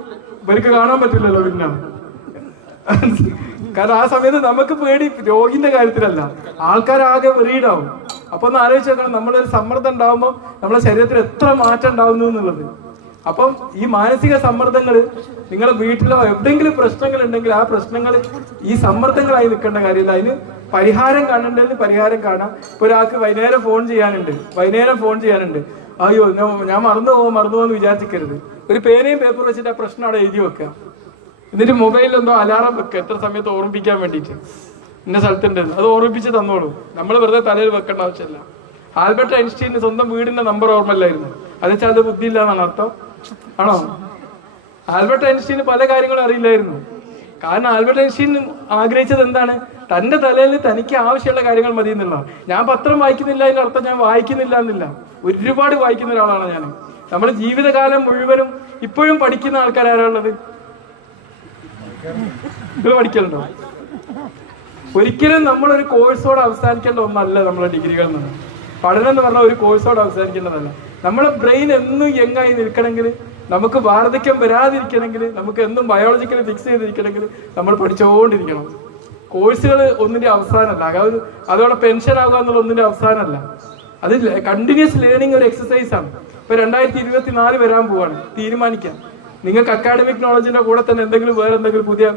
ഇവർക്ക് കാണാൻ പറ്റില്ലല്ലോ പിന്നെ. കാരണം ആ സമയത്ത് നമുക്ക് പേടി രോഗിന്റെ കാര്യത്തിലല്ല, ആൾക്കാരാകെ വെറീഡാവും. അപ്പൊ ഒന്ന് ആലോചിച്ച് നോക്കണം, നമ്മളൊരു സമ്മർദ്ദം ഉണ്ടാവുമ്പോൾ നമ്മുടെ ശരീരത്തിൽ എത്ര മാറ്റം ഉണ്ടാവുന്നു എന്നുള്ളത്. അപ്പം ഈ മാനസിക സമ്മർദ്ദങ്ങൾ നിങ്ങളെ വീട്ടിലോ എവിടെയെങ്കിലും പ്രശ്നങ്ങൾ ഉണ്ടെങ്കിൽ ആ പ്രശ്നങ്ങൾ ഈ സമ്മർദ്ദങ്ങളായി നിൽക്കേണ്ട കാര്യമില്ല. അതിന് പരിഹാരം കാണേണ്ടതിന് പരിഹാരം കാണാം. ഇപ്പൊ ഒരാൾക്ക് വൈകുന്നേരം ഫോൺ ചെയ്യാനുണ്ട്, അയ്യോ ഞാൻ മറന്നു പോകുമെന്ന് വിചാരിക്കരുത്. ഒരു പേനയും പേപ്പർ വെച്ചിട്ട് ആ പ്രശ്നം അവിടെ എഴുതി വെക്കുക. എന്നിട്ട് മൊബൈലിൽ എന്തോ അലാറം വെക്കുക, എത്ര സമയത്ത് ഓർമ്മിപ്പിക്കാൻ വേണ്ടിയിട്ട് ഇന്ന സ്ഥലത്തുണ്ട്, അത് ഓർമ്മിപ്പിച്ച് തന്നോളൂ. നമ്മൾ വെറുതെ തലയിൽ വെക്കേണ്ട ആവശ്യമില്ല. ആൽബർട്ട് ഐൻസ്റ്റീന് സ്വന്തം വീടിന്റെ നമ്പർ ഓർമ്മയില്ലായിരുന്നു. അത് വെച്ചാൽ അത് ബുദ്ധിയില്ല എന്നാണ് അർത്ഥം ആണോ? ആൽബർട്ട് ഐൻസ്റ്റീന് പല കാര്യങ്ങളും അറിയില്ലായിരുന്നു. കാരണം ആൽബർട്ട് ഐൻസ്റ്റീൻ ആഗ്രഹിച്ചത് എന്താണ്? തന്റെ തലയിൽ തനിക്ക് ആവശ്യമുള്ള കാര്യങ്ങൾ മതി എന്നുള്ള. ഞാൻ പത്രം വായിക്കുന്നില്ല അതിന്റെ അർത്ഥം ഞാൻ വായിക്കുന്നില്ല എന്നില്ല. ഒരുപാട് വായിക്കുന്ന ഒരാളാണ് ഞാൻ. നമ്മുടെ ജീവിതകാലം മുഴുവനും ഇപ്പോഴും പഠിക്കുന്ന ആൾക്കാരാണുള്ളത്. നിങ്ങൾ പഠിക്കലുണ്ടോ? ഒരിക്കലും നമ്മളൊരു കോഴ്സോട് അവസാനിക്കേണ്ട ഒന്നല്ല നമ്മളെ ഡിഗ്രികൾ എന്ന്. പഠനം എന്ന് പറഞ്ഞാൽ ഒരു കോഴ്സോട് അവസാനിക്കേണ്ടതല്ല. നമ്മളെ ബ്രെയിൻ എന്നും യങ്ങായി നിൽക്കണമെങ്കിൽ, നമുക്ക് വാർദ്ധക്യം വരാതിരിക്കണമെങ്കിൽ, നമുക്ക് എന്നും ബയോളജിക്കലി ഫിക്സ് ചെയ്തിരിക്കണമെങ്കിൽ നമ്മൾ പഠിച്ചുകൊണ്ടിരിക്കണം. കോഴ്സുകൾ ഒന്നിന്റെ അവസാനമല്ല, അതോടെ പെൻഷൻ ആകുക എന്നുള്ള ഒന്നിന്റെ അവസാനമല്ല. അത് കണ്ടിന്യൂസ് ലേണിംഗ് ഒരു എക്സസൈസ് ആണ്. ഇപ്പൊ 2024 വരാൻ പോവാണ്. തീരുമാനിക്കാം. നിങ്ങൾക്ക് അക്കാഡമിക് നോളജിന്റെ കൂടെ തന്നെ വേറെ എന്തെങ്കിലും പുതിയ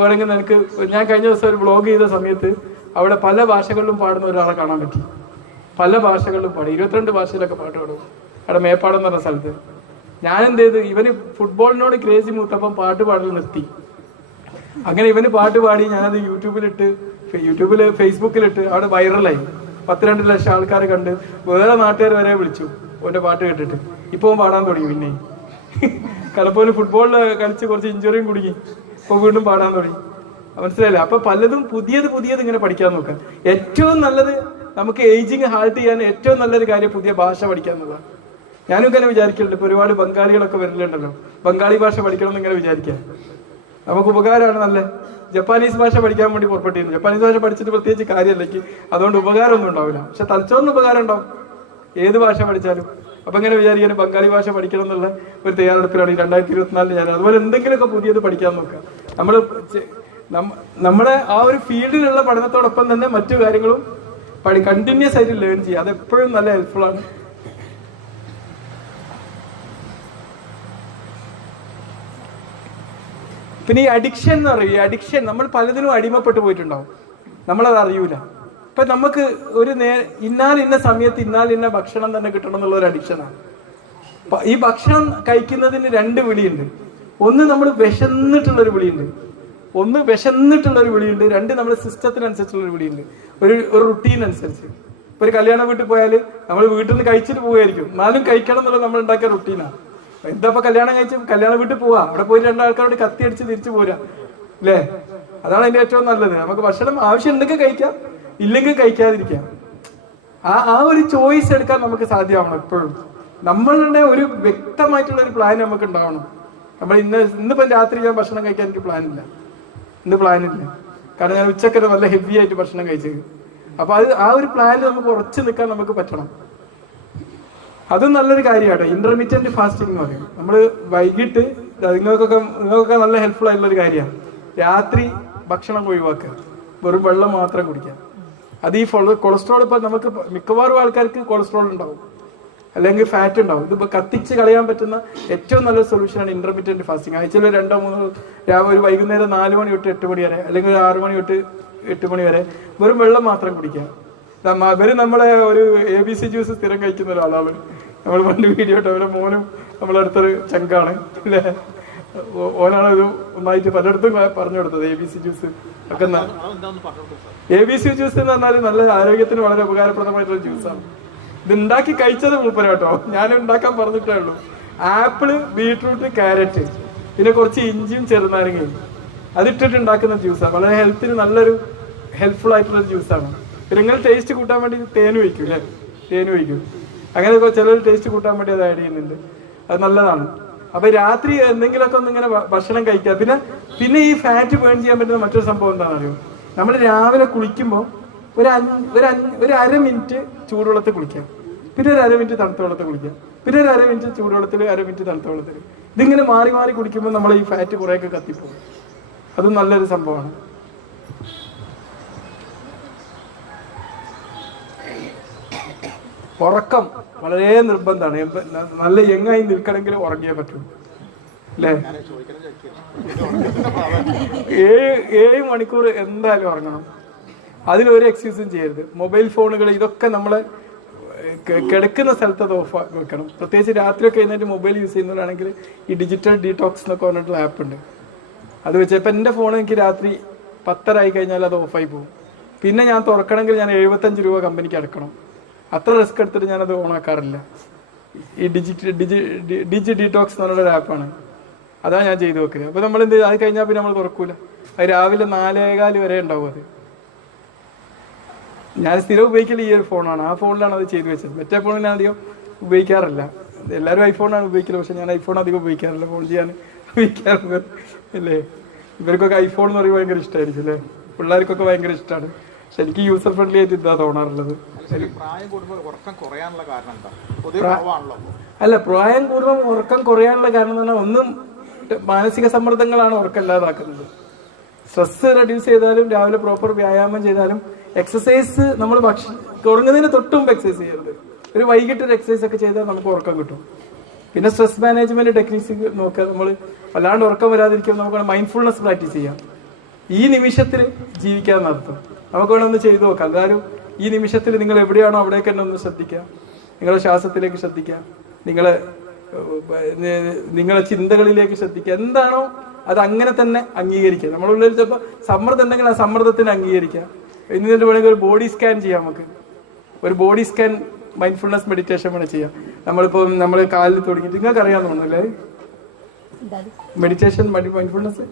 വേണമെങ്കിൽ നിനക്ക്. ഞാൻ കഴിഞ്ഞ ദിവസം ഒരു വ്ളോഗ് ചെയ്ത സമയത്ത് അവിടെ പല ഭാഷകളിലും പാടുന്ന ഒരാളെ കാണാൻ പറ്റി. പല ഭാഷകളിലും പാടി, 22 ഭാഷയിലൊക്കെ പാട്ട് പാടും. അവിടെ മേപ്പാടം എന്ന് പറഞ്ഞ സ്ഥലത്ത്. ഞാൻ എന്ത് ചെയ്ത്, ഇവന് ഫുട്ബോളിനോട് ക്രേസി മൂത്തപ്പം പാട്ട് പാടൽ നിർത്തി. അങ്ങനെ ഇവന് പാട്ട് പാടി ഞാനത് യൂട്യൂബില് ഫേസ്ബുക്കിലിട്ട് അവിടെ വൈറലായി. 12 ലക്ഷം ആൾക്കാർ കണ്ട്, വേറെ നാട്ടുകാർ വരെ വിളിച്ചു ഓന്റെ പാട്ട് കേട്ടിട്ട്. ഇപ്പൊ പാടാൻ തുടങ്ങി. പിന്നെ കലപ്പോല് ഫുട്ബോളിൽ കളിച്ച് കുറച്ച് ഇഞ്ചുറിയും കുടുങ്ങി, ഇപ്പൊ വീണ്ടും പാടാൻ തുടങ്ങി. മനസ്സിലായില്ലേ? അപ്പൊ പലതും പുതിയത് ഇങ്ങനെ പഠിക്കാൻ നോക്കാം. ഏറ്റവും നല്ലത് നമുക്ക് ഏജിങ് ഹാൾട്ട് ചെയ്യാൻ ഏറ്റവും നല്ലൊരു കാര്യം പുതിയ ഭാഷ പഠിക്കുക എന്നുള്ളതാണ്. ഞാനും ഇങ്ങനെ വിചാരിക്കലുണ്ട്. ഇപ്പൊ ഒരുപാട് ബംഗാളികളൊക്കെ വരലുണ്ടല്ലോ, ബംഗാളി ഭാഷ പഠിക്കണം എന്നിങ്ങനെ വിചാരിക്കാം. നമുക്ക് ഉപകാരമാണ്. നല്ല ജപ്പാനീസ് ഭാഷ പഠിക്കാൻ വേണ്ടി പുറപ്പെട്ടിരുന്നു. ജപ്പാനീസ് ഭാഷ പഠിച്ചിട്ട് പ്രത്യേകിച്ച് കാര്യമല്ലെങ്കിൽ അതുകൊണ്ട് ഉപകാരമൊന്നും ഉണ്ടാവില്ല. പക്ഷെ തലച്ചോറിന് ഉപകാരം ഉണ്ടാവും ഏത് ഭാഷ പഠിച്ചാലും. അപ്പൊ ഇങ്ങനെ വിചാരിക്കാൻ ബംഗാളി ഭാഷ പഠിക്കണം എന്നുള്ള ഒരു തയ്യാറെടുപ്പിലാണ് ഈ 2024 ഞാൻ. അതുപോലെ എന്തെങ്കിലുമൊക്കെ പുതിയത് പഠിക്കാൻ നോക്കുക. നമ്മുടെ ആ ഒരു ഫീൽഡിലുള്ള പഠനത്തോടൊപ്പം തന്നെ മറ്റു കാര്യങ്ങളും കണ്ടിന്യൂസ് ആയിട്ട് ലേൺ ചെയ്യുക. അതെപ്പോഴും നല്ല ഹെൽപ്ഫുൾ ആണ്. പിന്നെ ഈ അഡിക്ഷൻ എന്ന് പറയും. ഈ അഡിക്ഷൻ നമ്മൾ പലതിനും അടിമപ്പെട്ടു പോയിട്ടുണ്ടാവും, നമ്മളത് അറിയൂല. ഇപ്പൊ നമുക്ക് ഒരു ഇന്ന സമയത്ത് ഇന്ന ഭക്ഷണം തന്നെ കിട്ടണം എന്നുള്ള ഒരു അഡിക്ഷനാണ്. ഈ ഭക്ഷണം കഴിക്കുന്നതിന് 2 വിളിയുണ്ട്. ഒന്ന് നമ്മൾ വിശന്നിട്ടുള്ളൊരു വിളിയുണ്ട്, 2 നമ്മുടെ സിസ്റ്റത്തിനനുസരിച്ചുള്ള ഒരു വിളിയുണ്ട്, ഒരു റുട്ടീൻ അനുസരിച്ച്. ഇപ്പൊ ഒരു കല്യാണ വീട്ടിൽ പോയാൽ നമ്മൾ വീട്ടിൽ നിന്ന് കഴിച്ചിട്ട് പോവുകയായിരിക്കും, എന്നാലും കഴിക്കണം എന്നുള്ളത് നമ്മൾ ഉണ്ടാക്കിയ റുട്ടീനാണ്. എന്താ കല്യാണം കഴിച്ച് കല്യാണ വീട്ടിൽ പോവാ, അവിടെ പോയി 2 ആൾക്കാരോട് കത്തി അടിച്ച് തിരിച്ചു പോരാ അല്ലേ? അതാണ് അതിന്റെ ഏറ്റവും നല്ലത്. നമുക്ക് ഭക്ഷണം ആവശ്യം ഉണ്ടെങ്കിൽ കഴിക്കാം, ഇല്ലെങ്കിൽ കഴിക്കാതിരിക്കാം. ആ ഒരു ചോയ്സ് എടുക്കാൻ നമുക്ക് സാധ്യമാവണം. എപ്പോഴും നമ്മളുടെ ഒരു വ്യക്തമായിട്ടുള്ള ഒരു പ്ലാൻ നമുക്ക് ഉണ്ടാവണം. നമ്മൾ ഇന്നിപ്പം രാത്രി ഞാൻ ഭക്ഷണം കഴിക്കാൻ എനിക്ക് പ്ലാനില്ല. കാരണം ഞാൻ ഉച്ചക്കൊരു നല്ല ഹെവി ആയിട്ട് ഭക്ഷണം കഴിച്ചത്. അപ്പൊ ആ ഒരു പ്ലാനിൽ നമുക്ക് ഉറച്ചു നിൽക്കാൻ നമുക്ക് പറ്റണം. അതും നല്ലൊരു കാര്യമാണ്. ഇന്റർമീഡിയന്റ് ഫാസ്റ്റിംഗ് എന്ന് പറയും. നമ്മൾ വൈകിട്ട് നിങ്ങൾക്കൊക്കെ നല്ല ഹെൽപ്ഫുൾ ആയിട്ടുള്ള ഒരു കാര്യമാണ്. രാത്രി ഭക്ഷണം ഒഴിവാക്കുക, വെറും വെള്ളം മാത്രം കുടിക്കുക. അത് ഈ കൊളസ്ട്രോൾ, ഇപ്പൊ നമുക്ക് മിക്കവാറും ആൾക്കാർക്ക് കൊളസ്ട്രോൾ ഉണ്ടാവും. അല്ലെങ്കിൽ ഫാറ്റ് ഉണ്ടാവും. ഇതിപ്പോൾ കത്തിച്ച് കളയാൻ പറ്റുന്ന ഏറ്റവും നല്ലൊരു സൊല്യൂഷനാണ് ഇന്റർമീഡിയറ്റ് ഫാസ്റ്റിംഗ്. ആഴ്ചയിൽ 2-3 രാവിലെ ഒരു വൈകുന്നേരം 4 മണി തൊട്ട് 8 മണി വരെ, അല്ലെങ്കിൽ ഒരു 6 മണി തൊട്ട് 8 മണി വരെ വെറും വെള്ളം മാത്രം കുടിക്കുക. ഇവര് നമ്മളെ ഒരു ABC ജ്യൂസ് സ്ഥിരം കഴിക്കുന്ന ഒരാളാണ്. നമ്മൾ പണ്ട് വീഡിയോ ഇട്ട് അവരെ മോനും നമ്മളടുത്തൊരു ചങ്കാണ് അല്ലേ, ഓനാണ് ഇത് ഒന്നായിട്ട് പലയിടത്തും പറഞ്ഞു കൊടുത്തത് ABC ജ്യൂസ് ഒക്കെ. ABC ജ്യൂസ് എന്ന് പറഞ്ഞാൽ നല്ല ആരോഗ്യത്തിന് വളരെ ഉപകാരപ്രദമായിട്ടുള്ള ജ്യൂസാണ്. ഇത് ഉണ്ടാക്കി കഴിച്ചത് മൂപ്പര കേട്ടോ, ഞാൻ ഉണ്ടാക്കാൻ പറഞ്ഞിട്ടേ ഉള്ളൂ. ആപ്പിള്, ബീട്രൂട്ട്, ക്യാരറ്റ്, പിന്നെ കുറച്ച് ഇഞ്ചിയും ചെറുനാരങ്ങയും അതിട്ടിട്ട് ഉണ്ടാക്കുന്ന ജ്യൂസാണ്. വളരെ ഹെൽത്തിന് നല്ലൊരു ഹെൽപ്ഫുൾ ആയിട്ടുള്ള ജ്യൂസാണ്. പിന്നെ നിങ്ങൾ ടേസ്റ്റ് കൂട്ടാൻ വേണ്ടി തേൻ ഒഴിക്കും അല്ലേ, തേൻ ഒഴിക്കും. അങ്ങനെ ചിലർ ടേസ്റ്റ് കൂട്ടാൻ വേണ്ടി അത് ആഡ് ചെയ്യുന്നുണ്ട്, അത് നല്ലതാണ്. അപ്പൊ രാത്രി എന്തെങ്കിലുമൊക്കെ ഒന്ന് ഇങ്ങനെ ഭക്ഷണം കഴിക്കുക. പിന്നെ ഈ ഫാറ്റ് ബേൺ ചെയ്യാൻ പറ്റുന്ന മറ്റൊരു സംഭവം എന്താണെന്ന് അറിയോ, നമ്മൾ രാവിലെ കുളിക്കുമ്പോൾ ഒരു 1/2 മിനിറ്റ് ചൂടുവെള്ളത്തിൽ കുളിക്കാം, പിന്നെ ഒരു 1/2 മിനിറ്റ് തണുത്ത വെള്ളത്തിൽ കുളിക്കാം, പിന്നെ ഒരു 1/2 മിനിറ്റ് ചൂടുവെള്ളത്തിൽ, 1/2 മിനിറ്റ് തണുത്ത വെള്ളത്തിൽ. ഇതിങ്ങനെ മാറി മാറി കുടിക്കുമ്പോൾ നമ്മൾ ഈ ഫാറ്റ് കുറേയൊക്കെ കത്തിപ്പോകും. അതും നല്ലൊരു സംഭവമാണ്. ഉറക്കം വളരെ നിർബന്ധമാണ്. നല്ല യങ്ങായി നിൽക്കണമെങ്കിൽ ഉറങ്ങിയേ പറ്റൂ അല്ലേ. 7 മണിക്കൂർ എന്തായാലും ഉറങ്ങണം. അതിലൊരു എക്സ്ക്യൂസും ചെയ്യരുത്. മൊബൈൽ ഫോണുകൾ ഇതൊക്കെ നമ്മളെ കിടക്കുന്ന സ്ഥലത്ത് അത് ഓഫ് വെക്കണം. പ്രത്യേകിച്ച് രാത്രിയൊക്കെ എഴുന്നേറ്റ് മൊബൈൽ യൂസ് ചെയ്യുന്നവരാണെങ്കിൽ ഈ ഡിജിറ്റൽ ഡീടോക്സ് എന്നൊക്കെ പറഞ്ഞിട്ടുള്ള ആപ്പ് ഉണ്ട്, അത് വെച്ച്. ഇപ്പം എൻ്റെ ഫോൺ എനിക്ക് രാത്രി 10:30 ആയി കഴിഞ്ഞാൽ അത് ഓഫായി പോകും. പിന്നെ ഞാൻ തുറക്കണമെങ്കിൽ ഞാൻ 75 രൂപ കമ്പനിക്ക് അടക്കണം. അത്ര റിസ്ക് എടുത്തിട്ട് ഞാനത് ഓണാക്കാറില്ല. ഈ ഡിജി ഡീടോക്സ് എന്ന് പറഞ്ഞൊരു ആപ്പാണ്, അതാണ് ഞാൻ ചെയ്ത് വെക്കുന്നത്. അപ്പോൾ നമ്മൾ എന്ത് അത് കഴിഞ്ഞാൽ പിന്നെ നമ്മൾ തുറക്കൂല. അത് രാവിലെ 4:15 വരെ ഉണ്ടാവും. അത് ഞാൻ സ്ഥിരം ഉപയോഗിക്കൽ ഈ ഒരു ഫോണാണ്. ആ ഫോണിലാണ് അത് ചെയ്തു വെച്ചത്. മറ്റേ ഫോൺ ഞാൻ അധികം ഉപയോഗിക്കാറില്ല. എല്ലാവരും ഐഫോണാണ് ഉപയോഗിക്കുന്നത്, പക്ഷെ ഞാൻ ഐഫോൺ അധികം ഉപയോഗിക്കാറില്ല. ഫോൺ ചെയ്യാൻ ഉപയോഗിക്കാറുണ്ട് അല്ലേ. ഇവർക്കൊക്കെ ഐഫോൺ എന്ന് പറയുമ്പോൾ ഭയങ്കര ഇഷ്ടമായിരിക്കും അല്ലേ, പിള്ളേർക്കൊക്കെ ഭയങ്കര ഇഷ്ടമാണ്. പക്ഷെ എനിക്ക് യൂസർ ഫ്രണ്ട്ലി ആയിട്ട് ഇതാ തോന്നാറുള്ളത്. അല്ല, പ്രായം കൂടുമ്പോൾ ഉറക്കം കുറയാനുള്ള കാരണം എന്ന് പറഞ്ഞാൽ ഒന്നും മാനസിക സമ്മർദ്ദങ്ങളാണ് ഉറക്കം ഇല്ലാതാക്കുന്നത്. സ്ട്രെസ് റെഡ്യൂസ് ചെയ്താലും രാവിലെ പ്രോപ്പർ വ്യായാമം ചെയ്താലും എക്സസൈസ് നമ്മൾ ഉറങ്ങുന്നതിന് തൊട്ട് മുമ്പ് എക്സസൈസ് ചെയ്യരുത്. ഒരു വൈകിട്ട് ഒരു എക്സസൈസ് ഒക്കെ ചെയ്താൽ നമുക്ക് ഉറക്കം കിട്ടും. പിന്നെ സ്ട്രെസ് മാനേജ്മെന്റ് ടെക്നിക്സ് നോക്കുക. നമ്മൾ വല്ലാണ്ട് ഉറക്കം വരാതിരിക്കുമ്പോൾ നമുക്ക് മൈൻഡ്ഫുൾനെസ് പ്രാക്ടീസ് ചെയ്യാം. ഈ നിമിഷത്തിൽ ജീവിക്കാൻ നടത്തും. നമുക്ക് വേണം ഒന്ന് ചെയ്തു നോക്കാം. അതായത് ഈ നിമിഷത്തിൽ നിങ്ങൾ എവിടെയാണോ അവിടേക്ക് തന്നെ ഒന്ന് ശ്രദ്ധിക്കുക. നിങ്ങളുടെ ശ്വാസത്തിലേക്ക് ശ്രദ്ധിക്കുക, നിങ്ങളെ ചിന്തകളിലേക്ക് ശ്രദ്ധിക്കുക. എന്താണോ അത് അങ്ങനെ തന്നെ അംഗീകരിക്കുക. നമ്മുടെ ഉള്ളിൽ ചിലപ്പോൾ സമ്മർദ്ദം ഉണ്ടെങ്കിൽ ആ സമ്മർദ്ദത്തിന് അംഗീകരിക്കുക. എന്നിട്ട് വേണമെങ്കിൽ ഒരു ബോഡി സ്കാൻ ചെയ്യാം. നമുക്ക് ഒരു ബോഡി സ്കാൻ മൈൻഡ്ഫുൾനെസ് മെഡിറ്റേഷൻ വേണം ചെയ്യാം. നമ്മളിപ്പോൾ നമ്മൾ കാലിൽ തുടങ്ങിയിട്ട് നിങ്ങൾക്ക് അറിയാമെന്ന് തോന്നുന്നല്ലേ മെഡിറ്റേഷൻ മൈൻഡ്ഫുൾനെസ്.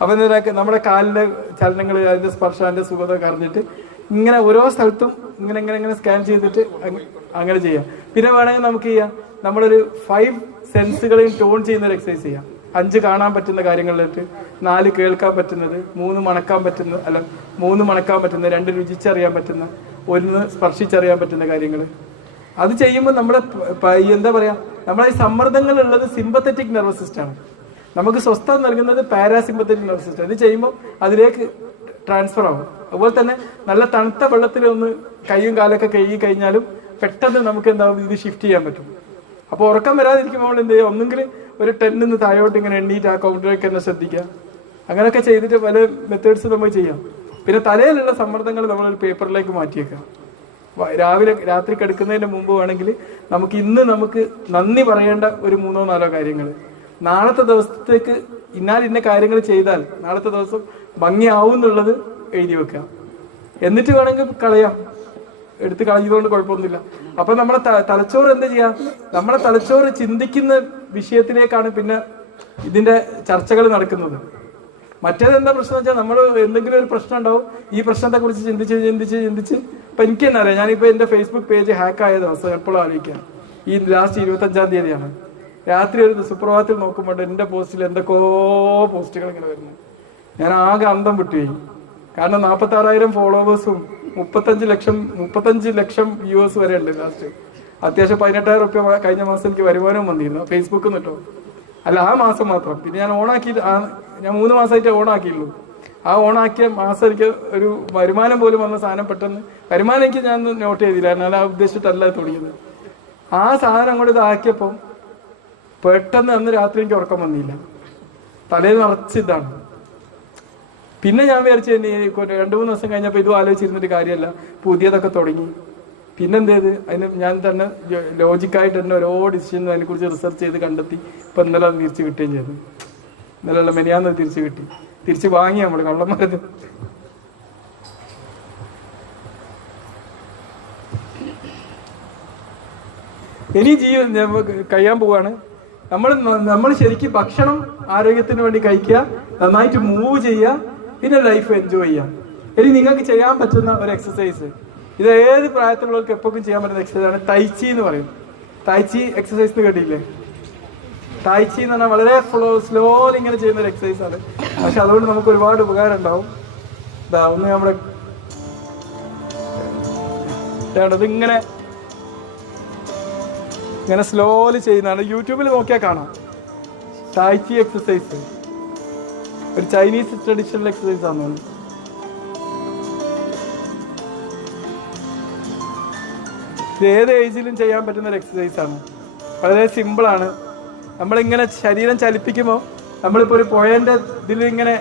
അപ്പം എന്താ നമ്മുടെ കാലിൻ്റെ ചലനങ്ങൾ, അതിൻ്റെ സ്പർശം, അതിൻ്റെ സുഖത അറിഞ്ഞിട്ട് ഇങ്ങനെ ഓരോ സ്ഥലത്തും ഇങ്ങനെ സ്കാൻ ചെയ്തിട്ട് അങ്ങനെ ചെയ്യാം. പിന്നെ വേണമെങ്കിൽ നമുക്ക് ചെയ്യാം, നമ്മളൊരു 5 സെൻസുകളെയും ടോൺ ചെയ്യുന്ന ഒരു എക്സസൈസ് ചെയ്യാം. 5 കാണാൻ പറ്റുന്ന കാര്യങ്ങളിലേക്ക്, 4 കേൾക്കാൻ പറ്റുന്നത്, 3 മണക്കാൻ പറ്റുന്ന 2 രുചിച്ചറിയാൻ പറ്റുന്ന, 1 സ്പർശിച്ചറിയാൻ പറ്റുന്ന കാര്യങ്ങൾ. അത് ചെയ്യുമ്പോൾ നമ്മുടെ എന്താ പറയുക, നമ്മളെ സമ്മർദ്ദങ്ങളുള്ളത് സിമ്പത്തറ്റിക് നെർവസ് സിസ്റ്റമാണ്. നമുക്ക് സ്വസ്ഥത നൽകുന്നത് പാരാസിമ്പത്തറ്റിക് നെർവസ് സിസ്റ്റം. ഇത് ചെയ്യുമ്പോൾ അതിലേക്ക് ട്രാൻസ്ഫർ ആവും. അതുപോലെ തന്നെ നല്ല തണുത്ത വെള്ളത്തിൽ ഒന്ന് കൈയും കാലൊക്കെ കഴുകി കഴിഞ്ഞാലും പെട്ടെന്ന് നമുക്ക് എന്താവും, ഇത് ഷിഫ്റ്റ് ചെയ്യാൻ പറ്റും. അപ്പോൾ ഉറക്കം വരാതിരിക്കുമ്പോൾ എന്ത് ചെയ്യുക, ഒന്നെങ്കിൽ ഒരു 10 നിന്ന് താഴോട്ട് ഇങ്ങനെ എണ്ണീറ്റ് ആ കൗണ്ടറിലേക്ക് തന്നെ ശ്രദ്ധിക്കുക. അങ്ങനെയൊക്കെ ചെയ്തിട്ട് പല മെത്തേഡ്സ് നമുക്ക് ചെയ്യാം. പിന്നെ തലയിലുള്ള സമ്മർദ്ദങ്ങൾ നമ്മളൊരു പേപ്പറിലേക്ക് മാറ്റിയേക്കാം. രാത്രി കിടക്കുന്നതിന് മുമ്പ് വേണമെങ്കിൽ നമുക്ക് നന്ദി പറയേണ്ട ഒരു 3-4 കാര്യങ്ങൾ, നാളത്തെ ദിവസത്തേക്ക് ഇന്ന കാര്യങ്ങൾ ചെയ്താൽ നാളത്തെ ദിവസം ഭംഗിയാവും എന്നുള്ളത് എഴുതി വെക്കുക. എന്നിട്ട് വേണമെങ്കിൽ കളയാം, എടുത്ത് കളഞ്ഞതുകൊണ്ട് കുഴപ്പമൊന്നുമില്ല. അപ്പൊ നമ്മളെ തലച്ചോറ് എന്താ ചെയ്യാം, നമ്മളെ തലച്ചോറ് ചിന്തിക്കുന്ന വിഷയത്തിലേക്കാണ് പിന്നെ ഇതിന്റെ ചർച്ചകൾ നടക്കുന്നത്. മറ്റേത് എന്താ പ്രശ്നം വെച്ചാൽ നമ്മൾ എന്തെങ്കിലും ഒരു പ്രശ്നം ഉണ്ടാവും, ഈ പ്രശ്നത്തെ കുറിച്ച് ചിന്തിച്ച് ഇപ്പൊ എനിക്ക് തന്നെ അറിയാം. ഞാനിപ്പോ എന്റെ ഫേസ്ബുക്ക് പേജ് ഹാക്ക് ആയ ദിവസം എപ്പോഴും ആലോചിക്കാം. ഈ ലാസ്റ്റ് 25-ാം തീയതിയാണ്. രാത്രി ഒരു സുപ്രഭാതത്തിൽ നോക്കുമ്പോൾ എന്റെ പോസ്റ്റിൽ എന്തൊക്കെയോ പോസ്റ്റുകൾ ഇങ്ങനെ വരുന്നു. ഞാൻ ആകെ അന്തം വിട്ടുപോയി. കാരണം 46,000 ഫോളോവേഴ്സും 35 ലക്ഷം വ്യൂവേഴ്സ് വരെ ഉണ്ട് ലാസ്റ്റ്. അത്യാവശ്യം 18,000 രൂപ കഴിഞ്ഞ മാസം എനിക്ക് വരുമാനവും വന്നിരുന്നു ഫേസ്ബുക്കിൽ നിന്ന് കേട്ടോ. അല്ല, ആ മാസം മാത്രം. പിന്നെ ഞാൻ 3 മാസമായിട്ട് ഓണാക്കിയുള്ളൂ. ആ ഓണാക്കിയ മാസം എനിക്ക് ഒരു വരുമാനം പോലും വന്ന സാധനം പെട്ടെന്ന് വരുമാനം എനിക്ക് ഞാൻ നോട്ട് ചെയ്തില്ല, കാരണം അത് ആ ഉദ്ദേശിച്ചിട്ടല്ല തുടങ്ങിയത്. ആ സാധനം അങ്ങോട്ട് ഇതാക്കിയപ്പം പെട്ടെന്ന് അന്ന് രാത്രി എനിക്ക് ഉറക്കം വന്നില്ല, തലയിൽ നിറച്ചിതാണ്. പിന്നെ ഞാൻ വിചാരിച്ചു 2-3 ദിവസം കഴിഞ്ഞപ്പോൾ ഇതും ആലോചിച്ചിരുന്നൊരു കാര്യമല്ല, പുതിയതൊക്കെ തുടങ്ങി. പിന്നെന്ത് ചെയ്ത് അതിന് ഞാൻ തന്നെ ലോജിക്കായിട്ട് തന്നെ ഓരോ ഡിസിഷൻ അതിനെക്കുറിച്ച് റിസർച്ച് ചെയ്ത് കണ്ടെത്തി. ഇപ്പം ഇന്നലെ അത് തിരിച്ച് കിട്ടുകയും ചെയ്തു. ഇന്നലെയുള്ള മെനിയാന്ന് തിരിച്ച് കിട്ടി, തിരിച്ച് വാങ്ങി നമ്മൾ കള്ളന്മാരത്. ഇനി കഴിയാൻ പോവാണ്. നമ്മൾ ശരിക്കും ഭക്ഷണം ആരോഗ്യത്തിന് വേണ്ടി കഴിക്കുക, നന്നായിട്ട് മൂവ് ചെയ്യുക, പിന്നെ ലൈഫ് എൻജോയ് ചെയ്യാം. ഇനി നിങ്ങൾക്ക് ചെയ്യാൻ പറ്റുന്ന ഒരു എക്സസൈസ്, ഇത് ഏത് പ്രായത്തിലുള്ളവർക്ക് എപ്പോഴും ചെയ്യാൻ പറ്റുന്ന എക്സസൈസ് ആണ് തൈച്ചി എന്ന് പറയും. തൈച്ചി എക്സസൈസ് എന്ന് കേട്ടില്ലേ? തായ്ച്ചി എന്ന് പറഞ്ഞാൽ വളരെ സ്ലോലി ഇങ്ങനെ ചെയ്യുന്ന ഒരു എക്സസൈസ് ആണ്. പക്ഷെ അതുകൊണ്ട് നമുക്ക് ഒരുപാട് ഉപകാരം ഉണ്ടാവും. ഒന്ന് നമ്മുടെ ഇതിങ്ങനെ ഇങ്ങനെ സ്ലോലി ചെയ്യുന്നതാണ്. യൂട്യൂബിൽ നോക്കിയാൽ കാണാം. തായ്ച്ചി എക്സസൈസ് ഒരു ചൈനീസ് ട്രഡീഷണൽ എക്സസൈസ് ആണ്. ഇത് ഏത് ഏജിലും ചെയ്യാൻ പറ്റുന്ന ഒരു എക്സസൈസ് ആണ്. വളരെ സിമ്പിളാണ്. നമ്മളിങ്ങനെ ശരീരം ചലിപ്പിക്കുമ്പോൾ നമ്മളിപ്പോൾ ഒരു പുഴൻ്റെ ഇതിൽ ഇങ്ങനെ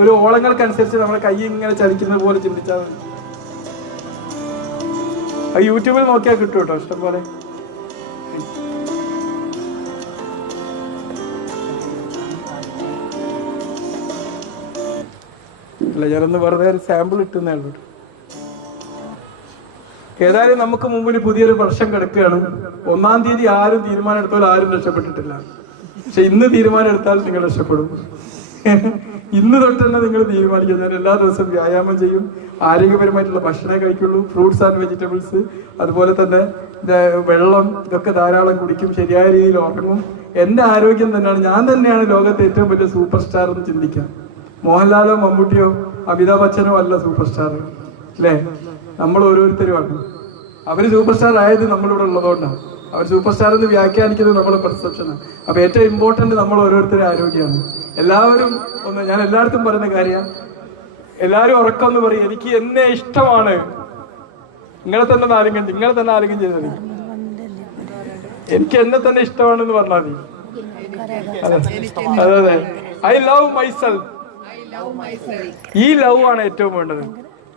ഒരു ഓളങ്ങൾക്കനുസരിച്ച് നമ്മുടെ കൈ ഇങ്ങനെ ചലിക്കുന്നത് പോലെ ചിന്തിച്ചാൽ മതി. അത് യൂട്യൂബിൽ നോക്കിയാൽ കിട്ടും കേട്ടോ, ഇഷ്ടം പോലെ. അല്ല, ഞാനൊന്ന് വെറുതെ ഒരു സാമ്പിൾ ഇട്ടുന്നേ ഉള്ളൂ. ഏതായാലും നമുക്ക് മുമ്പിൽ പുതിയൊരു വർഷം കിടക്കുകയാണ്. 1-ാം തീയതി ആരും തീരുമാനം എടുത്താൽ ആരും രക്ഷപ്പെട്ടിട്ടില്ല. പക്ഷെ ഇന്ന് തീരുമാനം എടുത്താൽ നിങ്ങൾ രക്ഷപ്പെടും. ഇന്ന് തൊട്ട് തന്നെ നിങ്ങൾ തീരുമാനിക്കുക, ഞാൻ എല്ലാ ദിവസവും വ്യായാമം ചെയ്യും, ആരോഗ്യപരമായിട്ടുള്ള ഭക്ഷണം കഴിക്കുള്ളൂ, ഫ്രൂട്ട്സ് ആൻഡ് വെജിറ്റബിൾസ്, അതുപോലെ തന്നെ വെള്ളം ഇതൊക്കെ ധാരാളം കുടിക്കും, ശരിയായ രീതിയിൽ ഉറങ്ങും. എൻ്റെ ആരോഗ്യം തന്നെയാണ്, ഞാൻ തന്നെയാണ് ലോകത്തെ ഏറ്റവും വലിയ സൂപ്പർ സ്റ്റാർ എന്ന് ചിന്തിക്കാം. മോഹൻലാലോ മമ്മൂട്ടിയോ അമിതാഭ് ബച്ചനോ അല്ല സൂപ്പർ സ്റ്റാർ, അല്ലേ? നമ്മൾ ഓരോരുത്തരുമാണ്. അവർ സൂപ്പർ സ്റ്റാർ ആയത് നമ്മളിവിടെ ഉള്ളതുകൊണ്ടാണ്. അവർ സൂപ്പർ സ്റ്റാർ എന്ന് വ്യാഖ്യാനിക്കുന്നത് നമ്മുടെ പെർസെപ്ഷനാണ്. അപ്പൊ ഏറ്റവും ഇമ്പോർട്ടന്റ് നമ്മൾ ഓരോരുത്തരുടെ ആരോഗ്യമാണ്. എല്ലാവരും ഞാൻ എല്ലായിടത്തും പറയുന്ന കാര്യമാണ്, എല്ലാവരും ഉറക്കം എന്ന് പറയും, എനിക്ക് എന്നെ ഇഷ്ടമാണ്. നിങ്ങളെ തന്നെ ആരെങ്കിലും ചെയ്താൽ മതി. എനിക്ക് എന്നെ തന്നെ ഇഷ്ടമാണെന്ന് പറഞ്ഞാൽ മതി. അതെ അതെ, ഐ ലവ് മൈസെൽഫ്. ഈ ലവ് ആണ് ഏറ്റവും വേണ്ടത്.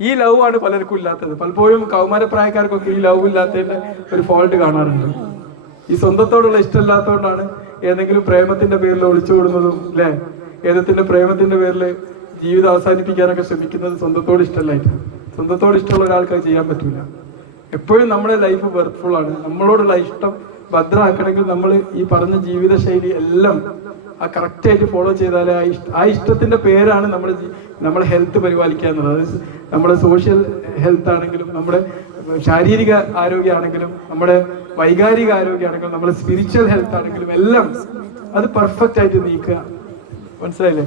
ഈ ലവ് ആണ് പലർക്കും ഇല്ലാത്തത്. പലപ്പോഴും കൗമാരപ്രായക്കാർക്കൊക്കെ ഈ ലവ് ഇല്ലാത്തതിന്റെ ഒരു ഫോൾട്ട് കാണാറുണ്ട്. ഈ സ്വന്തത്തോടുള്ള ഇഷ്ടമില്ലാത്തതുകൊണ്ടാണ് ഏതെങ്കിലും പ്രേമത്തിന്റെ പേരിൽ ഒളിച്ചോടുന്നതും, അല്ലെ? ഏതെങ്കിലും പ്രേമത്തിന്റെ പേരിൽ ജീവിതം അവസാനിപ്പിക്കാനൊക്കെ ശ്രമിക്കുന്നത് സ്വന്തത്തോട് ഇഷ്ടമല്ലായിട്ട്. സ്വന്തത്തോട് ഇഷ്ടമുള്ള ഒരാൾക്ക് ചെയ്യാൻ പറ്റൂല. എപ്പോഴും നമ്മുടെ ലൈഫ് വെർത്ത്ഫുൾ ആണ്. നമ്മളോടുള്ള ഇഷ്ടം ഭദ്രമാക്കണമെങ്കിൽ നമ്മൾ ഈ പറഞ്ഞ ജീവിതശൈലി എല്ലാം കറക്റ്റായിട്ട് ഫോളോ ചെയ്താലേ ആ ഇഷ്ടത്തിന്റെ പേരാണ് നമ്മുടെ ഹെൽത്ത് പരിപാലിക്കുക എന്നുള്ളത്. അത് നമ്മുടെ സോഷ്യൽ ഹെൽത്ത് ആണെങ്കിലും, നമ്മുടെ ശാരീരിക ആരോഗ്യമാണെങ്കിലും, നമ്മുടെ വൈകാരിക ആരോഗ്യമാണെങ്കിലും, നമ്മുടെ സ്പിരിച്വൽ ഹെൽത്ത് ആണെങ്കിലും എല്ലാം അത് പെർഫെക്റ്റ് ആയിട്ട് നീക്കുക. മനസ്സിലായില്ലേ?